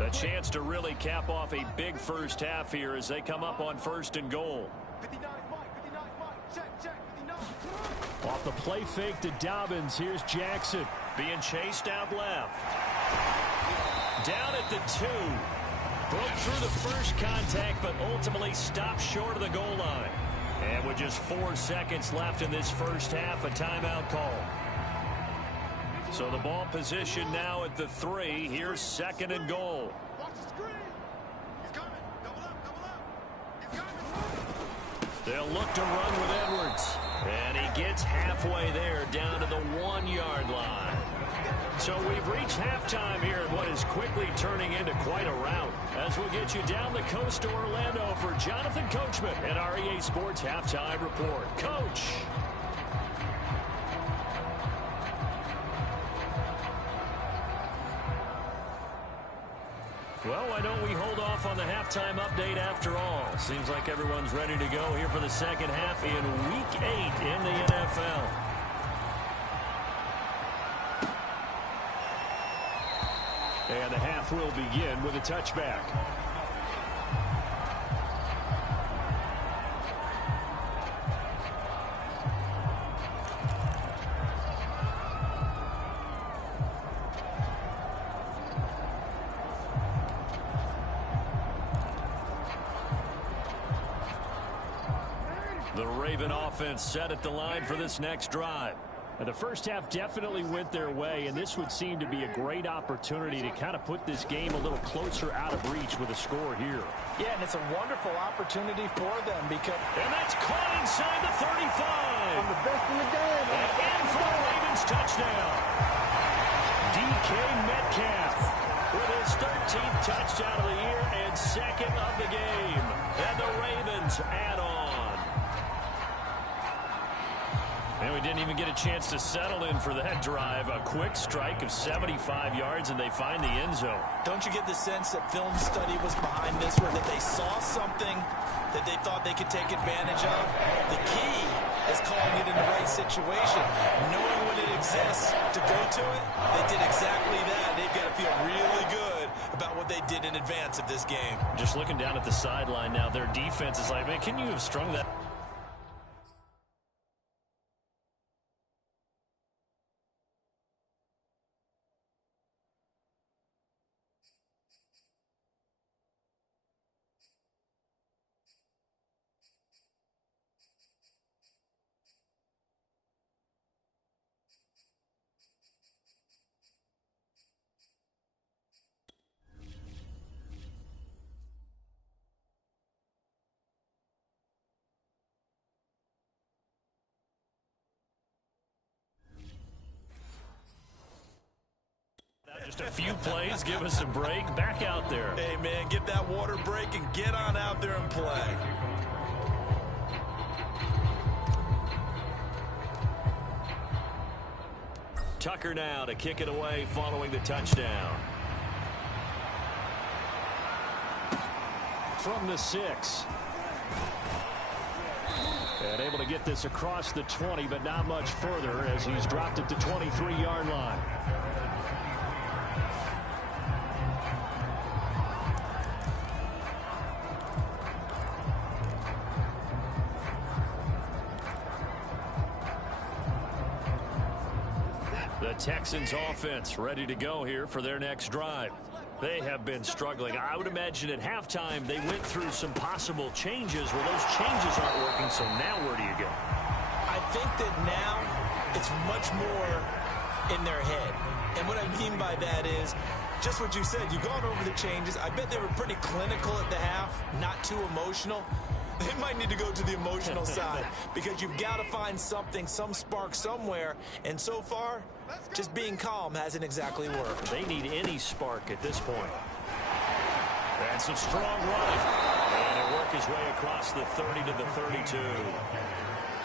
A chance to really cap off a big first half here as they come up on 1st and goal. Off the play fake to Dobbins. Here's Jackson. Being chased out left. Down at the 2. Broke through the first contact, but ultimately stopped short of the goal line. And with just 4 seconds left in this first half, a timeout call. So the ball position now at the 3. Here's 2nd and goal. They'll look to run with Edwards. And he gets halfway there down to the 1-yard line. So we've reached halftime here in what is quickly turning into quite a rout. As we'll get you down the coast to Orlando for Jonathan Coachman and our EA Sports Halftime Report. Coach. Well, why don't we hold off on the halftime update after all? Seems like everyone's ready to go here for the second half in Week 8 in the NFL. And the half will begin with a touchback. The Raven offense set at the line for this next drive. And the first half definitely went their way, and this would seem to be a great opportunity to kind of put this game a little closer out of reach with a score here. Yeah, and it's a wonderful opportunity for them because... And that's caught inside the 35. I'm the best in the game. And in for the Ravens touchdown. DK Metcalf with his 13th touchdown of the year and 2nd of the game. And the Ravens add on. And we didn't even get a chance to settle in for that drive. A quick strike of 75 yards, and they find the end zone. Don't you get the sense that film study was behind this one, that they saw something that they thought they could take advantage of? The key is calling it in the right situation, knowing when it exists to go to it. They did exactly that. They've got to feel really good about what they did in advance of this game. Just looking down at the sideline now, their defense is like, man, can you have strung that? Just a few plays, give us a break, back out there. Hey, man, get that water break and get on out there and play. Tucker now to kick it away following the touchdown. From the 6. And able to get this across the 20, but not much further as he's dropped it to 23-yard line. The Texans offense ready to go here for their next drive. They have been struggling. I would imagine at halftime they went through some possible changes. Well, those changes aren't working, so now where do you go? I think that now it's much more in their head. And what I mean by that is just what you said. You've gone over the changes. I bet they were pretty clinical at the half, not too emotional. They might need to go to the emotional side because you've got to find something, some spark somewhere. And so far, just being calm hasn't exactly worked. They need any spark at this point. That's a strong run. And it worked his way across the 30 to the 32.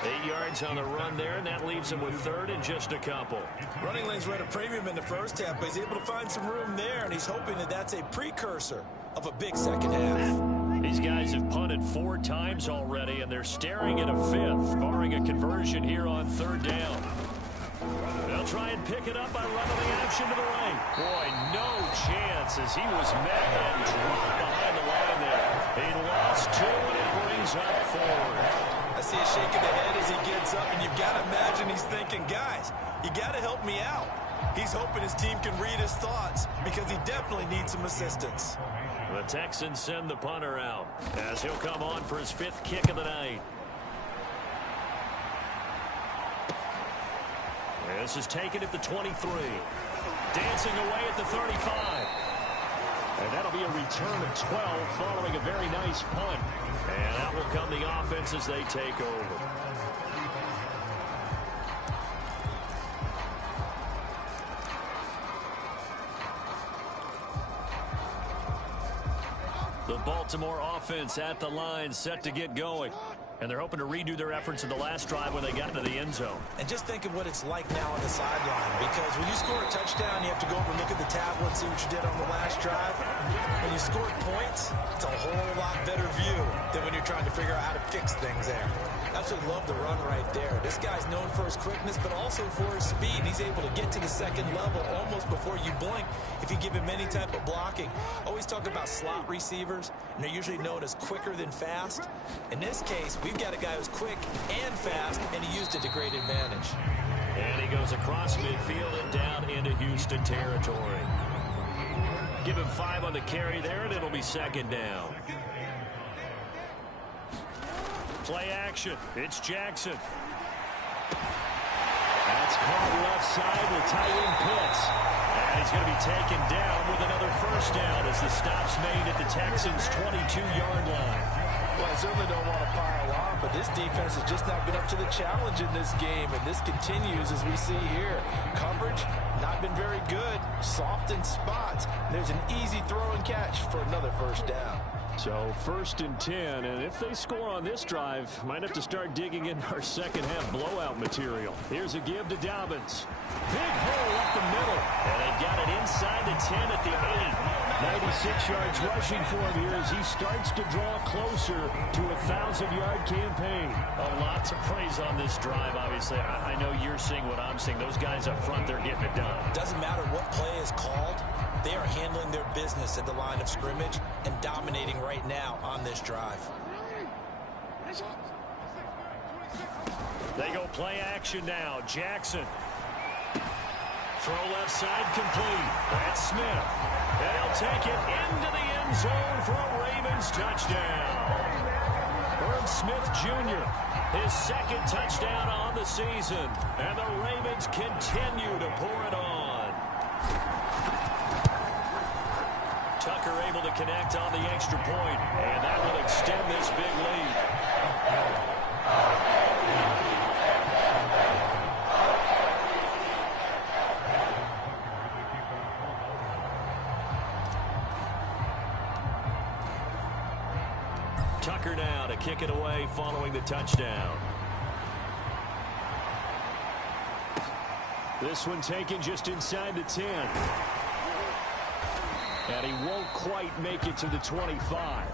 8 yards on the run there, and that leaves him with 3rd and just a couple. Running lanes were at a premium in the first half, but he's able to find some room there, and he's hoping that that's a precursor of a big second half. These guys have punted 4 times already, and they're staring at a 5th, barring a conversion here on 3rd down. They'll try and pick it up by running the action to the right. Boy, no chance as he was met and dropped behind the line there. He lost 2, and it brings up 4. I see a shake of the head as he gets up, and you've got to imagine he's thinking, guys, you got to help me out. He's hoping his team can read his thoughts because he definitely needs some assistance. The Texans send the punter out as he'll come on for his 5th kick of the night. This is taken at the 23. Dancing away at the 35. And that'll be a return of 12 following a very nice punt. And out will come the offense as they take over. The Baltimore offense at the line, set to get going. And they're hoping to redo their efforts in the last drive when they got into the end zone. And just think of what it's like now on the sideline, because when you score a touchdown, you have to go over and look at the tablet and see what you did on the last drive. When you score points, it's a whole lot better view than when you're trying to figure out how to fix things there. Absolutely love the run right there. This guy's known for his quickness, but also for his speed. He's able to get to the second level almost before you blink if you give him any type of blocking. Always talk about slot receivers, and they're usually known as quicker than fast. In this case, we've got a guy who's quick and fast, and he used it to great advantage. And he goes across midfield and down into Houston territory. Give him 5 on the carry there, and it'll be 2nd down. Play action. It's Jackson. That's caught left side with tight end Pitts. And he's going to be taken down with another 1st down as the stop's made at the Texans' 22-yard line. Well, I certainly don't want to pile on, but this defense has just not been up to the challenge in this game, and this continues as we see here. Coverage, not been very good. Soft in spots. There's an easy throw and catch for another 1st down. So 1st and 10, and if they score on this drive, might have to start digging in our second half blowout material. Here's a give to Dobbins. Big hole up the middle, and they've got it inside the 10 at the 8. 96 yards rushing for him here as he starts to draw closer to a 1,000-yard campaign. A lot to praise on this drive, obviously. I know you're seeing what I'm seeing. Those guys up front, they're getting it done. Doesn't matter what play is called. They are handling their business at the line of scrimmage and dominating right now on this drive. They go play action now. Jackson. Throw left side complete. That's Smith. And he'll take it into the end zone for a Ravens touchdown. Herb Smith Jr., his 2nd touchdown on the season. And the Ravens continue to pour it on. Tucker able to connect on the extra point, and that will extend this big lead. Tucker now to kick it away following the touchdown. This one taken just inside the 10. And he won't quite make it to the 25.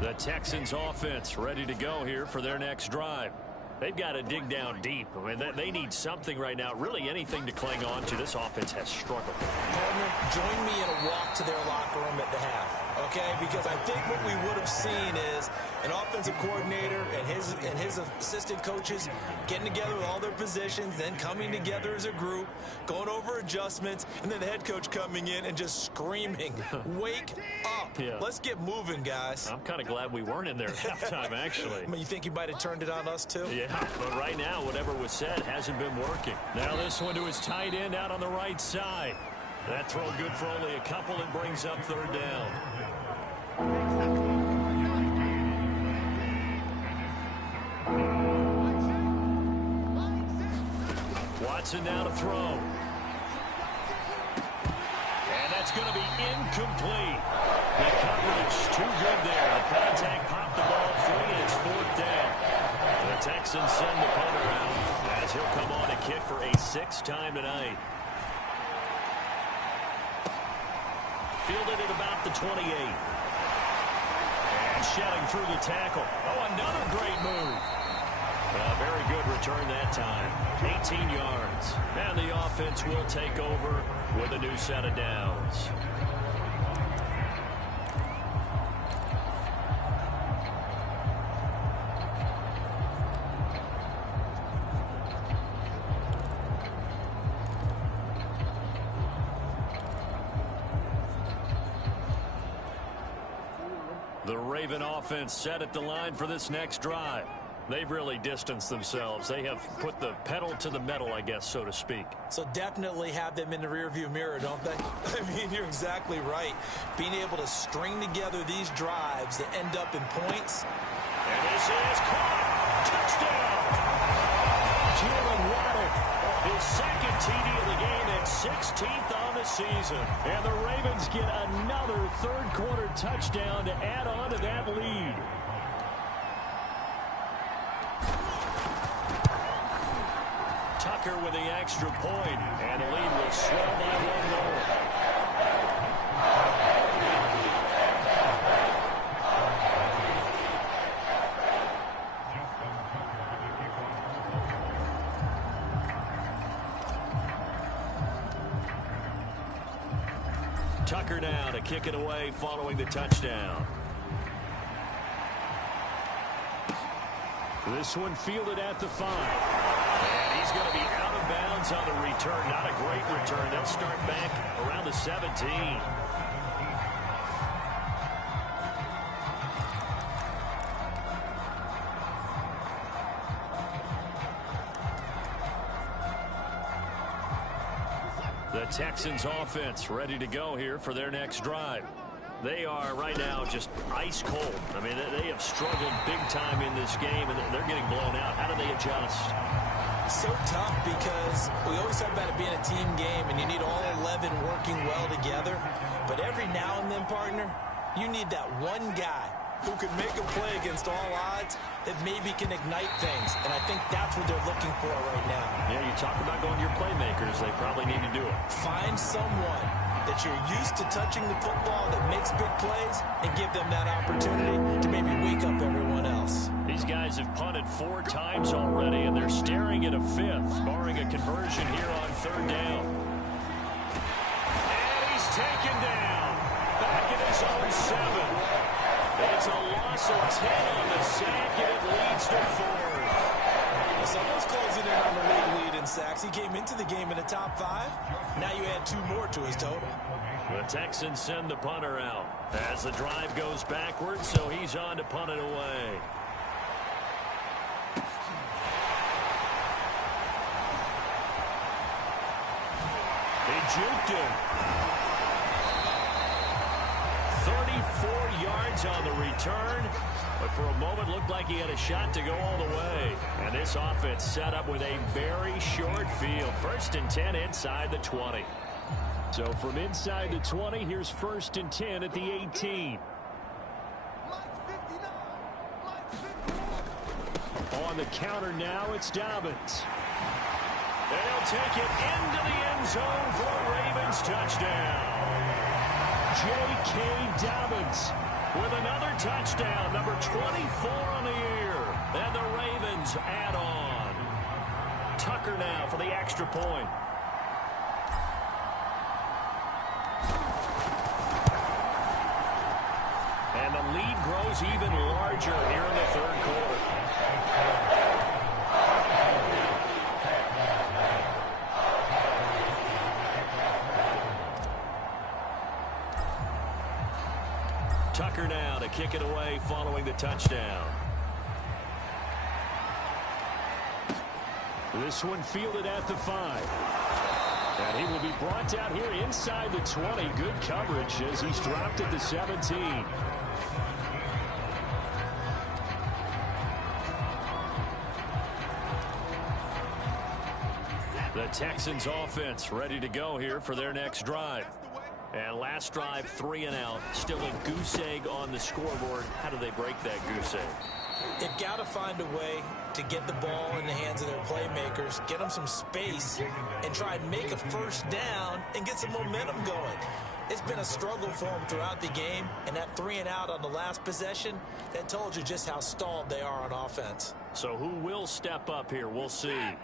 The Texans offense ready to go here for their next drive. They've got to dig down deep. I mean, they need something right now, really anything to cling on to. This offense has struggled. Partner, join me in a walk to their locker room at the half, okay? Because I think what we would have seen is an offensive coordinator and his assistant coaches getting together with all their positions, then coming together as a group, going over adjustments, and then the head coach coming in and just screaming, wake up. Yeah. Let's get moving, guys. I'm kind of glad we weren't in there at halftime, actually. I mean, you think he might have turned it on us, too? Yeah, but right now, whatever was said hasn't been working. Now this one to his tight end out on the right side. That throw good for only a couple and brings up 3rd down. Watson now to throw. And that's going to be incomplete. The coverage too good there. The contact popped the it's 4th down. The Texans send the punter out as he'll come on to kick for a 6th time tonight. Fielded at about the 28. And shedding through the tackle. Oh, another great move. A very good return that time. 18 yards. And the offense will take over with a new set of downs. The Raven offense set at the line for this next drive. They've really distanced themselves. They have put the pedal to the metal, I guess, so to speak. So definitely have them in the rearview mirror, don't they? I mean, you're exactly right. Being able to string together these drives that end up in points. And this is caught. Touchdown. Jalen Waddle, his second TD of the game and 16th on the season. And the Ravens get another third-quarter touchdown to add on to that lead. Tucker with the extra point, and the lead will swell by one more. Tucker now to kick it away following the touchdown. This one fielded at the 5. And he's going to be out of bounds on the return. Not a great return. They'll start back around the 17. The Texans offense ready to go here for their next drive. They are right now just ice cold. I mean, they have struggled big time in this game, and they're getting blown out. How do they adjust? So tough because we always talk about it being a team game, and you need all 11 working well together. But every now and then, partner, you need that one guy who can make a play against all odds that maybe can ignite things. And I think that's what they're looking for right now. Yeah, you talk about going to your playmakers. They probably need to do it. Find someone that you're used to touching the football that makes big plays and give them that opportunity to maybe wake up everyone else. These guys have punted 4 times already, and they're staring at a 5th, barring a conversion here on 3rd down. And he's taken down. Back in his own 7. It's a loss of 10 on the sack, and it leads to 4th. Well, someone's closing in on the league in sacks. He came into the game in the top 5. Now you add 2 more to his total. The Texans send the punter out as the drive goes backwards, so he's on to punt it away. He juked him. 34 yards on the return, but for a moment looked like he had a shot to go all the way. And this offense set up with a very short field. 1st and 10 inside the 20. So from inside the 20, here's 1st and 10 at the 18. On the counter now, it's Dobbins. They'll take it into the end zone for a Ravens touchdown. J.K. Dobbins with another touchdown, number 24 on the year. And the Ravens add on. Tucker now for the extra point. And the lead grows even larger here in the 3rd quarter. Tucker now to kick it away following the touchdown. This one fielded at the 5. And he will be brought down here inside the 20. Good coverage as he's dropped at the 17. The Texans offense ready to go here for their next drive. And last drive, 3 and out. Still a goose egg on the scoreboard. How do they break that goose egg? They've got to find a way to get the ball in the hands of their playmakers, get them some space, and try and make a first down and get some momentum going. It's been a struggle for them throughout the game, and that 3 and out on the last possession, that told you just how stalled they are on offense. So who will step up here? We'll see.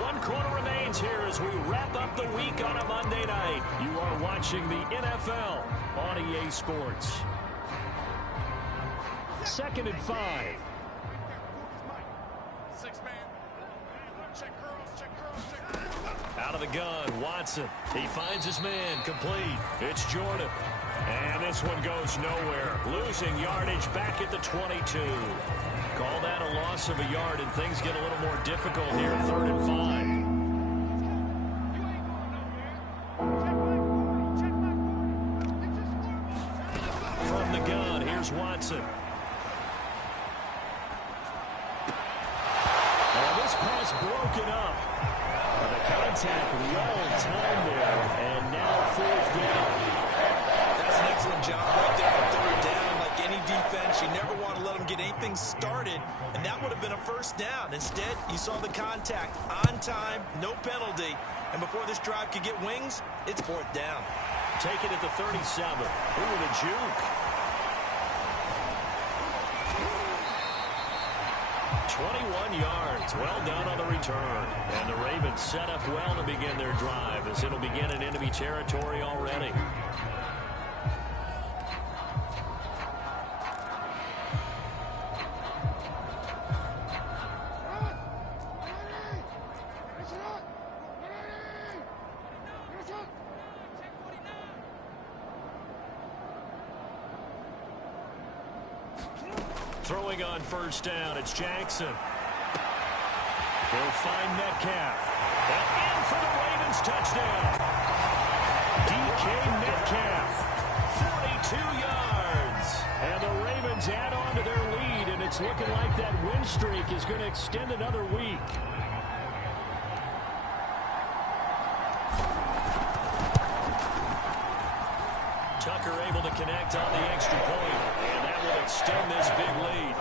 One quarter remains here as we wrap up the week on a Monday night. You are watching the NFL on EA Sports. 2nd and 5. Out of the gun, Watson. He finds his man, complete. It's Jordan. And this one goes nowhere. Losing yardage back at the 22. Call that a loss of a yard, and things get a little more difficult here, 3rd and 5. From the gun, here's Watson. And this pass broken up. The contact well timed there, and now 4th down. That's an excellent job right there on 3rd down. Like any defense, you never want to let them get anything started, and that would have been a first down. Instead, you saw the contact on time, no penalty, and before this drive could get wings, it's 4th down. Take it at the 37. Ooh, the juke. 21 yards. Well done on the return. And the Ravens set up well to begin their drive as it'll begin in enemy territory already. Throwing on 1st down, it's Jackson. He'll find Metcalf. And in for the Ravens touchdown. DK Metcalf, 42 yards. And the Ravens add on to their lead, and it's looking like that win streak is going to extend another week. Tucker able to connect on the extra point, and that will extend this big lead.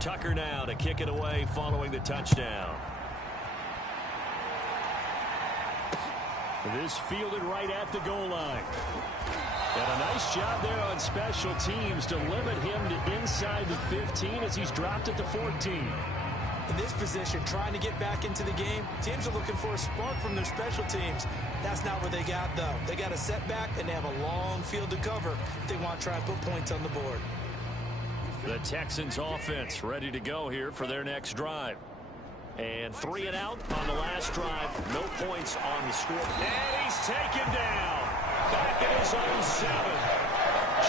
Tucker now to kick it away following the touchdown. This fielded right at the goal line. And a nice job there on special teams to limit him to inside the 15 as he's dropped at the 14. In this position, trying to get back into the game, teams are looking for a spark from their special teams. That's not what they got, though. They got a setback, and they have a long field to cover if they want to try and put points on the board. The Texans offense ready to go here for their next drive. And 3 and out on the last drive. No points on the score. And he's taken down. Back at his own 7.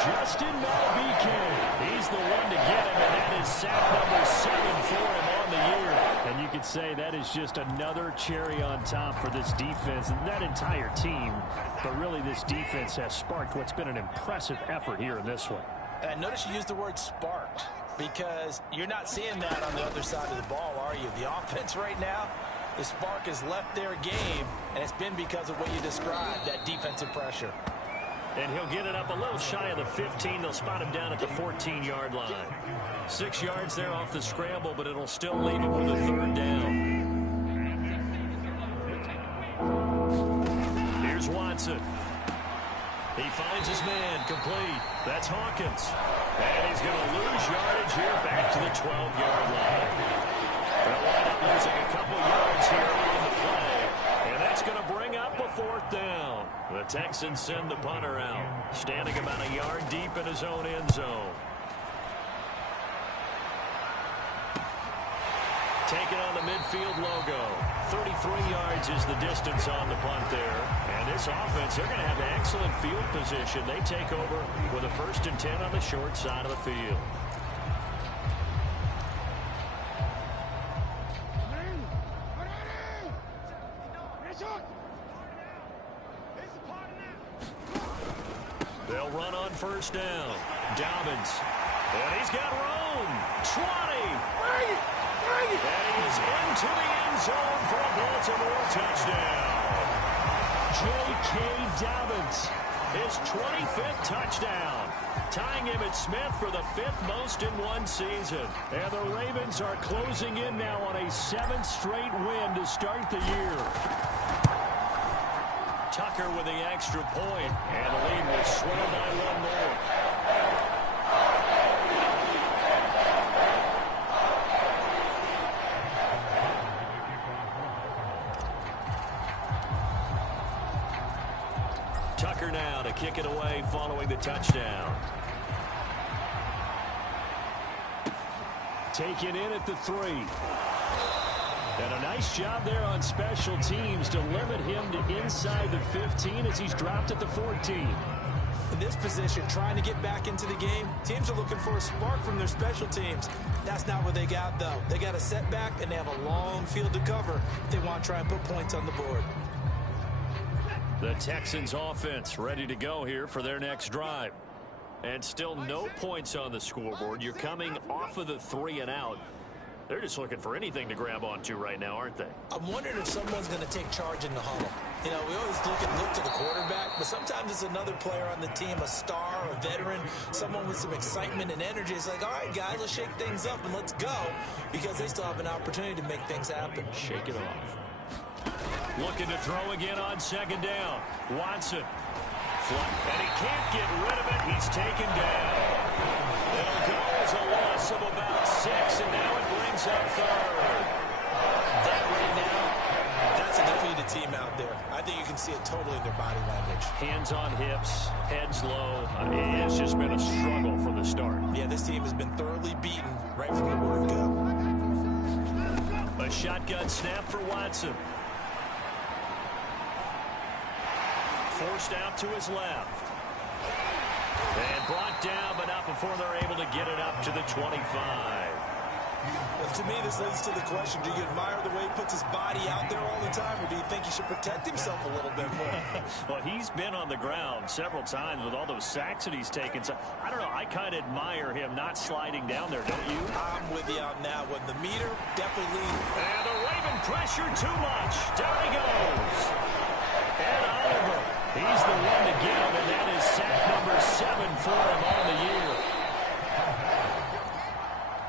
Justin Malabike. He's the one to get him, and that is sack number 7 for him on the year. And you could say that is just another cherry on top for this defense and that entire team. But really, this defense has sparked what's been an impressive effort here in this one. And I noticed you used the word sparked, because you're not seeing that on the other side of the ball, are you? The offense right now, the spark has left their game, and it's been because of what you described, that defensive pressure. And he'll get it up a little shy of the 15. They'll spot him down at the 14-yard line. 6 yards there off the scramble, but it'll still leave him with a 3rd down. Here's Watson. He finds his man, complete. That's Hawkins. And he's going to lose yardage here back to the 12-yard line. They'll wind up losing a couple yards here on the play. And that's going to bring up a 4th down. The Texans send the punter out, standing about a yard deep in his own end zone. Taking on the midfield logo. 33 yards is the distance on the punt there. And this offense, they're going to have excellent field position. They take over with a 1st and 10 on the short side of the field. down on first down. Dobbins. And he's got room. 20. And he is into the end zone for a Baltimore touchdown. J.K. Dobbins, his 25th touchdown, tying him at Smith for the 5th most in one season. And the Ravens are closing in now on a 7th straight win to start the year. Tucker with the extra point, and the lead will swell by one more. Tucker now to kick it away following the touchdown. Taken in at the 3. And a nice job there on special teams to limit him to inside the 15 as he's dropped at the 14. In this position, trying to get back into the game, teams are looking for a spark from their special teams. That's not what they got, though. They got a setback, and they have a long field to cover if they want to try and put points on the board. The Texans offense ready to go here for their next drive. And still no points on the scoreboard. You're coming off of the 3 and out. They're just looking for anything to grab onto right now, aren't they? I'm wondering if someone's going to take charge in the huddle. You know, we always look to the quarterback, but sometimes it's another player on the team, a star, a veteran, someone with some excitement and energy. It's like, all right, guys, let's shake things up and let's go, because they still have an opportunity to make things happen. Shake it off. Looking to throw again on second down. Watson. And he can't get rid of it. He's taken down. It'll go as a loss of about 6, and now it brings up third. That right now, that's a defeated team out there. I think you can see it totally in their body language. Hands on hips, heads low. It's just been a struggle from the start. Yeah, this team has been thoroughly beaten right from the word go. A shotgun snap for Watson. Forced out to his left. And brought down, but not before they're able to get it up to the 25. Well, to me, this leads to the question, do you admire the way he puts his body out there all the time, or do you think he should protect himself a little bit more? Well, he's been on the ground several times with all those sacks that he's taken. So, I don't know, I kind of admire him not sliding down there, don't you? I'm with you on that one. The meter definitely leads. And the Raven pressure too much. Down he goes. And Oliver, he's the one to get him, and that is sack number 7 for him on the year.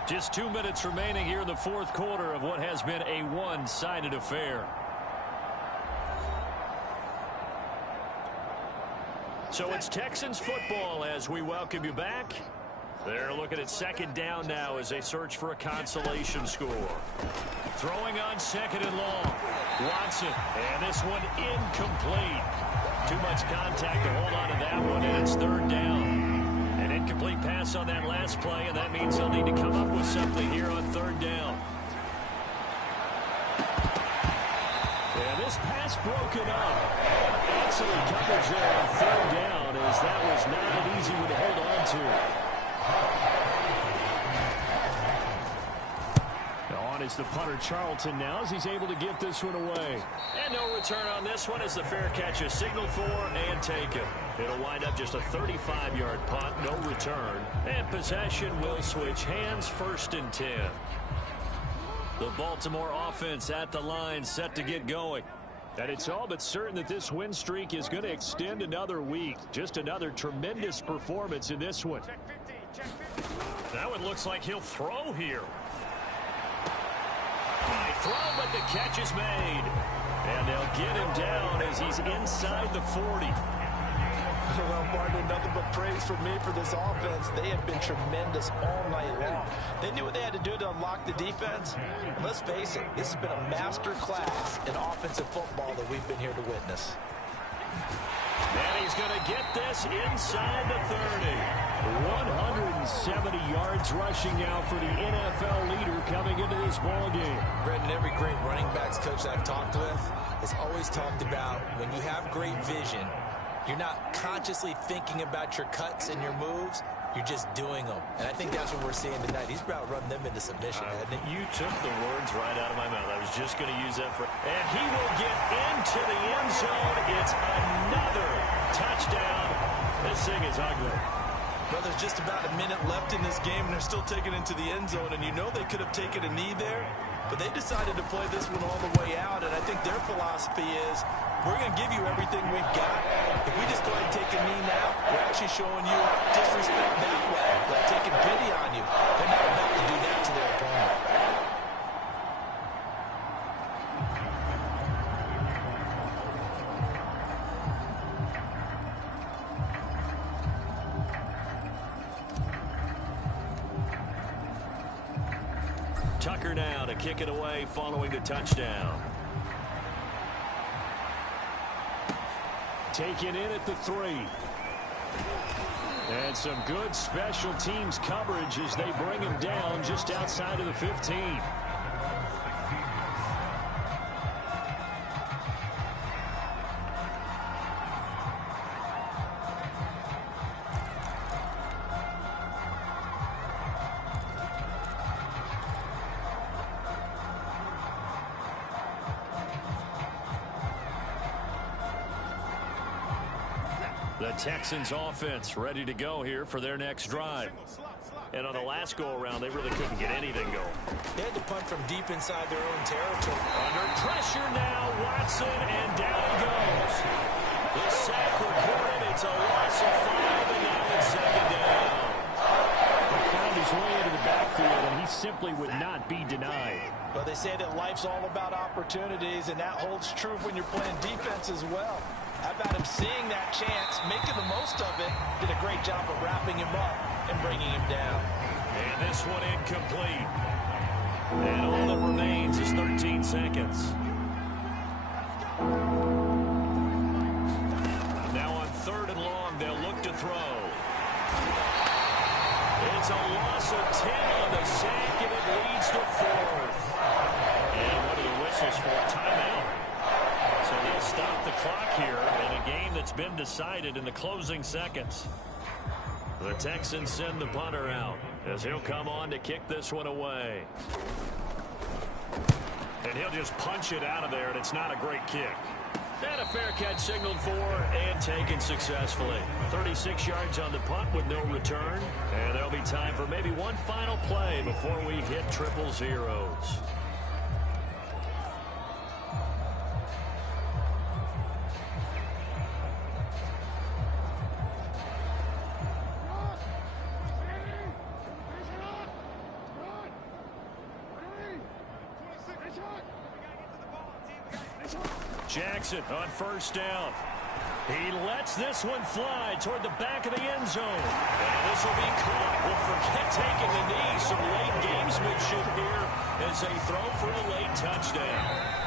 Just 2 minutes remaining here in the fourth quarter of what has been a one-sided affair. So it's Texans football as we welcome you back. They're looking at second down now as they search for a consolation score. Throwing on second and long. Watson, and this one incomplete. Too much contact to hold on to that one, and it's third down. An incomplete pass on that last play, and that means they'll need to come up with something here on third down. And this pass broken up. Excellent coverage there on third down, as that was not an easy one to hold on to. On is the punter Charlton now as he's able to get this one away. And no return on this one as the fair catch is signaled for and taken. It'll wind up just a 35-yard punt, no return. And possession will switch hands, 1st and 10. The Baltimore offense at the line, set to get going. And it's all but certain that this win streak is going to extend another week. Just another tremendous performance in this one. That one looks like he'll throw here. Throw, but the catch is made. And they'll get him down as he's inside the 40. Well, Martin, nothing but praise from me for this offense. They have been tremendous all night long. They knew what they had to do to unlock the defense. Let's face it, this has been a master class in offensive football that we've been here to witness. And he's going to get this inside the 30. 170 yards rushing now for the NFL leader coming into this ball game. Brendan, every great running backs coach I've talked with has always talked about when you have great vision, you're not consciously thinking about your cuts and your moves. You're just doing them. And I think that's what we're seeing tonight. He's about to run them into submission, hasn't he? You took the words right out of my mouth. I was just going to use that for... And he will get into the end zone. It's another touchdown This thing is ugly. Well, there's just about a minute left in this game, and they're still taking it to the end zone. And you know they could have taken a knee there, but they decided to play this one all the way out. And I think their philosophy is, we're going to give you everything we've got. If we just go ahead and take a knee now, we're actually showing you disrespect that way. Like taking pity on you. They're not about to do that to their opponent. Tucker now to kick it away following the touchdown. Taken in at the 3. And some good special teams coverage as they bring him down just outside of the 15. The Texans offense ready to go here for their next drive. And on the last go-around, they really couldn't get anything going. They had to punt from deep inside their own territory. Under pressure now, Watson, and down he goes. The sack recorded. It's a loss of 5, and now it's second down. He found his way into the backfield, and he simply would not be denied. Well, they say that life's all about opportunities, and that holds true when you're playing defense as well. How about him seeing that chance, making the most of it, did a great job of wrapping him up and bringing him down. And this one incomplete. And all that remains is 13 seconds. Now on 3rd and long, they'll look to throw. It's a loss of 10 on the sack, and it leads to 4th. And what are the whistles for? Timeout. So they'll stop the clock here in a game that's been decided in the closing seconds. The Texans send the punter out as he'll come on to kick this one away. And he'll just punch it out of there, and it's not a great kick. And a fair catch signaled for and taken successfully. 36 yards on the punt with no return. And there'll be time for maybe one final play before we hit triple zeros. Jackson on 1st down. He lets this one fly toward the back of the end zone. And this will be caught. We'll forget taking the knee. Some late gamesmanship here as they throw for a late touchdown.